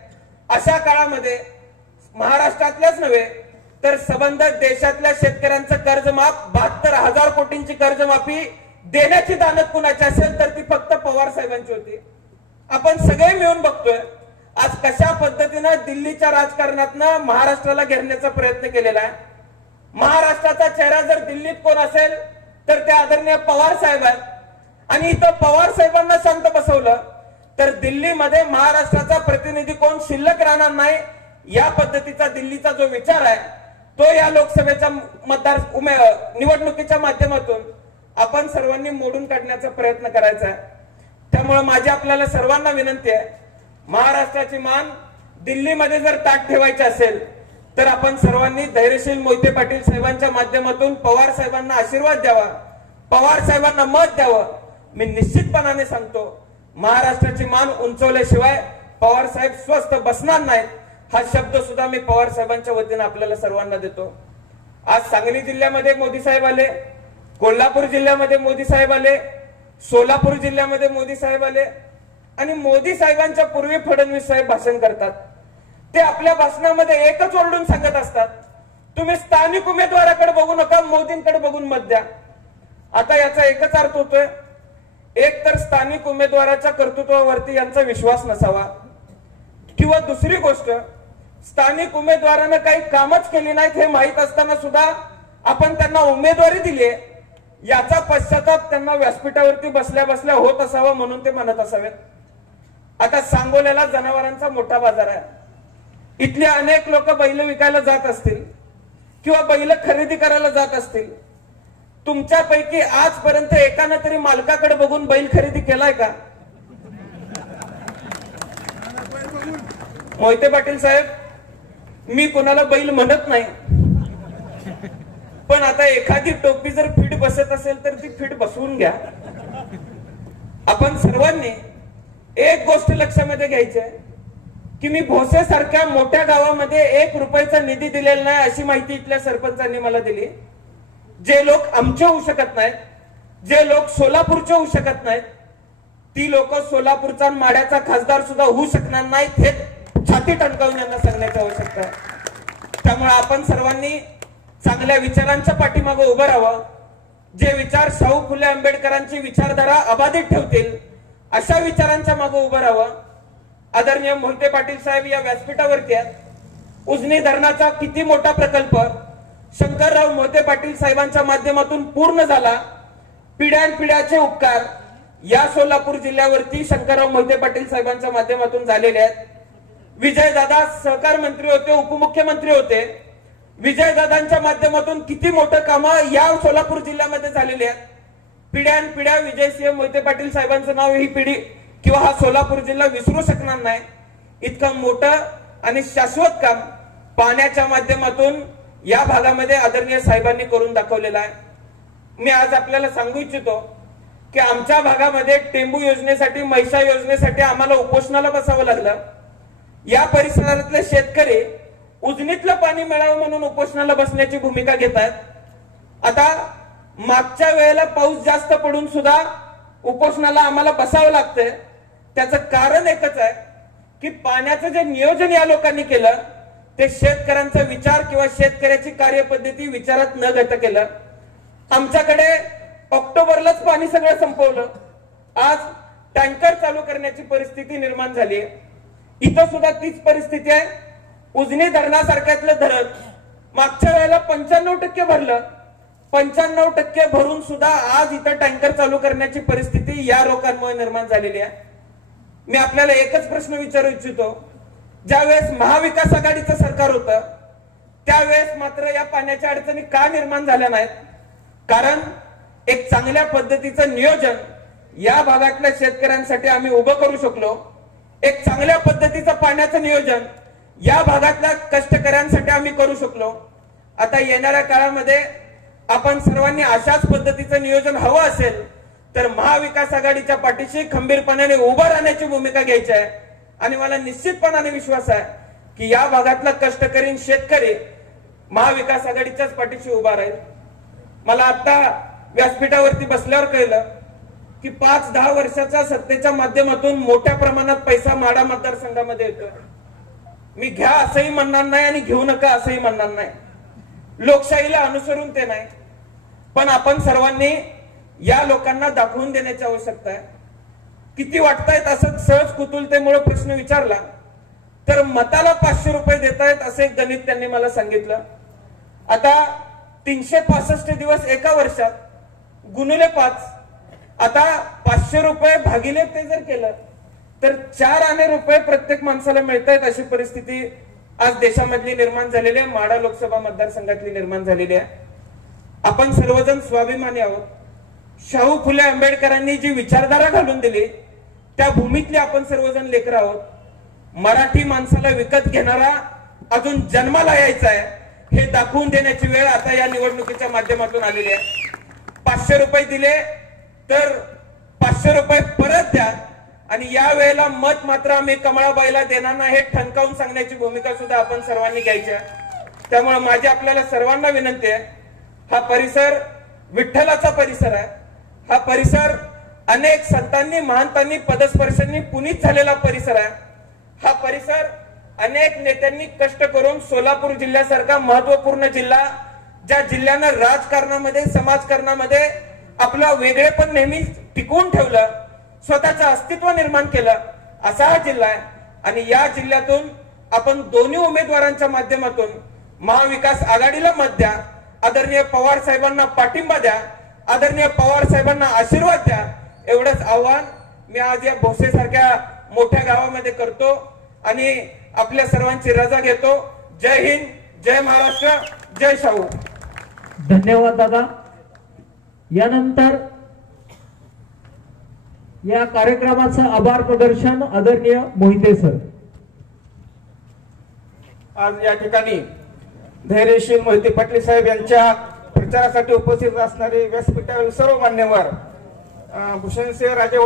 अशा काळामध्ये महाराष्ट्रातल्याच नव्हे तर संबंध देशातल्या शेतकऱ्यांचं कर्जमाफ 72,000 कोटींची कर्जमाफी देण्याची दानत कुणाची असेल तर ती फक्त पवार साहेबांची होती. आपण सगळे मिळून बघतोय आज कशा पद्धतीनं दिल्लीच्या राजकारणातनं महाराष्ट्राला घेरण्याचा प्रयत्न केलेला आहे. महाराष्ट्राचा चेहरा जर दिल्लीत कोण असेल तर ते आदरणीय पवार साहेब आहेत आणि इथं पवार साहेबांना शांत बसवलं तर दिल्लीमध्ये महाराष्ट्राचा प्रतिनिधी कोण शिल्लक राहणार नाही. या पद्धतीचा दिल्लीचा जो विचार आहे तो या लोकसभेच्या निवडणुकीच्या माध्यमातून आपण सर्वांनी मोडून काढण्याचा प्रयत्न करायचा आहे. त्यामुळे माझी आपल्याला सर्वांना विनंती आहे, महाराष्ट्राची मान दिल्लीमध्ये जर ताट ठेवायची असेल तर आपण सर्वांनी धैर्यशील मोहिते पाटील साहेबांच्या माध्यमातून पवार साहेबांना आशीर्वाद द्यावा, पवार साहेबांना मत द्यावं. मी निश्चितपणाने सांगतो महाराष्ट्राची मान उंचवल्याशिवाय पवार साहेब स्वस्थ बसणार नाहीत, हा शब्द सुद्धा मी पवार साहेबांच्या वतीने आपल्याला सर्वांना देतो. आज सांगली जिल्ह्यामध्ये मोदी साहेब आले, कोल्हापूर जिल्ह्यामध्ये मोदी साहेब आले, सोलापूर जिल्ह्यामध्ये मोदी साहेब आले आणि मोदी साहेबांच्या पूर्वी फडणवीस साहेब भाषण करतात. ते आपल्या भाषणामध्ये एकच ओरडून सांगत असतात, तुम्ही स्थानिक उमेदवाराकडे बघू नका, मोदींकडे बघून मत द्या. आता याचा एकच अर्थ होतोय, एक तर स्थानिक उमेदवाराच्या कर्तृत्वावरती यांचा विश्वास नसावा, किंवा दुसरी गोष्ट स्थानिक उमेदवारानं काही कामच केली नाहीत हे माहीत असताना सुद्धा आपण त्यांना उमेदवारी दिली, याचा पश्चाताप त्यांना व्यासपीठावरती बसल्या बसल्या होत असावा म्हणून ते म्हणत असावेत. आता सांगोल्याला जनावरांचा मोठा बाजार आहे. इथले अनेक लोक बैल विकायला जात असतील किंवा बैल खरेदी करायला जात असतील. तुमच्यापैकी आजपर्यंत एकानं तरी मालकाकडे बघून बैल खरेदी केलाय का? मोहिते पाटील साहेब, मी कोणाला बैल म्हणत नाही, पण आता एखादी टोपी जर फिट बसत असेल तर ती फिट बसवून घ्या. आपण सर्वांनी एक गोष्ट लक्षामध्ये घ्यायची आहे की मी भोसे सारख्या मोठ्या गावामध्ये 1 रुपयाचा निधी दिलेला नाही अशी माहिती इथल्या सरपंचांनी मला दिली. जे लोक आमचे होऊ शकत नाहीत, जे लोक सोलापूरचे होऊ शकत नाहीत, ती लोक सोलापूरचा माड्याचा खासदार सुद्धा होऊ शकणार नाहीत हे छाती टणकावून यांना सांगण्याची आवश्यकता आहे. त्यामुळे आपण सर्वांनी चांगल्या विचारांच्या पाठीमागे उभं राहावं. जे विचार शाहू फुले आंबेडकरांची विचारधारा अबाधित ठेवतील अशा विचारांच्या मागे उभं राहावं. आदरणीय मोहिते पाटील साहेब या व्यासपीठावरती आहेत. उजनी धरणाचा किती मोठा प्रकल्प शंकरराव मोहिते पाटील साहेबांच्या माध्यमातून पूर्ण झाला. पिढ्यानपिढ्याचे उपकार या सोलापूर जिल्ह्यावरती शंकरराव मोहिते पाटील साहेबांच्या माध्यमातून झालेले आहेत. विजयदादा सहकार मंत्री होते, उपमुख्यमंत्री होते. विजयदादांच्या माध्यमातून किती मोठं कामं या सोलापूर जिल्ह्यामध्ये झालेली आहेत. पिढ्यानपिढ्या विजयसिंह मोहिते पाटील साहेबांचं नाव ही पिढी किंवा हा सोलापूर जिल्हा विसरू शकणार नाही. इतकं मोठं आणि शाश्वत काम पाण्याच्या माध्यमातून या भागामध्ये आदरणीय साहेबांनी करून दाखवलेलं आहे. मी आज आपल्याला सांगू इच्छितो की आमच्या भागामध्ये टेंबू योजनेसाठी, म्हैसा योजनेसाठी आम्हाला उपोषणाला बसावं लागलं. या परिसरातले शेतकरी उजनीतलं पाणी मिळावं म्हणून उपोषणाला बसण्याची भूमिका घेत आहेत. आता मागच्या वेळेला पाऊस जास्त पडून सुद्धा उपोषणाला आम्हाला बसावं लागतंय. त्याचं कारण एकच आहे की पाण्याचं जे नियोजन या लोकांनी केलं ते शेतकऱ्यांचा विचार किंवा शेतकऱ्याची कार्यपद्धती विचारात न घेता केलं. आमच्याकडे ऑक्टोबरलाच पाणी सगळं संपवलं. आज टँकर चालू करण्याची परिस्थिती निर्माण झाली आहे. इथं सुद्धा तीच परिस्थिती आहे. उजनी धरणासारख्यातलं धरण मागच्या वेळेला 95% भरलं. 95% भरून सुद्धा आज इथं टँकर चालू करण्याची परिस्थिती या रोगांमुळे निर्माण झालेली आहे. मी आपल्याला एकच प्रश्न विचारू इच्छितो, ज्यावेळेस महाविकास आघाडीचं सरकार होतं त्यावेळेस मात्र या पाण्याच्या अडचणी का निर्माण झाल्या नाहीत? कारण एक चांगल्या पद्धतीचं नियोजन या भागातल्या शेतकऱ्यांसाठी आम्ही उभं करू शकलो. एक चांगल्या पद्धतीचं पाण्याचं नियोजन या भागातल्या कष्टकऱ्यांसाठी आम्ही करू शकलो. आता येणाऱ्या काळामध्ये आपण सर्वांनी अशाच पद्धतीचं नियोजन हवं असेल तर महाविकास आघाडीच्या पाठीशी खंबीरपणाने उभं राहण्याची भूमिका घ्यायची आहे. आणि मला निश्चितपणाने विश्वास आहे की या भागातला कष्टकरी शेतकरी महाविकास आघाडीच्याच पाठीशी उभा राहील. मला आता व्यासपीठावरती बसल्यावर कळलं की 5-10 वर्षाच्या सत्तेच्या माध्यमातून मोठ्या प्रमाणात पैसा माढा मतदारसंघामध्ये येतोय. मी घ्या असंही म्हणणार नाही आणि घेऊ नका असंही म्हणणार नाही. लोकशाहीला अनुसरून ते नाही, पण आपण सर्वांनी या लोकांना दाखवून देण्याची आवश्यकता आहे. किती वाटतायत असं सहज कुतूहलतेमुळे प्रश्न विचारला तर मताला 500 रुपये देतायत असे गणित त्यांनी मला सांगितलं. आता 365 दिवस एका वर्षात गुणिले 5, आता 500 रुपये भागिले ते जर केलं तर 4 आणे रुपये प्रत्येक माणसाला मिळतायत अशी परिस्थिती आज देशामधली निर्माण झालेली आहे, माढा लोकसभा मतदारसंघातली निर्माण झालेली आहे. आपण सर्वजण स्वाभिमानी आहोत. शाहू फुले आंबेडकरांनी जी विचारधारा घालून दिली त्या भूमीतले आपण सर्वजण लेकरं आहोत. मराठी माणसाला विकत घेणारा अजून जन्माला यायचा आहे हे दाखवून देण्याची वेळ आता या निवडणुकीच्या माध्यमातून आलेली आहे. 500 रुपये दिले तर 500 रुपये परत द्या आणि या वेळेला मत मात्र आम्ही कमळाबाईला देणार नाही हे ठणकावून सांगण्याची भूमिका सुद्धा आपण सर्वांनी घ्यायची आहे. त्यामुळे माझी आपल्याला सर्वांना विनंती आहे, हा परिसर विठ्ठलाचा परिसर आहे. हा परिसर अनेक संतांनी महांतांनी पदस्पर्शांनी पुनीत झालेला परिसर आहे. हा परिसर अनेक नेत्यांनी कष्ट करून सोलापूर जिल्ह्यासारखा महत्वपूर्ण जिल्हा, ज्या जिल्ह्यानं राजकारणामध्ये समाजकारणामध्ये आपला वेगळेपण नेहमी टिकवून ठेवलं, स्वतःचं अस्तित्व निर्माण केलं, असा हा जिल्हा आहे. आणि या जिल्ह्यातून आपण दोन्ही उमेदवारांच्या माध्यमातून महाविकास आघाडीला मत द्या, आदरणीय पवार साहेबांना पाठिंबा द्या, आदरणीय पवार साहेबांना आशीर्वाद द्या, एवढंच आव्हान मी आज या भोसे सारख्या मोठ्या गावामध्ये करतो आणि आपल्या सर्वांची रजा घेतो. जय हिंद, जय महाराष्ट्र, जय शाहू. धन्यवाद दादा. यानंतर या कार्यक्रमाचं आभार प्रदर्शन आदरणीय मोहिते सर. आज या ठिकाणी धैर्यशील मोहिते पाटील साहेब यांच्या प्रचारासाठी उपस्थित असणारे व्यासपीठावरील सर्व मान्यवर, भूषणसिंह राजे